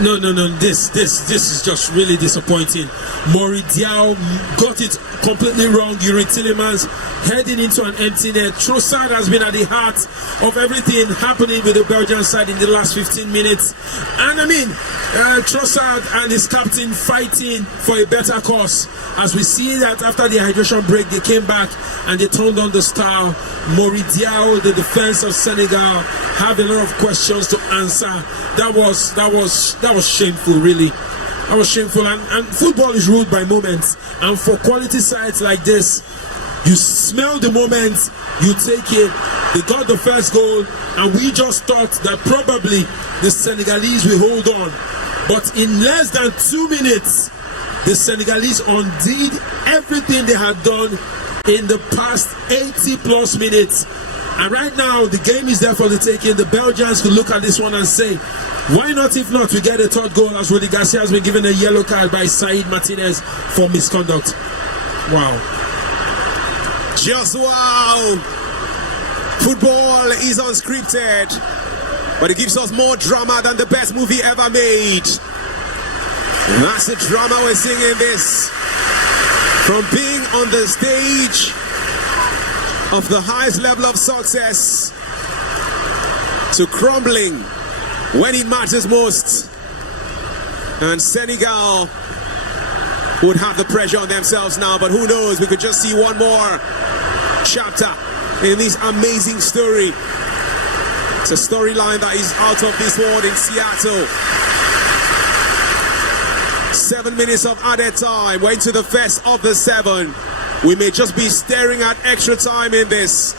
No. This is just really disappointing. Mori Diao got it completely wrong. Yuri Tillemans heading into an empty net. Trossard has been at the heart of everything happening with the Belgian side in the last 15 minutes. And I mean, Trossard and his captain fighting for a better cause. As we see that after the hydration break, they came back and they turned on the star. Mori Diao, the defense of Senegal, have a lot of questions to answer. That was shameful, really. That was shameful, and football is ruled by moments. And for quality sides like this, You smell the moment, you take it. They got the first goal, and we just thought that probably the Senegalese will hold on. But in less than 2 minutes, the Senegalese undid everything they had done in the past 80 plus minutes. And right now, the game is there for the taking. The Belgians could look at this one and say, why not? If not, we get a third goal, as Rudy Garcia has been given a yellow card by Said Martinez for misconduct. Wow. Just wow. Football is unscripted, but it gives us more drama than the best movie ever made. And that's the drama we're seeing in this. From being on the stage of the highest level of success to crumbling when it matters most. And Senegal would have the pressure on themselves now, but who knows, we could just see one more chapter in this amazing story. It's a storyline that is out of this world in Seattle. 7 minutes of added time. We're into the first of the 7. We may just be staring at extra time in this.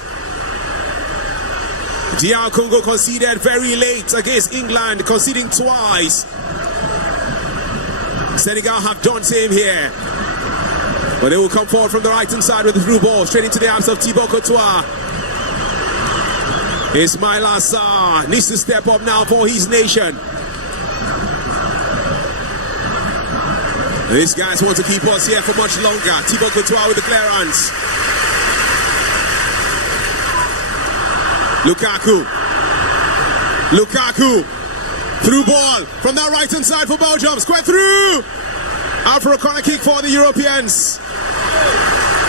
DR Congo conceded very late against England, conceding twice. Senegal have done same here, but they will come forward from the right hand side with the through ball straight into the arms of Thibaut Courtois. Ismail Assar needs to step up now for his nation. These guys want to keep us here for much longer. Thibaut Courtois with the clearance. Lukaku. Through ball from that right hand side for Belgium. Square through. Out for a corner kick for the Europeans.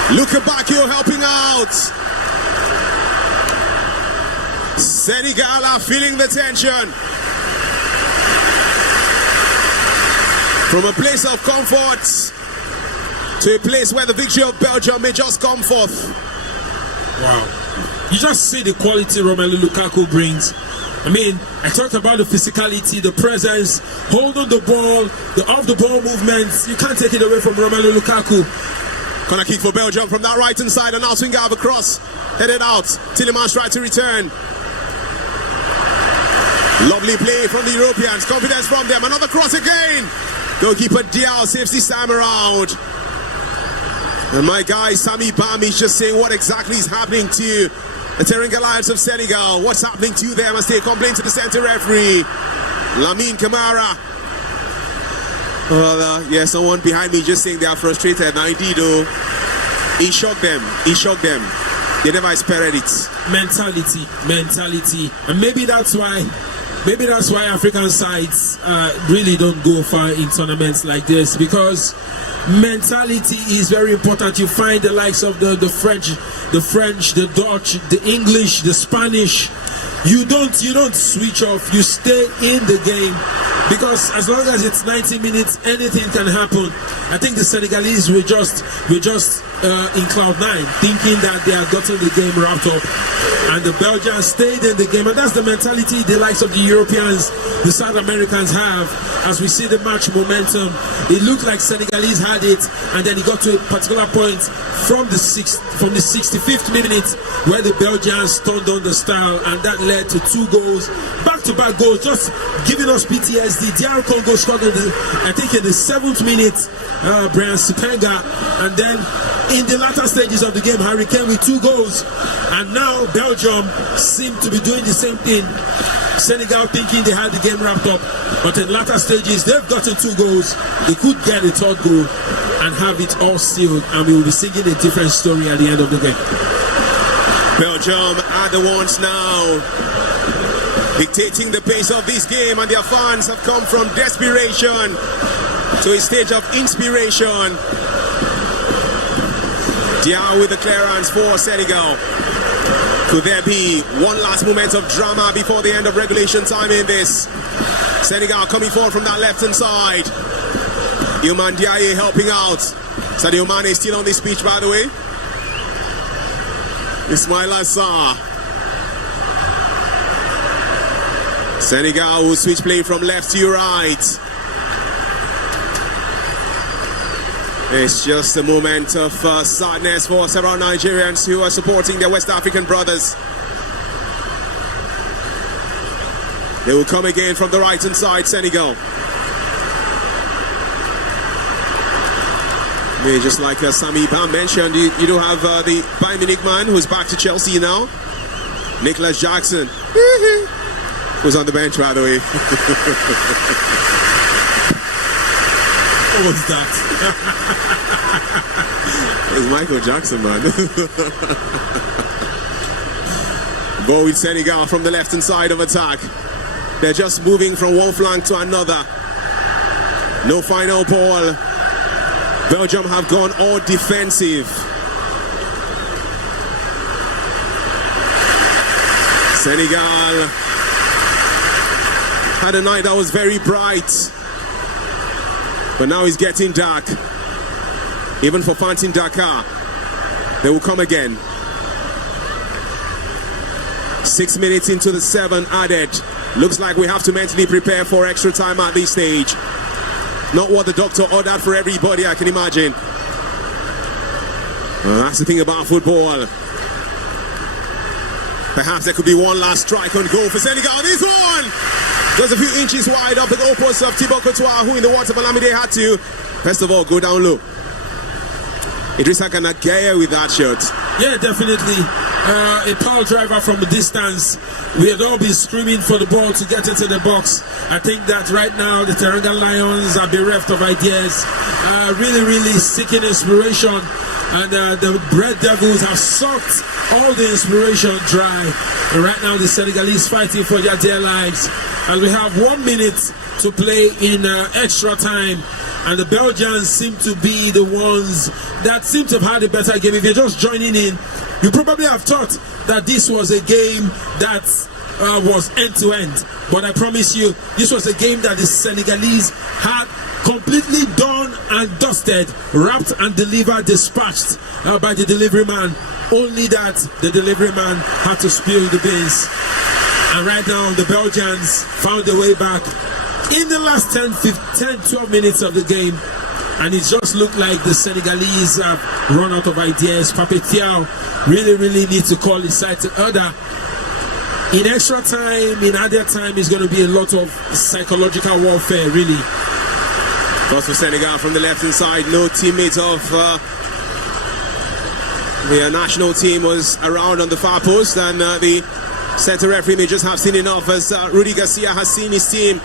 Lukaku helping out. Senegal are feeling the tension. From a place of comfort to a place where the victory of Belgium may just come forth. Wow. You just see the quality Romelu Lukaku brings. I mean, I talked about the physicality, the presence, holding the ball, the off-the-ball movements. You can't take it away from Romelu Lukaku. Corner kick for Belgium from that right-hand side, and now swing out across. Headed out. Tillemans tried to return. Lovely play from the Europeans. Confidence from them. Another cross again. Goalkeeper Diao saves this time around. And my guy Sami Bami is just saying what exactly is happening to the Teranga Lions of Senegal. What's happening to them as they complain to the center referee, Lamine Camara. Well, yeah, someone behind me just saying they are frustrated. Now indeed, though, he shocked them. They never expected it. Mentality. And maybe that's why African sides really don't go far in tournaments like this, because mentality is very important. You find the likes of the French, the Dutch, the English, the Spanish. You don't switch off. You stay in the game, because as long as it's 90 minutes, anything can happen. I think the Senegalese were just in cloud 9, thinking that they had gotten the game wrapped up, and the Belgians stayed in the game. And that's the mentality the likes of the Europeans, the South Americans have. As we see the match momentum, it looked like Senegalese had it, and then it got to a particular point from the 65th minute where the Belgians turned on the style, and that led to 2 goals, back-to-back goals, just giving us PTSD. DR Congo scored, I think, in the 7th minute, Brian Sipenga, and then in the latter stages of the game, Harry Kane with 2 goals, and now Belgium seem to be doing the same thing. Senegal thinking they had the game wrapped up, but in latter stages they've gotten 2 goals. They could get a 3rd goal and have it all sealed, and we will be singing a different story at the end of the game. Belgium are the ones now dictating the pace of this game, and their fans have come from desperation to a stage of inspiration. Diao with the clearance for Senegal. Could there be one last moment of drama before the end of regulation time in this? Senegal coming forward from that left-hand side. Iliman Ndiaye helping out. Sadio Mané is still on this pitch, by the way. Ismail Assar. Senegal will switch play from left to right. It's just a moment of sadness for several Nigerians who are supporting their West African brothers. They will come again from the right-hand side, Senegal. Yeah, just like Sami Bam mentioned, you do have the Bayern Munich man who's back to Chelsea now. Nicholas Jackson, who's on the bench, by the way. What was that? It's Michael Jackson, man. Ball with Senegal from the left-hand side of attack. They're just moving from one flank to another. No final ball. Belgium have gone all defensive. Senegal had a night that was very bright, but now it's getting dark. Even for Fantin Dakar, they will come again. 6 minutes into the 7 added. Looks like we have to mentally prepare for extra time at this stage. Not what the doctor ordered for everybody, I can imagine. That's the thing about football. Perhaps there could be one last strike on goal for Senegal. This one! Just a few inches wide of the goalpost of Thibaut Courtois, who in the water Malamide had to, first of all, go down low. Idrissa Kanagaya with that shot. Yeah, definitely. A power driver from a distance. We had all been screaming for the ball to get into the box. I think that right now the Teranga Lions are bereft of ideas, really seeking inspiration, and the Red Devils have sucked all the inspiration dry. And right now the Senegalese fighting for their dear lives, as we have 1 minute to play in extra time. And the Belgians seem to be the ones that seem to have had a better game. If you're just joining in, you probably have thought that this was a game that was end-to-end. But I promise you, this was a game that the Senegalese had completely done and dusted, wrapped and delivered, dispatched by the delivery man. Only that the delivery man had to spill the beans. And right now, the Belgians found their way back in the last 10-12 minutes of the game, and it just looked like the Senegalese have run out of ideas. Pape Thiaw really needs to call his side to order. In extra time, in added time, is going to be a lot of psychological warfare, really. Cross for Senegal from the left-hand side. No teammate of the national team was around on the far post, and the center referee may just have seen enough, as Rudy Garcia has seen his team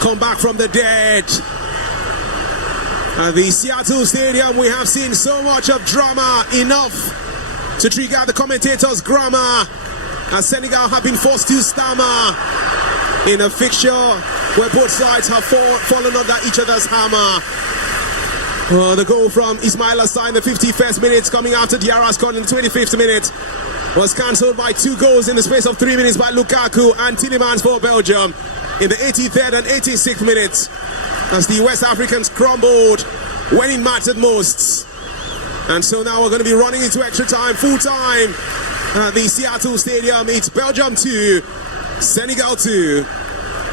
come back from the dead. At the Seattle Stadium, we have seen so much of drama, enough to trigger the commentators' grammar, as Senegal have been forced to stammer in a fixture where both sides have fallen under each other's hammer. The goal from Ismail Assar in the 51st minute, coming after Diarra's goal in the 25th minute, was cancelled by 2 goals in the space of 3 minutes by Lukaku and Tielemans for Belgium in the 83rd and 86th minutes, as the West Africans crumbled when it mattered most. And so now we're going to be running into extra time, full time at the Seattle Stadium. It's Belgium 2, Senegal 2.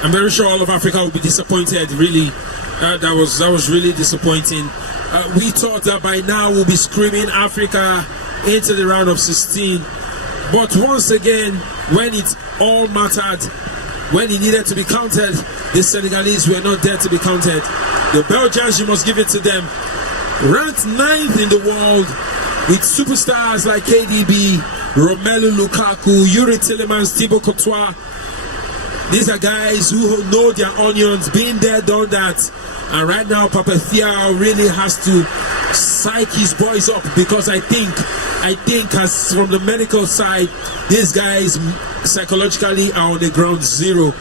I'm very sure all of Africa will be disappointed, really. That was really disappointing. We thought that by now we'll be screaming Africa into the round of 16. But once again, when it all mattered, when it needed to be counted, the Senegalese were not there to be counted. The Belgians, you must give it to them, ranked 9th in the world, with superstars like KDB, Romelu Lukaku, Yuri Tielemans, Thibaut Courtois. These are guys who know their onions, been there, done that. And right now, Pape Thiaw really has to psych his boys up, because I think as from the medical side, these guys psychologically are on the ground zero.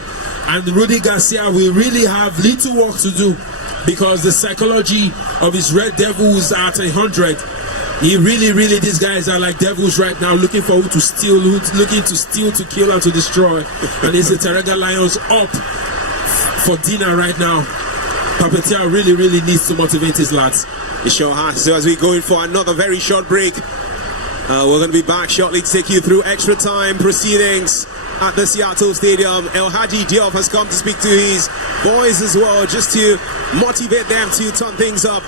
And Rudy Garcia will really have little work to do, because the psychology of his Red Devils are at 100. He really, these guys are like devils right now, looking for who to steal, looking to steal, to kill, and to destroy. And it's the Teranga Lions up for dinner right now. Pape Thiaw really needs to motivate his lads. He sure has. So as we go in for another very short break, we're going to be back shortly to take you through extra time proceedings at the Seattle Stadium. El Hadji Diop has come to speak to his boys as well, just to motivate them to turn things up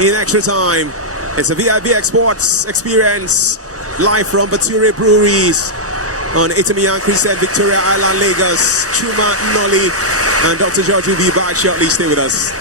in extra time. It's a VIP Exports experience live from Bature Breweries on Itamian Crescent, Victoria Island, Lagos. Chuma Nolly and Dr. George will be back shortly. Stay with us.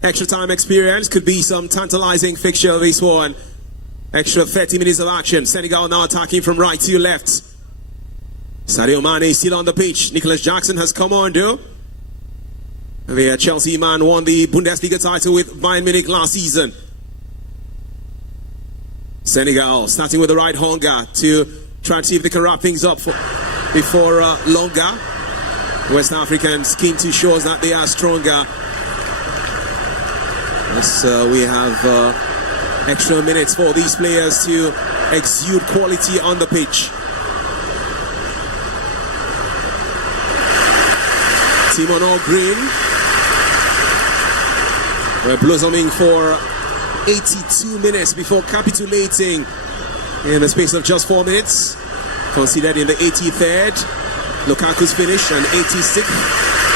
Extra time experience could be some tantalizing fixture this one. Extra 30 minutes of action. Senegal now attacking from right to left. Sadio Mané still on the pitch. Nicholas Jackson has come on though. The Chelsea man won the Bundesliga title with Bayern Munich last season. Senegal starting with the right hunger to try and see if they can wrap things up before longer. West Africans keen to show us that they are stronger. As we have extra minutes for these players to exude quality on the pitch. Team on all green. We're blossoming for 82 minutes before capitulating in the space of just 4 minutes. Considered in the 83rd. Lukaku's finish and 86th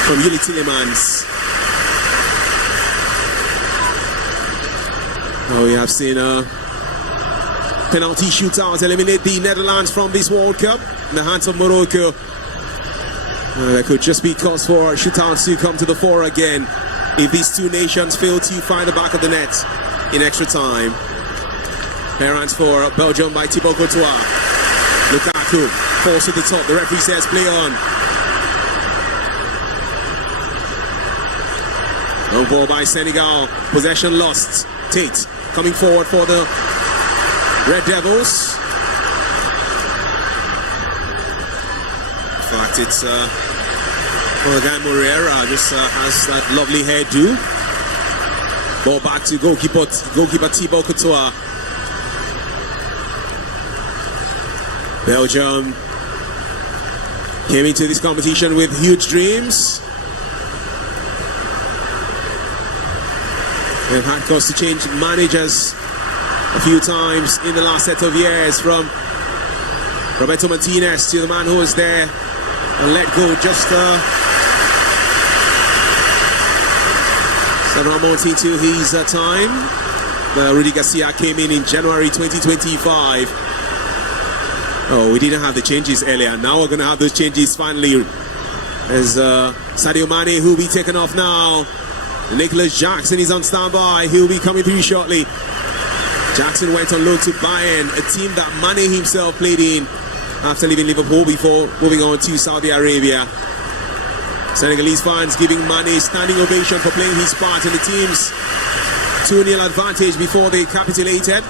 from Yuli Tillemans. We have seen a penalty shootout eliminate the Netherlands from this World Cup in the hands of Morocco. There could just be cause for shootouts to come to the fore again if these two nations fail to find the back of the net in extra time. Clearance for Belgium by Thibaut Courtois. Lukaku falls to the top. The referee says play on. Long ball by Senegal. Possession lost. Tate coming forward for the Red Devils. In fact, it's Morgan Moreira just has that lovely hairdo. Ball back to goalkeeper Thibaut Courtois. Belgium came into this competition with huge dreams. They've had cause to change managers a few times in the last set of years, from Roberto Martinez to the man who was there and let go just 7 months into his time. Rudy Garcia came in January 2025. Oh, we didn't have the changes earlier. Now we're going to have those changes finally. There's Sadio Mané, who will be taken off now. Nicholas Jackson is on standby. He'll be coming through shortly. Jackson went on loan to Bayern, a team that Mané himself played in after leaving Liverpool before moving on to Saudi Arabia. Senegalese fans giving Mané standing ovation for playing his part in the team's 2-0 advantage before they capitulated.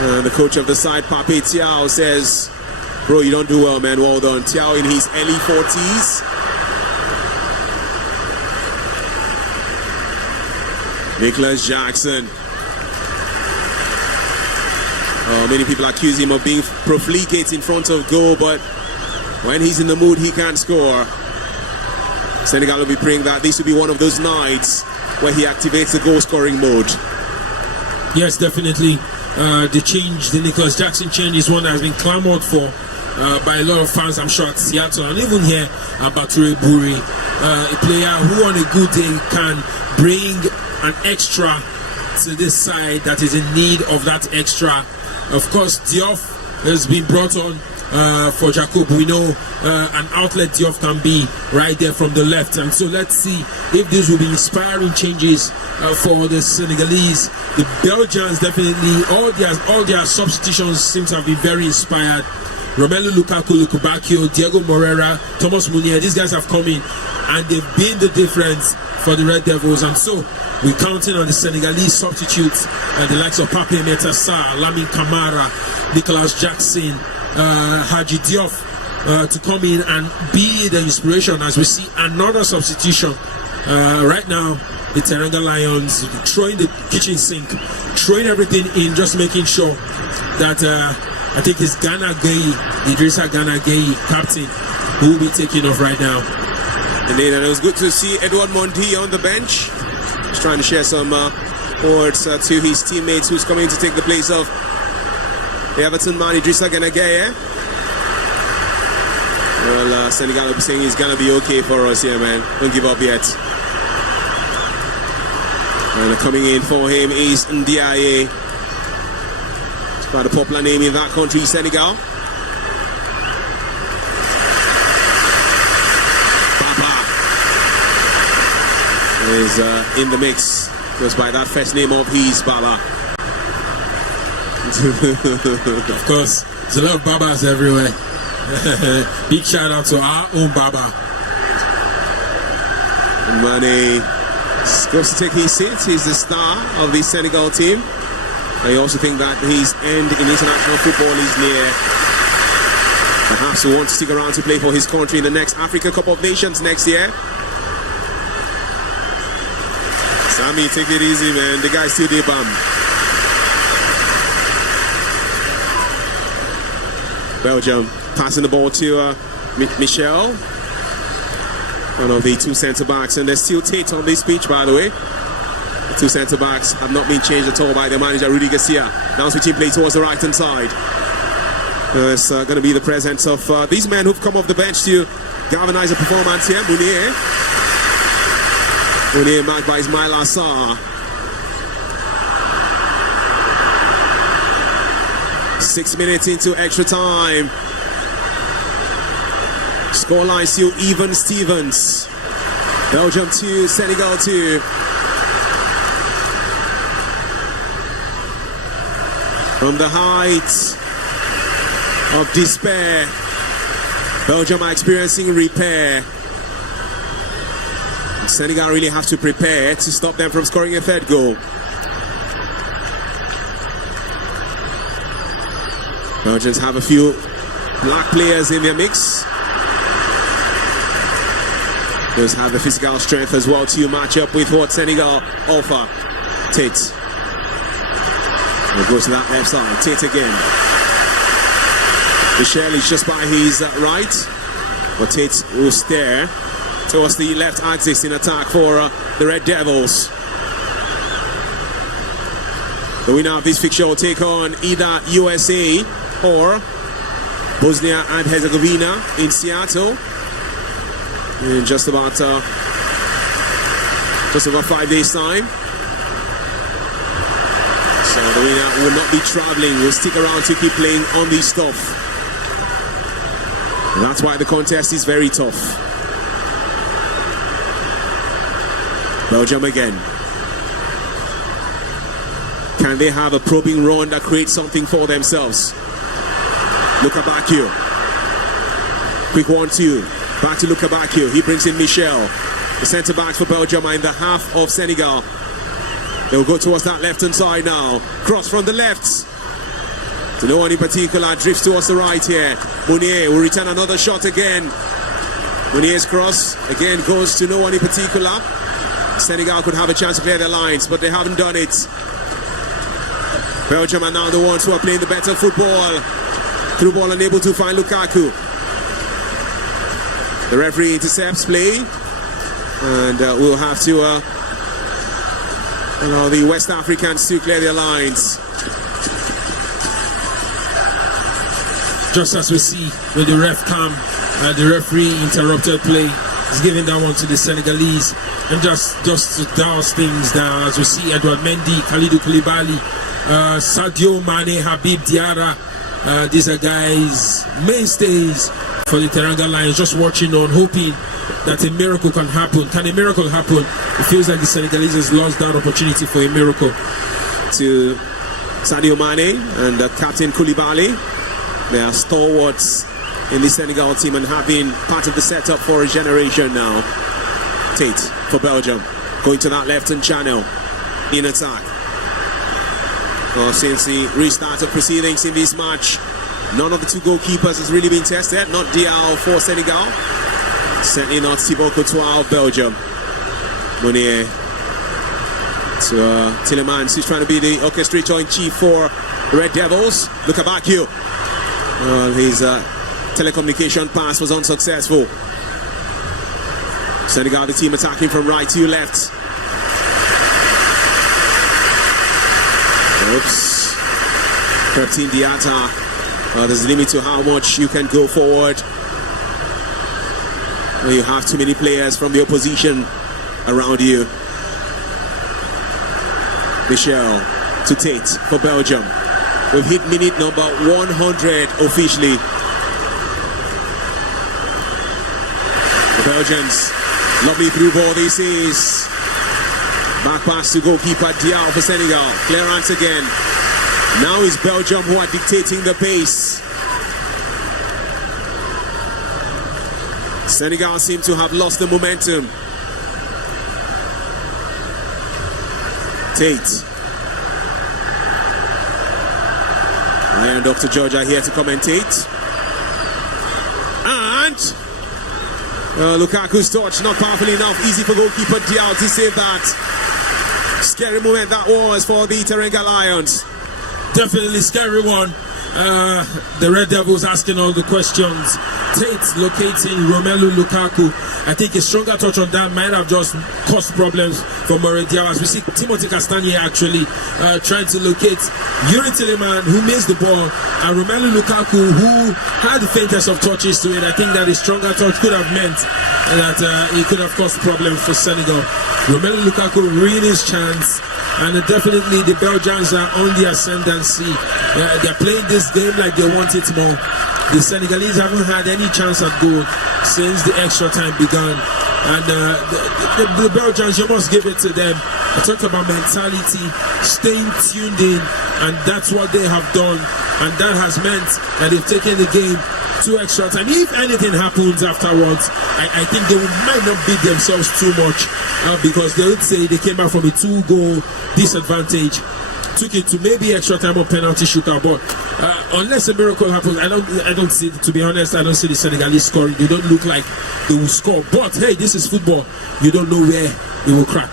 And the coach of the side, Pape Thiaw, says, "Bro, you don't do well, man. Well done." Thiaw in his early 40s. Nicholas Jackson. Many people accuse him of being profligate in front of goal, but when he's in the mood, he can't score. Senegal will be praying that this will be one of those nights where he activates the goal-scoring mode. Yes, definitely. The Nicholas Jackson change is one that has been clamored for by a lot of fans, I'm sure, at Seattle, and even here at Bature, a player who on a good day can bring an extra to this side that is in need of that extra. Of course, Diop has been brought on for Jacob. We know an outlet Diop can be right there from the left, and so let's see if these will be inspiring changes for the Senegalese. The Belgians, definitely all their substitutions seem to have been very inspired. Romelu Lukaku, Lukubakio, Diego Moreira, Thomas Meunier, these guys have come in and they've been the difference for the Red Devils, and so we're counting on the Senegalese substitutes, the likes of Pape Metassa, Lamine Camara, Nicholas Jackson, Haji Diop, to come in and be the inspiration as we see another substitution. Right now, the Teranga Lions throwing the kitchen sink, throwing everything in, just making sure that I think it's Idrissa Gana Gueye, captain, who will be taking off right now. Indeed, and it was good to see Edouard Mondi on the bench. He's trying to share some words to his teammates who's coming to take the place of the Everton man, Idrissa Gana Gueye. Well, Senegal will be saying he's gonna be okay for us here, man. Don't give up yet. And coming in for him is Ndiaye. It's quite a popular name in that country, Senegal. Is in the mix, goes by that first name of his, Baba. Of course, there's a lot of Babas everywhere. Big shout out to our own Baba. Mané goes to take his seat. He's the star of the Senegal team. I also think that his end in international football is near. Perhaps he wants to stick around to play for his country in the next Africa Cup of Nations next year. Sammy, take it easy, man. The guy's still there, bam. Belgium passing the ball to Michel, one of the two centre-backs. And there's still Tate on this pitch, by the way. The two centre-backs have not been changed at all by their manager, Rudy Garcia. Now switching play towards the right-hand side. It's going to be the presence of these men who've come off the bench to galvanize the performance here. Mounier marked by Ismail Assar. 6 minutes into extra time. Scoreline still even Stevens. Belgium 2, Senegal 2. From the heights of despair, Belgium are experiencing repair. Senegal really have to prepare to stop them from scoring a third goal. Belgians have a few black players in their mix. Does have the physical strength as well to match up with what Senegal offer. Tate. We'll go to that left side. Tate again. Michel is just by his right. But Tate will stare towards the left axis in attack for the Red Devils. The winner of this fixture will take on either USA or Bosnia and Herzegovina in Seattle in just about 5 days time. So the winner will not be traveling, will stick around to keep playing on this stuff. And that's why the contest is very tough. Belgium again. Can they have a probing run that creates something for themselves? Lukabakio. Quick 1-2. Back to Lukabakio. He brings in Michel. The centre backs for Belgium are in the half of Senegal. They'll go towards that left-hand side now. Cross from the left. To no one in particular. Drifts towards the right here. Mounier will return another shot again. Mounier's cross again goes to no one in particular. Senegal could have a chance to clear their lines, but they haven't done it. Belgium are now the ones who are playing the better football. Through ball unable to find Lukaku. The referee intercepts play. And we'll have to allow the West Africans to clear their lines. Just as we see with the ref cam, the referee interrupted play. He's giving that one to the Senegalese. And just to douse things down, as we see Edouard Mendy, Kalidou Koulibaly, Sadio Mané, Habib Diarra. These are guys, mainstays for the Teranga Lions, just watching on, hoping that a miracle can happen. Can a miracle happen? It feels like the Senegalese has lost that opportunity for a miracle. To Sadio Mané and Captain Koulibaly. They are stalwarts in the Senegal team and have been part of the setup for a generation now. Tate for Belgium, going to that left-hand channel in attack. Since the restart of proceedings in this match, none of the two goalkeepers has really been tested. Not Diao for Senegal, certainly not Thibaut Courtois of Belgium. Mounier to Tillemans, who's trying to be the orchestrator-in-chief for Red Devils. Lukabakio. His telecommunication pass was unsuccessful. Senegal, the team attacking from right to left. Oops. 13 Diatta. There's a limit to how much you can go forward when you have too many players from the opposition around you. Michel to Tate for Belgium. We've hit minute number 100 officially. The Belgians, lovely through ball this is. Back pass to goalkeeper Diao for Senegal. Clearance again. Now it's Belgium who are dictating the pace. Senegal seem to have lost the momentum. Tate. I and Dr. George are here to commentate. And Lukaku's touch, not powerful enough. Easy for goalkeeper Diao to save that. Scary moment that was for the Teranga Lions. Definitely scary one. The Red Devils asking all the questions. Tate locating Romelu Lukaku. I think a stronger touch on that might have just caused problems for Moredia. As we see Timothy Castagne actually trying to locate Yuri Tillemans, who missed the ball, and Romelu Lukaku, who had the faintest of touches to it. I think that a stronger touch could have meant that it could have caused problems for Senegal. Romelu Lukaku really his chance. And definitely the Belgians are on the ascendancy. They're playing this game like they want it more. The Senegalese haven't had any chance at goal since the extra time began. And the Belgians, you must give it to them. I talked about mentality, staying tuned in, and that's what they have done. And that has meant that they've taken the game to extra time. If anything happens afterwards, I think they might not beat themselves too much because they would say they came out from a 2-goal disadvantage. took it to maybe extra time or penalty shootout. But unless a miracle happens, I don't see. To be honest, I don't see the Senegalese scoring. They don't look like they will score. But hey, this is football. You don't know where they will crack.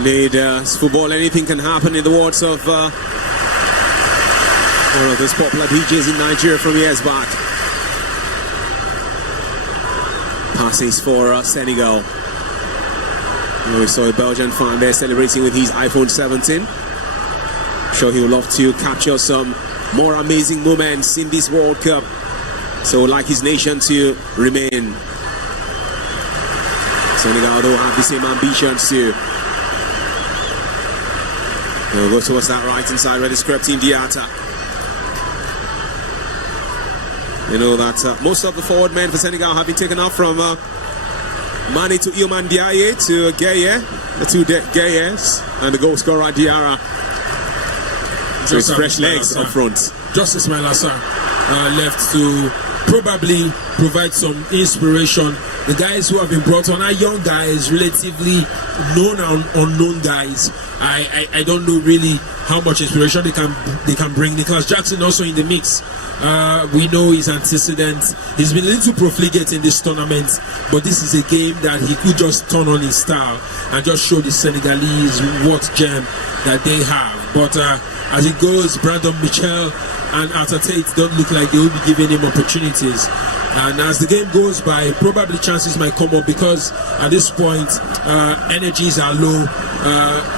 Ladies, football, anything can happen in the words of one of those popular DJs in Nigeria from years back. Passes for Senegal. We saw a Belgian fan there celebrating with his iPhone 17. I'm sure he would love to capture some more amazing moments in this World Cup. So like his nation to remain. Senegal don't have the same ambitions too. We'll go towards that right inside where they crept in Diata. You know that most of the forward men for Senegal have been taken off from Mane to Ilman Diaye to Gueye, the two Gueyes, and the goal scorer Diarra. So it's fresh legs up front. Just Ismail Assar left to probably provide some inspiration. The guys who have been brought on are young guys, relatively known and unknown guys. I don't know really how much inspiration they can bring. Nicholas Jackson also in the mix. We know his antecedents. He's been a little profligate in this tournament, but this is a game that he could just turn on his style and just show the Senegalese what gem that they have. But as it goes, Brandon Mitchell and Arthur Tate don't look like they will be giving him opportunities. And as the game goes by, probably chances might come up because at this point, energies are low,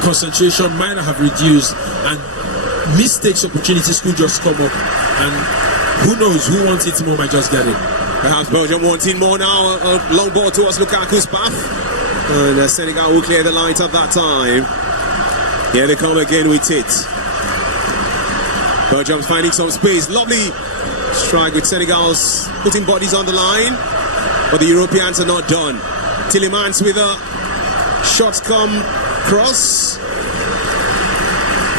concentration might have reduced, and mistakes, opportunities could just come up. And who knows, who wants it more might just get it. Perhaps Belgium wanting more now. A long ball towards Lukaku's path. And Senegal will clear the lines at that time. Here they come again with it. Belgium's finding some space. Lovely strike with Senegal's putting bodies on the line. But the Europeans are not done. Tillemans with a shots come cross.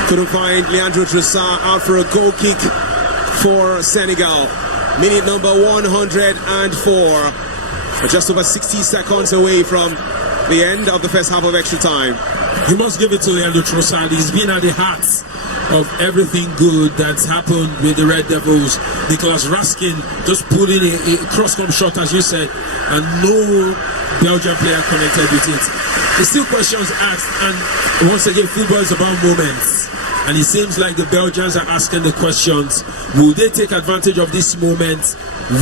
Couldn't find Leandro Trossard, out for a goal kick for Senegal. Minute number 104. Just over 60 seconds away from the end of the first half of extra time. You must give it to Leandro Trossard. He's been at the heart of everything good that's happened with the Red Devils. Nicolas Raskin just put in a cross-come shot, as you said, and no Belgian player connected with it. There's still questions asked, and once again, football is about moments. And it seems like the Belgians are asking the questions. Will they take advantage of this moment?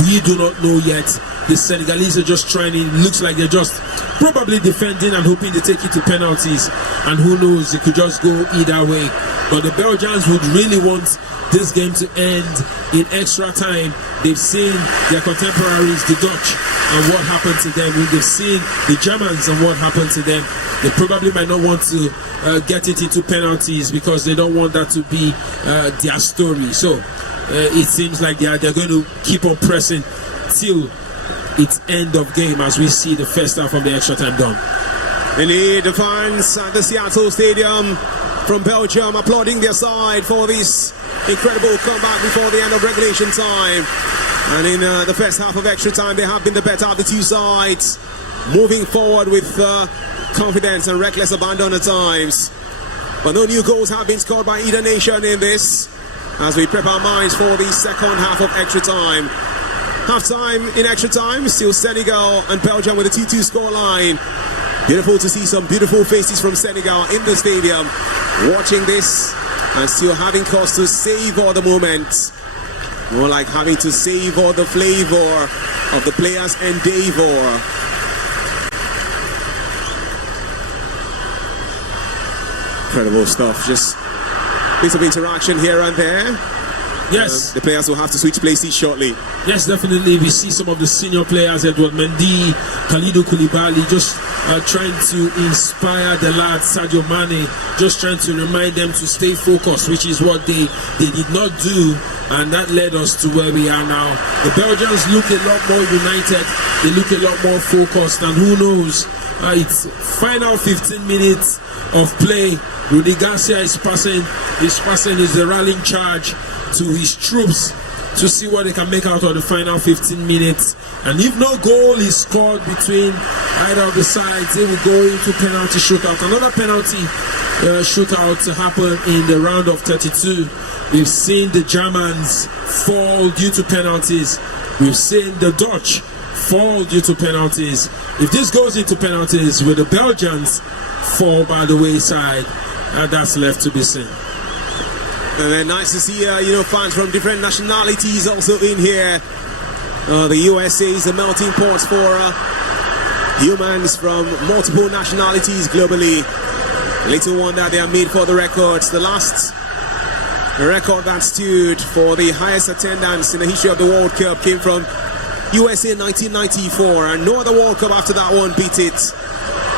We do not know yet. The Senegalese are just trying. It looks like they're just probably defending and hoping they take it to penalties. And who knows, it could just go either way. But the Belgians would really want this game to end in extra time. They've seen their contemporaries, the Dutch, and what happened to them. They've seen the Germans and what happened to them. They probably might not want to get it into penalties because they don't want that to be their story. So it seems like they're going to keep on pressing till it's end of game as we see the first half of the extra time done. Indeed, the fans at the Seattle Stadium from Belgium applauding their side for this incredible comeback before the end of regulation time. And in the first half of extra time, they have been the better of the two sides, moving forward with confidence and reckless abandon at times. But no new goals have been scored by either nation in this, as we prep our minds for the second half of extra time. Half time in extra time, still Senegal and Belgium with a 2-2 scoreline. Beautiful to see some beautiful faces from Senegal in the stadium watching this and still having cause to savor the moment. More like having to savor the flavor of the players' endeavor. Incredible stuff. Just bits of interaction here and there. Yes. The players will have to switch places shortly. Yes, definitely. We see some of the senior players, Edouard Mendy, Kalidou Koulibaly, just trying to inspire the lads, Sadio Mané, just trying to remind them to stay focused, which is what they did not do, and that led us to where we are now. The Belgians look a lot more united, they look a lot more focused, and who knows, it's final 15 minutes of play. Rudy Garcia is passing his rallying charge to his troops to see what they can make out of the final 15 minutes. And if no goal is scored between either of the sides, they will go into penalty shootout. Another penalty shootout happened in the round of 32. We've seen the Germans fall due to penalties. We've seen the Dutch fall due to penalties. If this goes into penalties, will the Belgians fall by the wayside? That's left to be seen. And then nice to see, fans from different nationalities also in here. The USA is a melting pot for humans from multiple nationalities globally. Little wonder they are made for the records. The last record that stood for the highest attendance in the history of the World Cup came from USA in 1994, and no other World Cup after that one beat it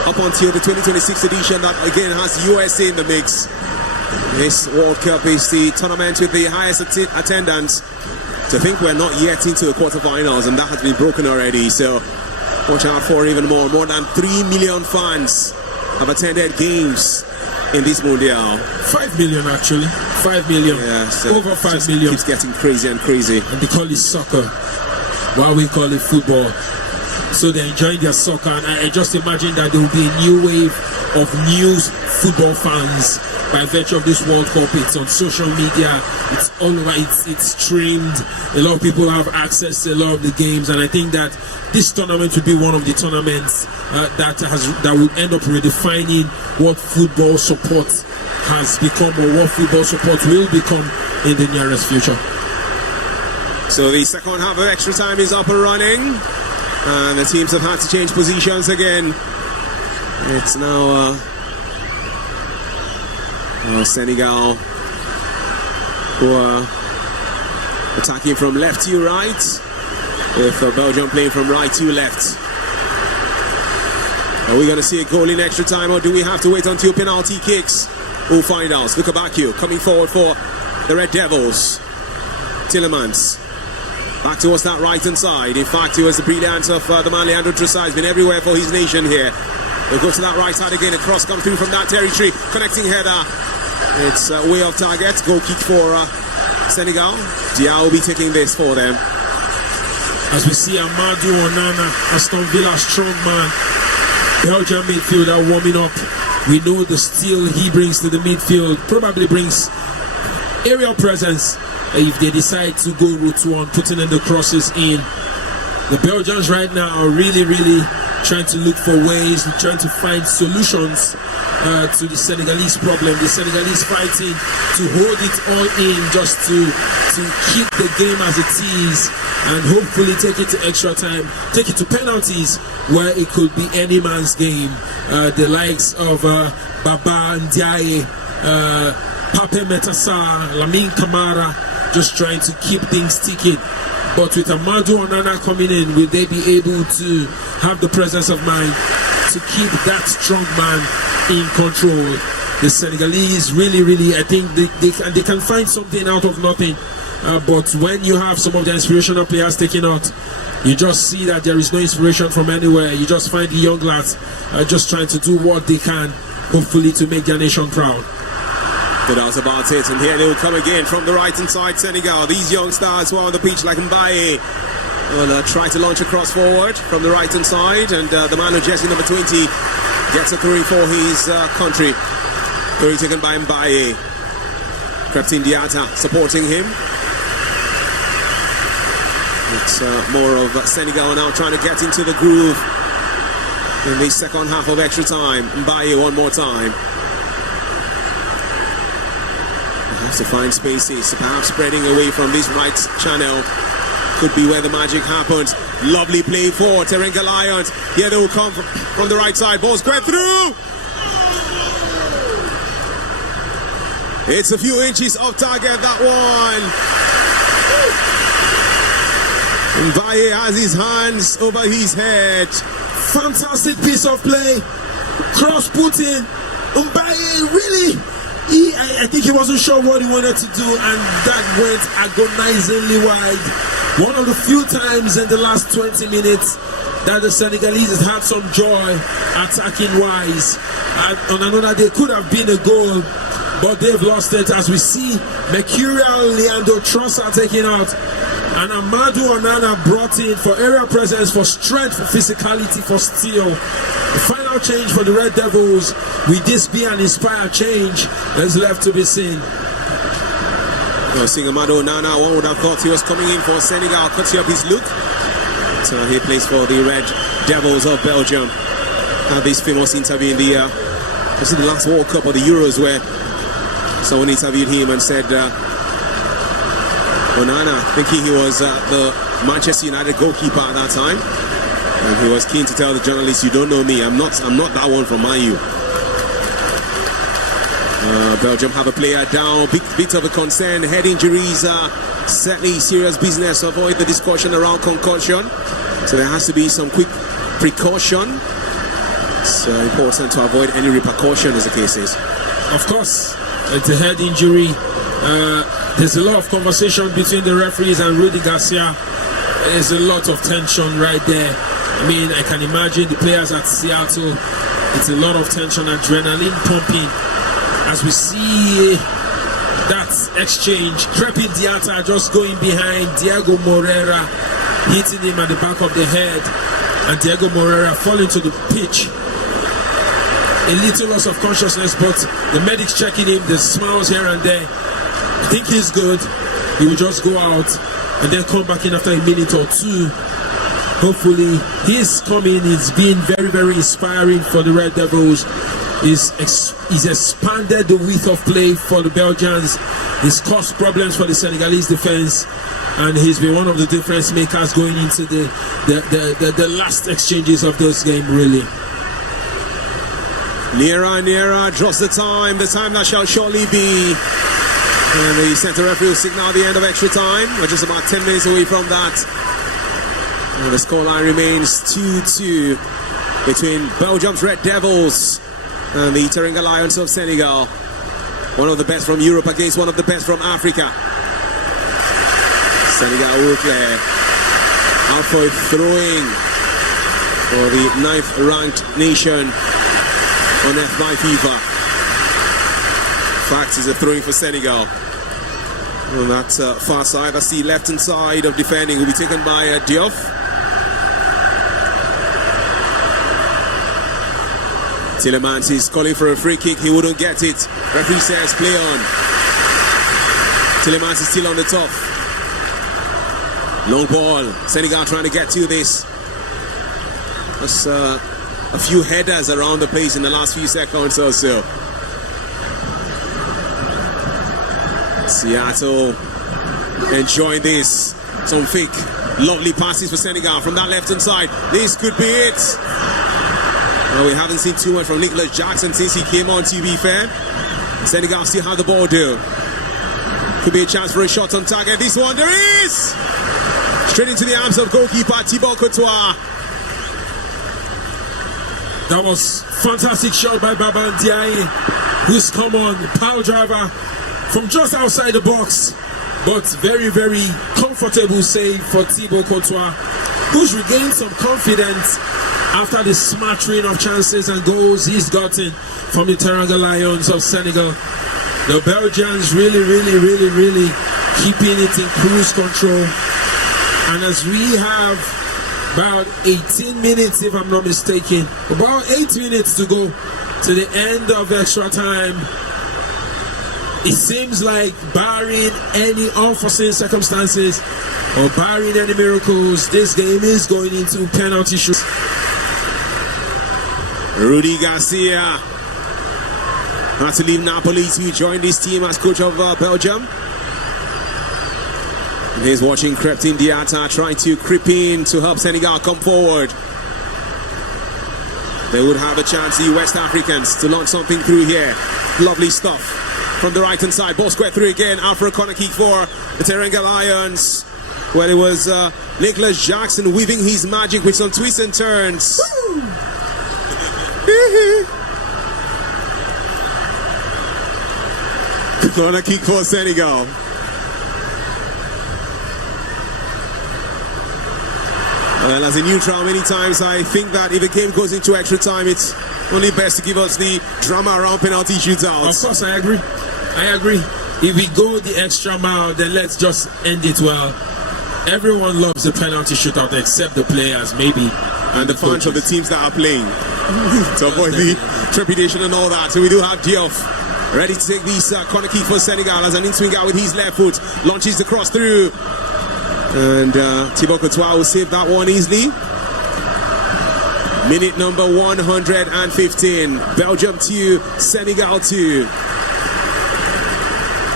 up until the 2026 edition that again has USA in the mix. This World Cup is the tournament with the highest attendance. To think we're not yet into the quarterfinals, and that has been broken already, so watch out for even more. More than 3 million fans have attended games in this Mundial. 5 million actually. 5 million. Yes, over 5 million. Keeps getting crazy and crazy. And they call it soccer, while we call it football. So they're enjoying their soccer, and I just imagine that there will be a new wave of new football fans by virtue of this World Cup. It's on social media, it's all over, it's streamed. A lot of people have access to a lot of the games, and I think that this tournament will be one of the tournaments that will end up redefining what football support has become, or what football support will become in the nearest future. So the second half of extra time is up and running, and the teams have had to change positions again. It's now Senegal, who are attacking from left to right, with Belgium playing from right to left. Are we going to see a goal in extra time, or do we have to wait until penalty kicks? We'll find out. Look at Bature coming forward for the Red Devils. Tillemans back towards that right hand side. In fact, he was the brilliance of the man Leandro Trossard. He's been everywhere for his nation here. We'll go to that right side again. A cross comes through from that territory. Connecting header. It's way off target. Goal kick for Senegal. Dia will be taking this for them. As we see Amadou Onana, Aston Villa strongman, Belgian midfielder warming up. We know the steel he brings to the midfield probably brings aerial presence. If they decide to go route one, putting in the crosses in. The Belgians right now are really trying to look for ways, trying to find solutions to the Senegalese problem. The Senegalese fighting to hold it all in, just to keep the game as it is, and hopefully take it to extra time, take it to penalties, where it could be any man's game. The likes of Baba Ndiaye, Pape Metassa, Lamine Camara, just trying to keep things ticking. But with Amadou Onana coming in, will they be able to have the presence of mind to keep that strong man in control? The Senegalese really, I think they can find something out of nothing. But when you have some of the inspirational players taking out, you just see that there is no inspiration from anywhere. You just find the young lads just trying to do what they can, hopefully to make their nation proud. That was about it, and here they will come again from the right hand side. Senegal, these young stars who are on the pitch like Mbaye will try to launch a cross forward from the right hand side, and the man with jersey number 20 gets a three for his country. Three taken by Mbaye. Captain Diatta supporting him. It's more of Senegal now trying to get into the groove in the second half of extra time. Mbaye one more time. To find spaces, perhaps spreading away from this right channel could be where the magic happens. Lovely play for Teranga Lions. Here they will come from the right side. Ball's going through. It's a few inches off target, that one. Mbaye has his hands over his head. Fantastic piece of play. Cross put in. Mbaye really. I think he wasn't sure what he wanted to do, and that went agonizingly wide. One of the few times in the last 20 minutes that the Senegalese has had some joy attacking wise. On another day could have been a goal, but they've lost it as we see Mercurial Leandro Trossard taking out, and Amadou Onana brought in for area presence, for strength, for physicality, for steel. The final change for the Red Devils. Will this be an inspired change? There's left to be seen. Seeing Amadou Onana, one would have thought he was coming in for Senegal, cuts up his look. So he plays for the Red Devils of Belgium. Had this famous interview in the last World Cup or the Euros, where someone interviewed him and said, Onana, thinking he was the Manchester United goalkeeper at that time, and he was keen to tell the journalists, "You don't know me. I'm not that one from Man U." Belgium have a player down. Bit of a concern. Head injuries are certainly serious business. Avoid the discussion around concussion. So there has to be some quick precaution. It's important to avoid any repercussion, as the case is. Of course, it's a head injury. There's a lot of conversation between the referees and Rudy Garcia. There's a lot of tension right there. I mean, I can imagine the players at Seattle. It's a lot of tension, adrenaline pumping. As we see that exchange, Crepin Diatta just going behind Diego Moreira, hitting him at the back of the head, and Diego Moreira falling to the pitch. A little loss of consciousness, but the medics checking him, the smiles here and there. I think he's good. He will just go out and then come back in after a minute or two. Hopefully, his coming is being very, very inspiring for the Red Devils. He's expanded the width of play for the Belgians. He's caused problems for the Senegalese defense, and he's been one of the difference makers going into the last exchanges of this game, really. Nearer draws the time that shall surely be. And the center referee will signal the end of extra time. We're just about 10 minutes away from that. And the scoreline remains 2-2 between Belgium's Red Devils and the Teranga Lions of Senegal. One of the best from Europe against one of the best from Africa. Senegal will play out for a throw-in for the 9th ranked nation on F by FIFA. Fact is a throw-in for Senegal. On that far side, that's the left-hand side of defending, will be taken by Diop. Tielemans is calling for a free kick. He wouldn't get it. Referee says play on. Tielemans is still on the top. Long ball. Senegal trying to get to this. That's a few headers around the place in the last few seconds or so. Seattle enjoying this. Some fake lovely passes for Senegal from that left-hand side. This could be it. Well, we haven't seen too much from Nicholas Jackson since he came on, to be fair. Senegal still have the ball, though. Could be a chance for a shot on target. This one, there is! Straight into the arms of goalkeeper Thibaut Courtois. That was fantastic shot by Baba Ndiaye, who's come on, power driver from just outside the box. But very, very comfortable save for Thibaut Courtois, who's regained some confidence after the smattering of chances and goals he's gotten from the Teranga Lions of Senegal. The Belgians really keeping it in cruise control. And as we have about 18 minutes, if I'm not mistaken, about 8 minutes to go to the end of extra time, it seems like, barring any unforeseen circumstances or barring any miracles, this game is going into penalty shoot. Rudy Garcia had to leave Napoli to join this team as coach of Belgium. And he's watching Crepin Diatta trying to creep in to help Senegal come forward. They would have a chance, the West Africans, to launch something through here. Lovely stuff from the right hand side. Ball square through again, out for a corner kick for the Teranga Lions. Well, it was Nicholas Jackson weaving his magic with some twists and turns. Corner kick for Senegal. Well, as a neutral, many times I think that if the game goes into extra time, it's only best to give us the drama around penalty shootouts. Of course, I agree. If we go the extra mile, then let's just end it well. Everyone loves the penalty shootout except the players, maybe. And the fans of the teams that are playing. To avoid the trepidation and all that. So we do have Diouf ready to take this corner kick for Senegal as an in-swing out with his left foot. Launches the cross through. And Thibaut Courtois will save that one easily. Minute number 115. Belgium 2, Senegal 2.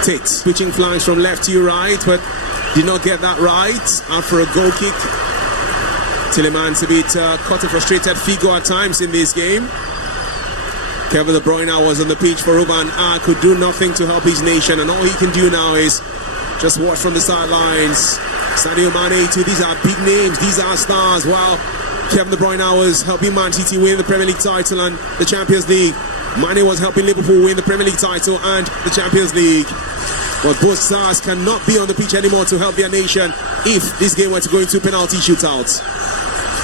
Tate switching flanks from left to right, but did not get that right after a goal kick. Tielemans a bit caught a frustrated Figo at times in this game. Kevin De Bruyne was on the pitch for Ruben. Could do nothing to help his nation, and all he can do now is just watch from the sidelines. Sadio Mané too. These are big names. These are stars. While Kevin De Bruyne was helping Man City win the Premier League title and the Champions League, Mané was helping Liverpool win the Premier League title and the Champions League. But both stars cannot be on the pitch anymore to help their nation if this game were to go into penalty shootouts.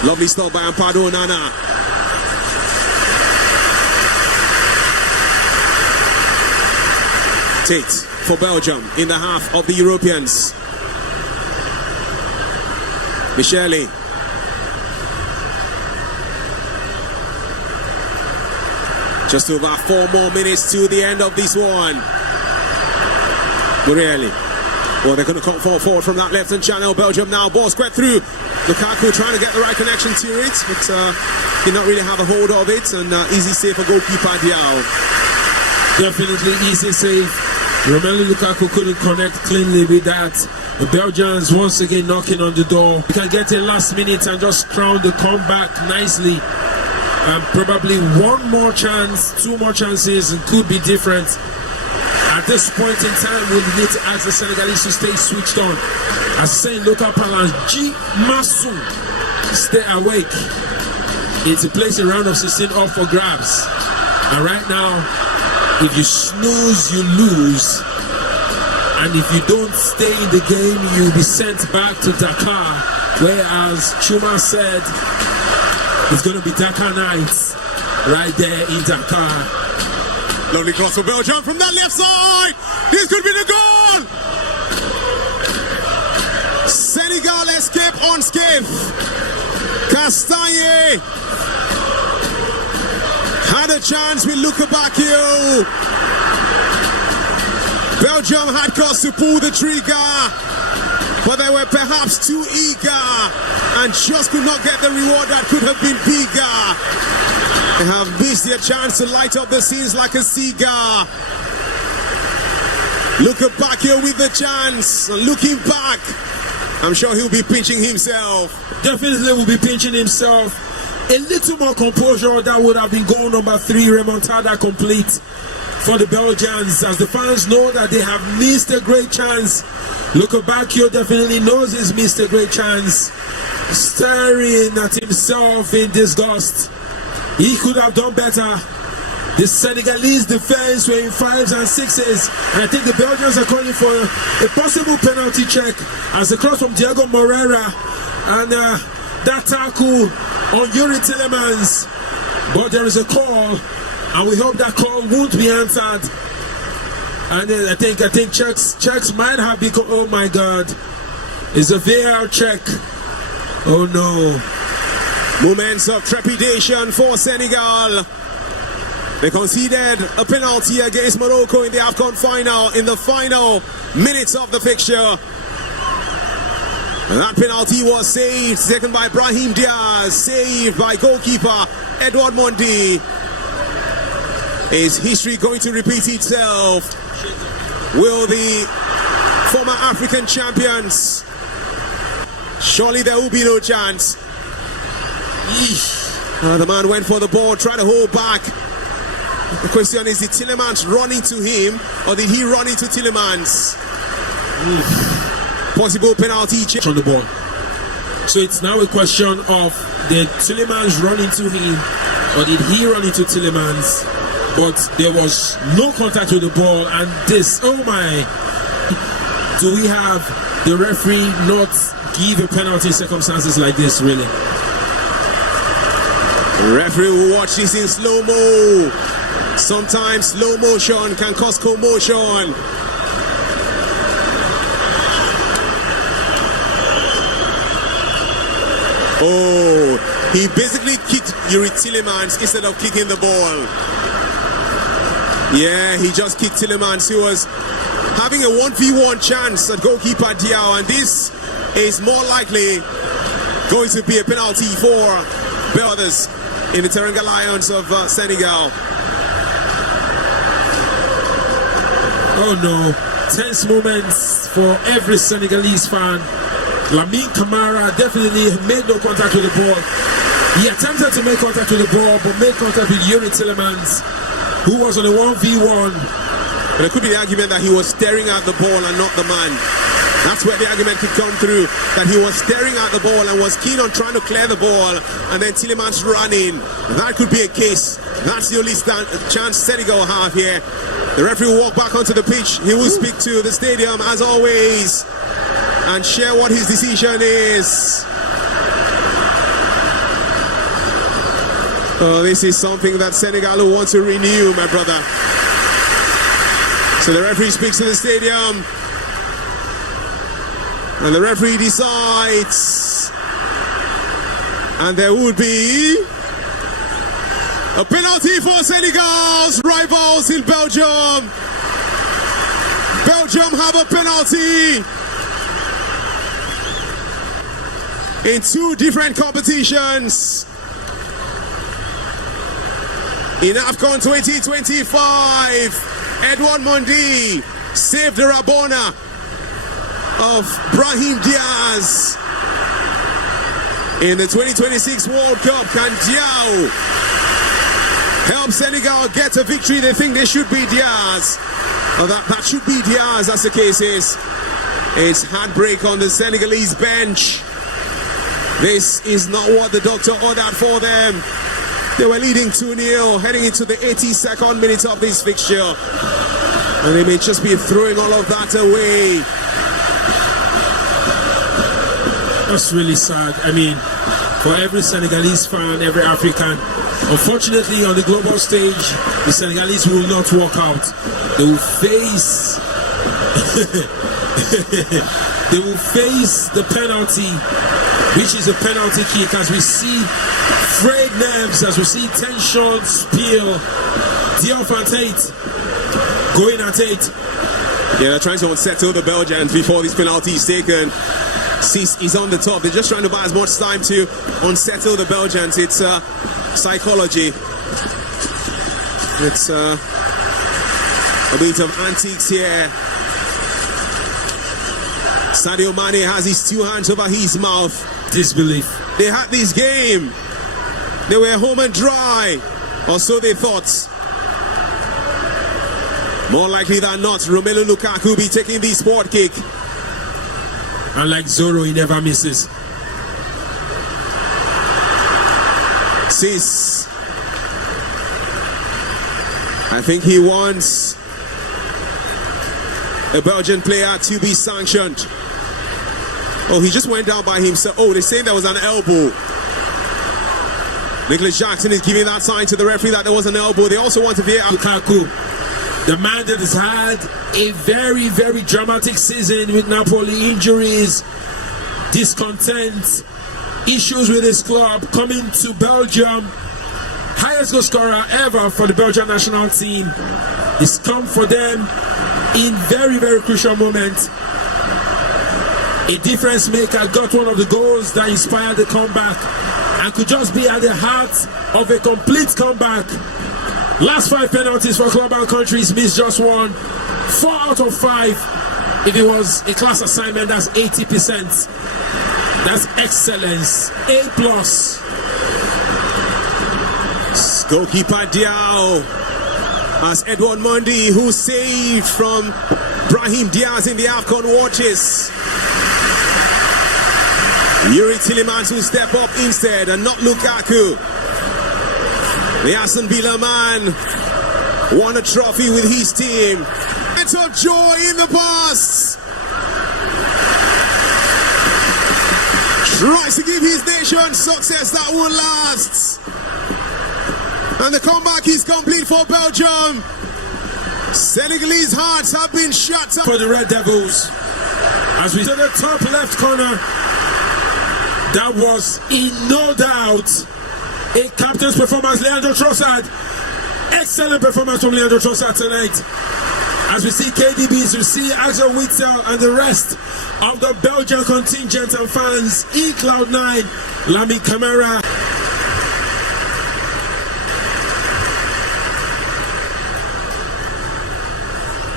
Lovely stop by Ampado Nana. Tate for Belgium in the half of the Europeans. Michele. Just over 4 more minutes to the end of this one. Murieli. Well, they're going to come forward from that left-hand channel. Belgium now, ball squared through. Lukaku trying to get the right connection to it, but did not really have a hold of it. And easy save for goalkeeper Diao. Definitely easy save. Romelu Lukaku couldn't connect cleanly with that. The Belgians once again knocking on the door. We can get in last minute and just crown the comeback nicely. And probably 1 more chance, 2 more chances, and could be different. At this point in time, we need to ask the Senegalese to stay switched on. As saying local parlance, G Masu, stay awake. It's a place a round of 16 up for grabs. And right now, if you snooze, you lose. And if you don't stay in the game, you'll be sent back to Dakar. Whereas Chuma said, it's going to be Dakar nights right there in Dakar. Lovely cross for Belgium from that left side. This could be the goal. Senegal escape unscathed. Castagne had a chance with Lukebakio. Belgium had cause to pull the trigger, but they were perhaps too eager and just could not get the reward that could have been bigger. They have missed their chance to light up the scenes like a cigar. Looking back here with the chance, and looking back, I'm sure he'll be pinching himself. Definitely will be pinching himself. A little more composure, that would have been goal number 3, remontada complete for the Belgians, as the fans know that they have missed a great chance. Lukebakio definitely knows he's missed a great chance, staring at himself in disgust. He could have done better. The Senegalese defense were in 5s and 6s, and I think the Belgians are calling for a possible penalty check as the cross from Diego Moreira and that tackle on Yuri Tielemans. But there is a call, and we hope that call won't be answered. And then I think checks might have been. Oh my God, it's a VAR check. Oh no. Moments of trepidation for Senegal. They conceded a penalty against Morocco in the AFCON final in the final minutes of the fixture. That penalty was saved, taken by Brahim Diaz, saved by goalkeeper Edouard Mendy. Is history going to repeat itself? Will the former African champions? Surely there will be no chance. The man went for the ball, tried to hold back. The question is, did Tielemans run into him, or did he run into Tielemans? Possible penalty check on the ball. So it's now a question of, did Tielemans run into him, or did he run into Tielemans? But there was no contact with the ball, and this, oh my, do we have the referee not give a penalty in circumstances like this, really. The referee will watch this in slow-mo. Sometimes slow motion can cause commotion. Oh, he basically kicked Yuri Tillemans instead of kicking the ball. Yeah, he just kicked Tillemans, who was having a 1v1 chance at goalkeeper Diao, and this is more likely going to be a penalty for brothers in the Teranga Lions of Senegal. Oh no, tense moments for every Senegalese fan. Lamine Camara definitely made no contact with the ball. He attempted to make contact with the ball, but made contact with Yuri Tillemans, who was on a 1v1. But it could be the argument that he was staring at the ball and not the man. That's where the argument could come through, that he was staring at the ball and was keen on trying to clear the ball, and then Tillemans ran in. That could be a case. That's the only chance Senegal have here. The referee will walk back onto the pitch. He will speak to the stadium as always and share what his decision is. Oh, this is something that Senegal will want to renew, my brother. So the referee speaks to the stadium, and the referee decides, and there would be a penalty for Senegal's rivals in Belgium. Belgium have a penalty in two different competitions. In AFCON 2025, Edouard Mendy saved the Rabona of Brahim Diaz. In the 2026 World Cup, can Diao help Senegal get a victory? They think they should be Diaz. Or that should be Diaz, as the case is. It's handbrake on the Senegalese bench. This is not what the doctor ordered for them. They were leading 2-0, heading into the 82nd minute of this fixture. And they may just be throwing all of that away. That's really sad. I mean, for every Senegalese fan, every African, unfortunately on the global stage, the Senegalese will not walk out. They will face they will face the penalty, which is a penalty kick, as we see frayed nerves, as we see tension spill. Diop and Tate going at it. Yeah, they're trying to unsettle the Belgians before this penalty is taken. Sis is on the top. They're just trying to buy as much time to unsettle the Belgians. It's psychology. It's a bit of antics here. Sadio Mané has his two hands over his mouth. Disbelief. They had this game. They were home and dry, or so they thought. More likely than not, Romelu Lukaku will be taking the sport kick. And like Zorro, he never misses. Sis, I think he wants a Belgian player to be sanctioned. Oh, he just went down by himself. Oh, they're saying there was an elbow. Nicholas Jackson is giving that sign to the referee that there was an elbow. They also want to be Lukaku, the man that has had a very, very dramatic season with Napoli, injuries, discontent, issues with his club, coming to Belgium, highest goal scorer ever for the Belgian national team. He's come for them in very, very crucial moments. A difference maker, got one of the goals that inspired the comeback and could just be at the heart of a complete comeback. Last 5 penalties for club and countries, missed just one. 4 out of 5. If it was a class assignment, that's 80%. That's excellence. A+. Goalkeeper Diao as Edouard Mendy, who saved from Brahim Diaz in the AFCON watches. Yuri Tillemans will step up instead and not Lukaku. The Aston Villa man won a trophy with his team. It's of joy in the past. tries to give his nation success that won't last. And the comeback is complete for Belgium. Senegalese hearts have been shut up for the Red Devils. As we to the top left corner, that was in no doubt a captain's performance. Leandro Trossard, excellent performance from Leandro Trossard tonight. As we see KDBs, we see Axel Witsel and the rest of the Belgian contingent and fans in Cloud9. Lamy Camara.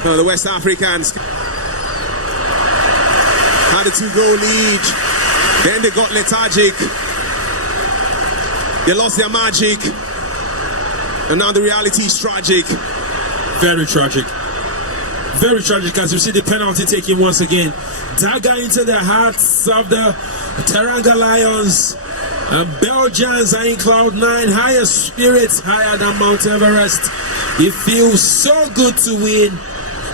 The West Africans had a 2-goal lead. Then they got lethargic. They lost their magic. And now the reality is tragic. Very tragic. Very tragic as you see the penalty taken once again. Dagger into the hearts of the Teranga Lions. Belgians are in Cloud9, higher spirits, higher than Mount Everest. It feels so good to win.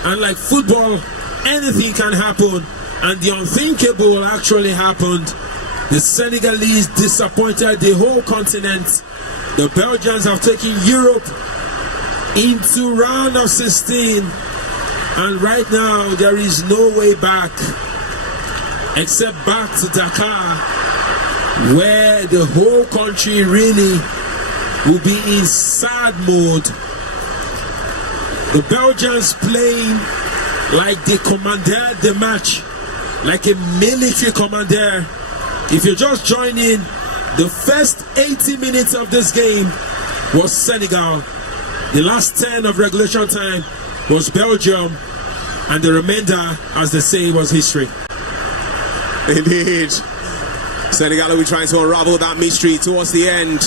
And like football, anything can happen. And the unthinkable actually happened. The Senegalese disappointed the whole continent. The Belgians have taken Europe into round of 16. And right now, there is no way back except back to Dakar, where the whole country really will be in sad mode. The Belgians playing like they commanded the match, like a military commander. If you just join in, the first 80 minutes of this game was Senegal. The last 10 of regulation time was Belgium, and the remainder, as they say, was history. Indeed. Senegal will be trying to unravel that mystery towards the end.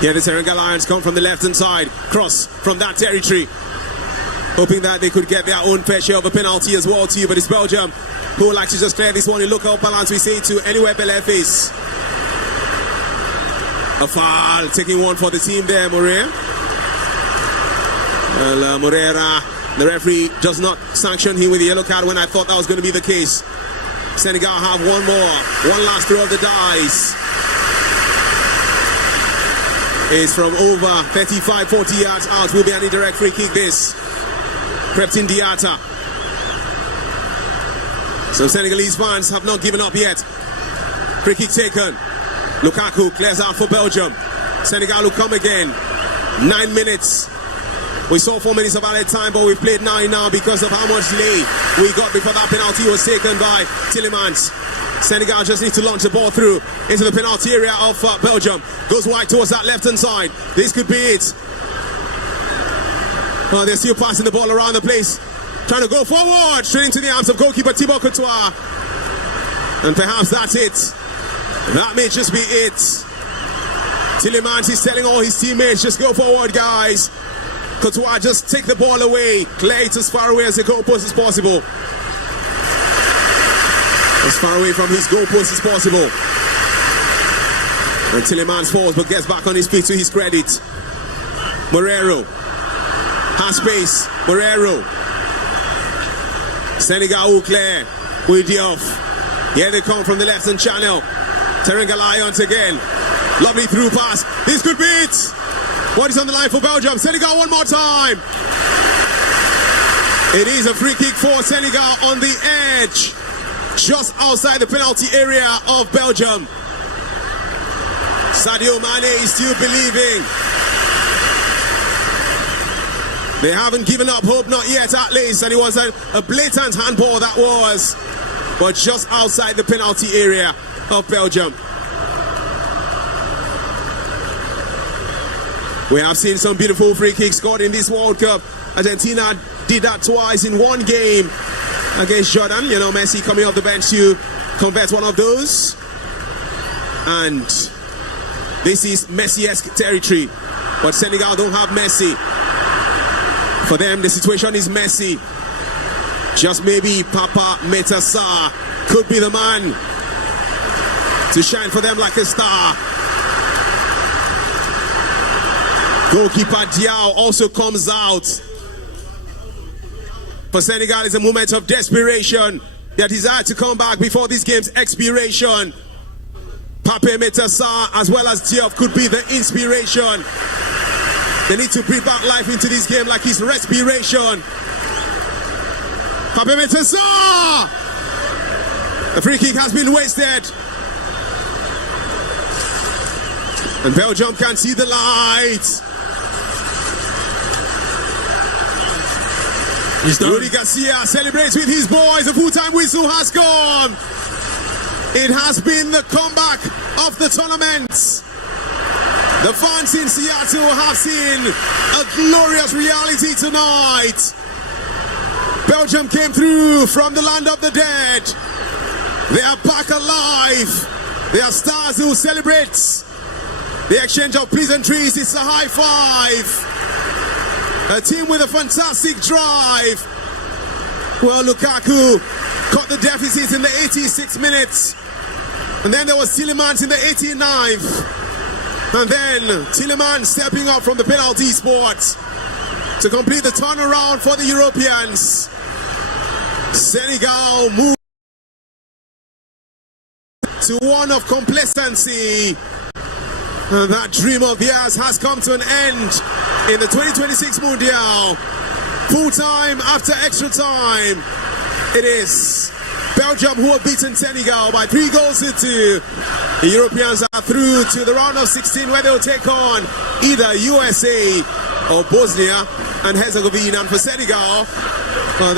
Here the Teranga Lions come from the left-hand side, cross from that territory, hoping that they could get their own fair share of a penalty as well too, but it's Belgium who would like to just clear this one. You look up balance, we say to anywhere Belair face. A foul, taking one for the team there, Moreira. Well, Moreira, the referee does not sanction him with the yellow card when I thought that was going to be the case. Senegal have one more, one last throw of the dice. Is from over 35-40 yards out. Will be an indirect free kick this. Crept in Diatta. So Senegalese fans have not given up yet. Free kick taken. Lukaku clears out for Belgium. Senegal will come again. 9 minutes. We saw 4 minutes of added time, but we played 9 now because of how much delay we got before that penalty was taken by Tillemans. Senegal just needs to launch the ball through into the penalty area of Belgium. Goes wide towards that left-hand side. This could be it. Oh, they're still passing the ball around the place. Trying to go forward. Straight into the arms of goalkeeper Thibaut Courtois. And perhaps that's it. That may just be it. Tillemans is telling all his teammates, just go forward, guys. Courtois, just take the ball away. Clear it as far away as the goalpost as possible. As far away from his goalpost as possible. And Tillemans falls but gets back on his feet to his credit. Moreira has space. Moreira. Senegal will clear with Diouf. Here they come from the left-hand channel. Teranga Lions again. Lovely through pass. This could be it. What is on the line for Belgium? Senegal one more time. It is a free kick for Senegal on the edge. Just outside the penalty area of Belgium. Sadio Mané is still believing. They haven't given up hope, not yet at least. And it was a blatant handball that was. But just outside the penalty area of Belgium. We have seen some beautiful free kicks scored in this World Cup. Argentina did that twice in one game against Jordan. You know, Messi coming off the bench to convert one of those. And this is Messi-esque territory. But Senegal don't have Messi. For them, the situation is messy. Just maybe Papa Metasa could be the man to shine for them like a star. Goalkeeper Diao also comes out. For Senegal, it's a moment of desperation. their desire to come back before this game's expiration. Pape Metasa as well as Diop could be the inspiration. They need to breathe back life into this game like it's respiration. Pape Metasa! The free kick has been wasted. And Belgium can see the light. Rudy Garcia celebrates with his boys. The full-time whistle has gone. It has been the comeback of the tournament. The fans in Seattle have seen a glorious reality tonight. Belgium came through from the land of the dead. They are back alive. They are stars who celebrate. The exchange of pleasantries, it's a high five. A team with a fantastic drive. Well, Lukaku cut the deficit in the 86 minutes. And then there was Tielemans in the 89th. And then Tielemans stepping up from the penalty spot to complete the turnaround for the Europeans. Senegal moved to one of complacency. And that dream of theirs has come to an end in the 2026 Mundial. Full time after extra time. It is Belgium who have beaten Senegal by 3 goals to 2. The Europeans are through to the round of 16 where they'll take on either USA or Bosnia and Herzegovina. And for Senegal,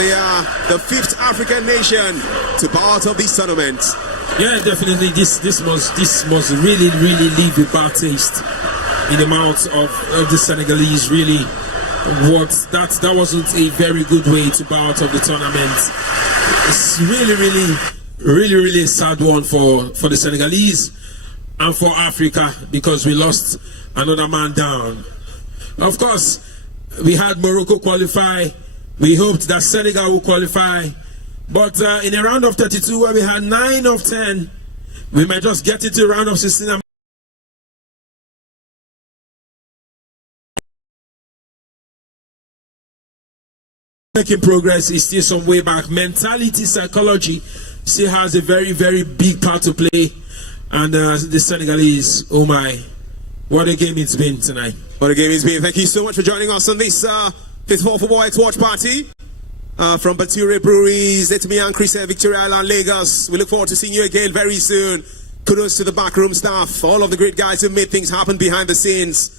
they are the 5th African nation to bow out of this tournament. Yeah, definitely. This must really leave a bad taste in the mouth of the Senegalese. Really, that wasn't a very good way to bow out of the tournament. It's really a sad one for the Senegalese and for Africa, because we lost another man down. Of course, we had Morocco qualify. We hoped that Senegal would qualify. But in a round of 32 where we had 9 of 10, we might just get into a round of 16. Making progress is still some way back. Mentality, psychology still has a very big part to play. And the Senegalese, oh my, what a game it's been tonight. What a game it's been. Thank you so much for joining us on this 5th Football X Watch Party. From Bature Breweries, it's me and Chris at Victoria Island, Lagos. We look forward to seeing you again very soon. Kudos to the backroom staff, all of the great guys who made things happen behind the scenes.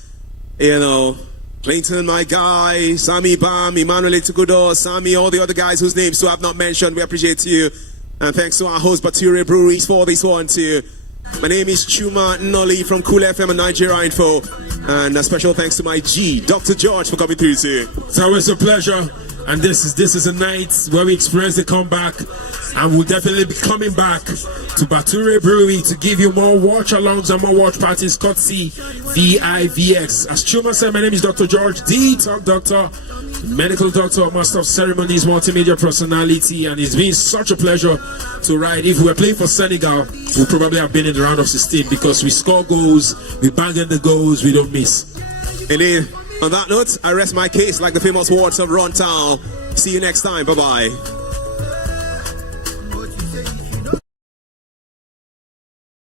You know, Clayton, my guy, Sammy Bam, Emmanuel Etukudo, Sammy, all the other guys whose names I have not mentioned. We appreciate you. And thanks to our host, Bature Breweries, for this one too. My name is Chuma Nolly from Cool FM and Nigeria Info. And a special thanks to my G, Dr. George, for coming through too. It's always a pleasure. And this is a night where we experience the comeback, and we'll definitely be coming back to Bature Brewery to give you more watch-alongs and more watch parties, courtesy VIVX. As Chuma said, my name is Dr. George, the Talk Doctor, medical doctor, master of ceremonies, multimedia personality, and it's been such a pleasure to ride. If we were playing for Senegal, we probably have been in the round of 16 because we score goals, we bang in the goals, we don't miss. Indeed. On that note, I rest my case like the famous words of Ron Towell. See you next time. Bye-bye.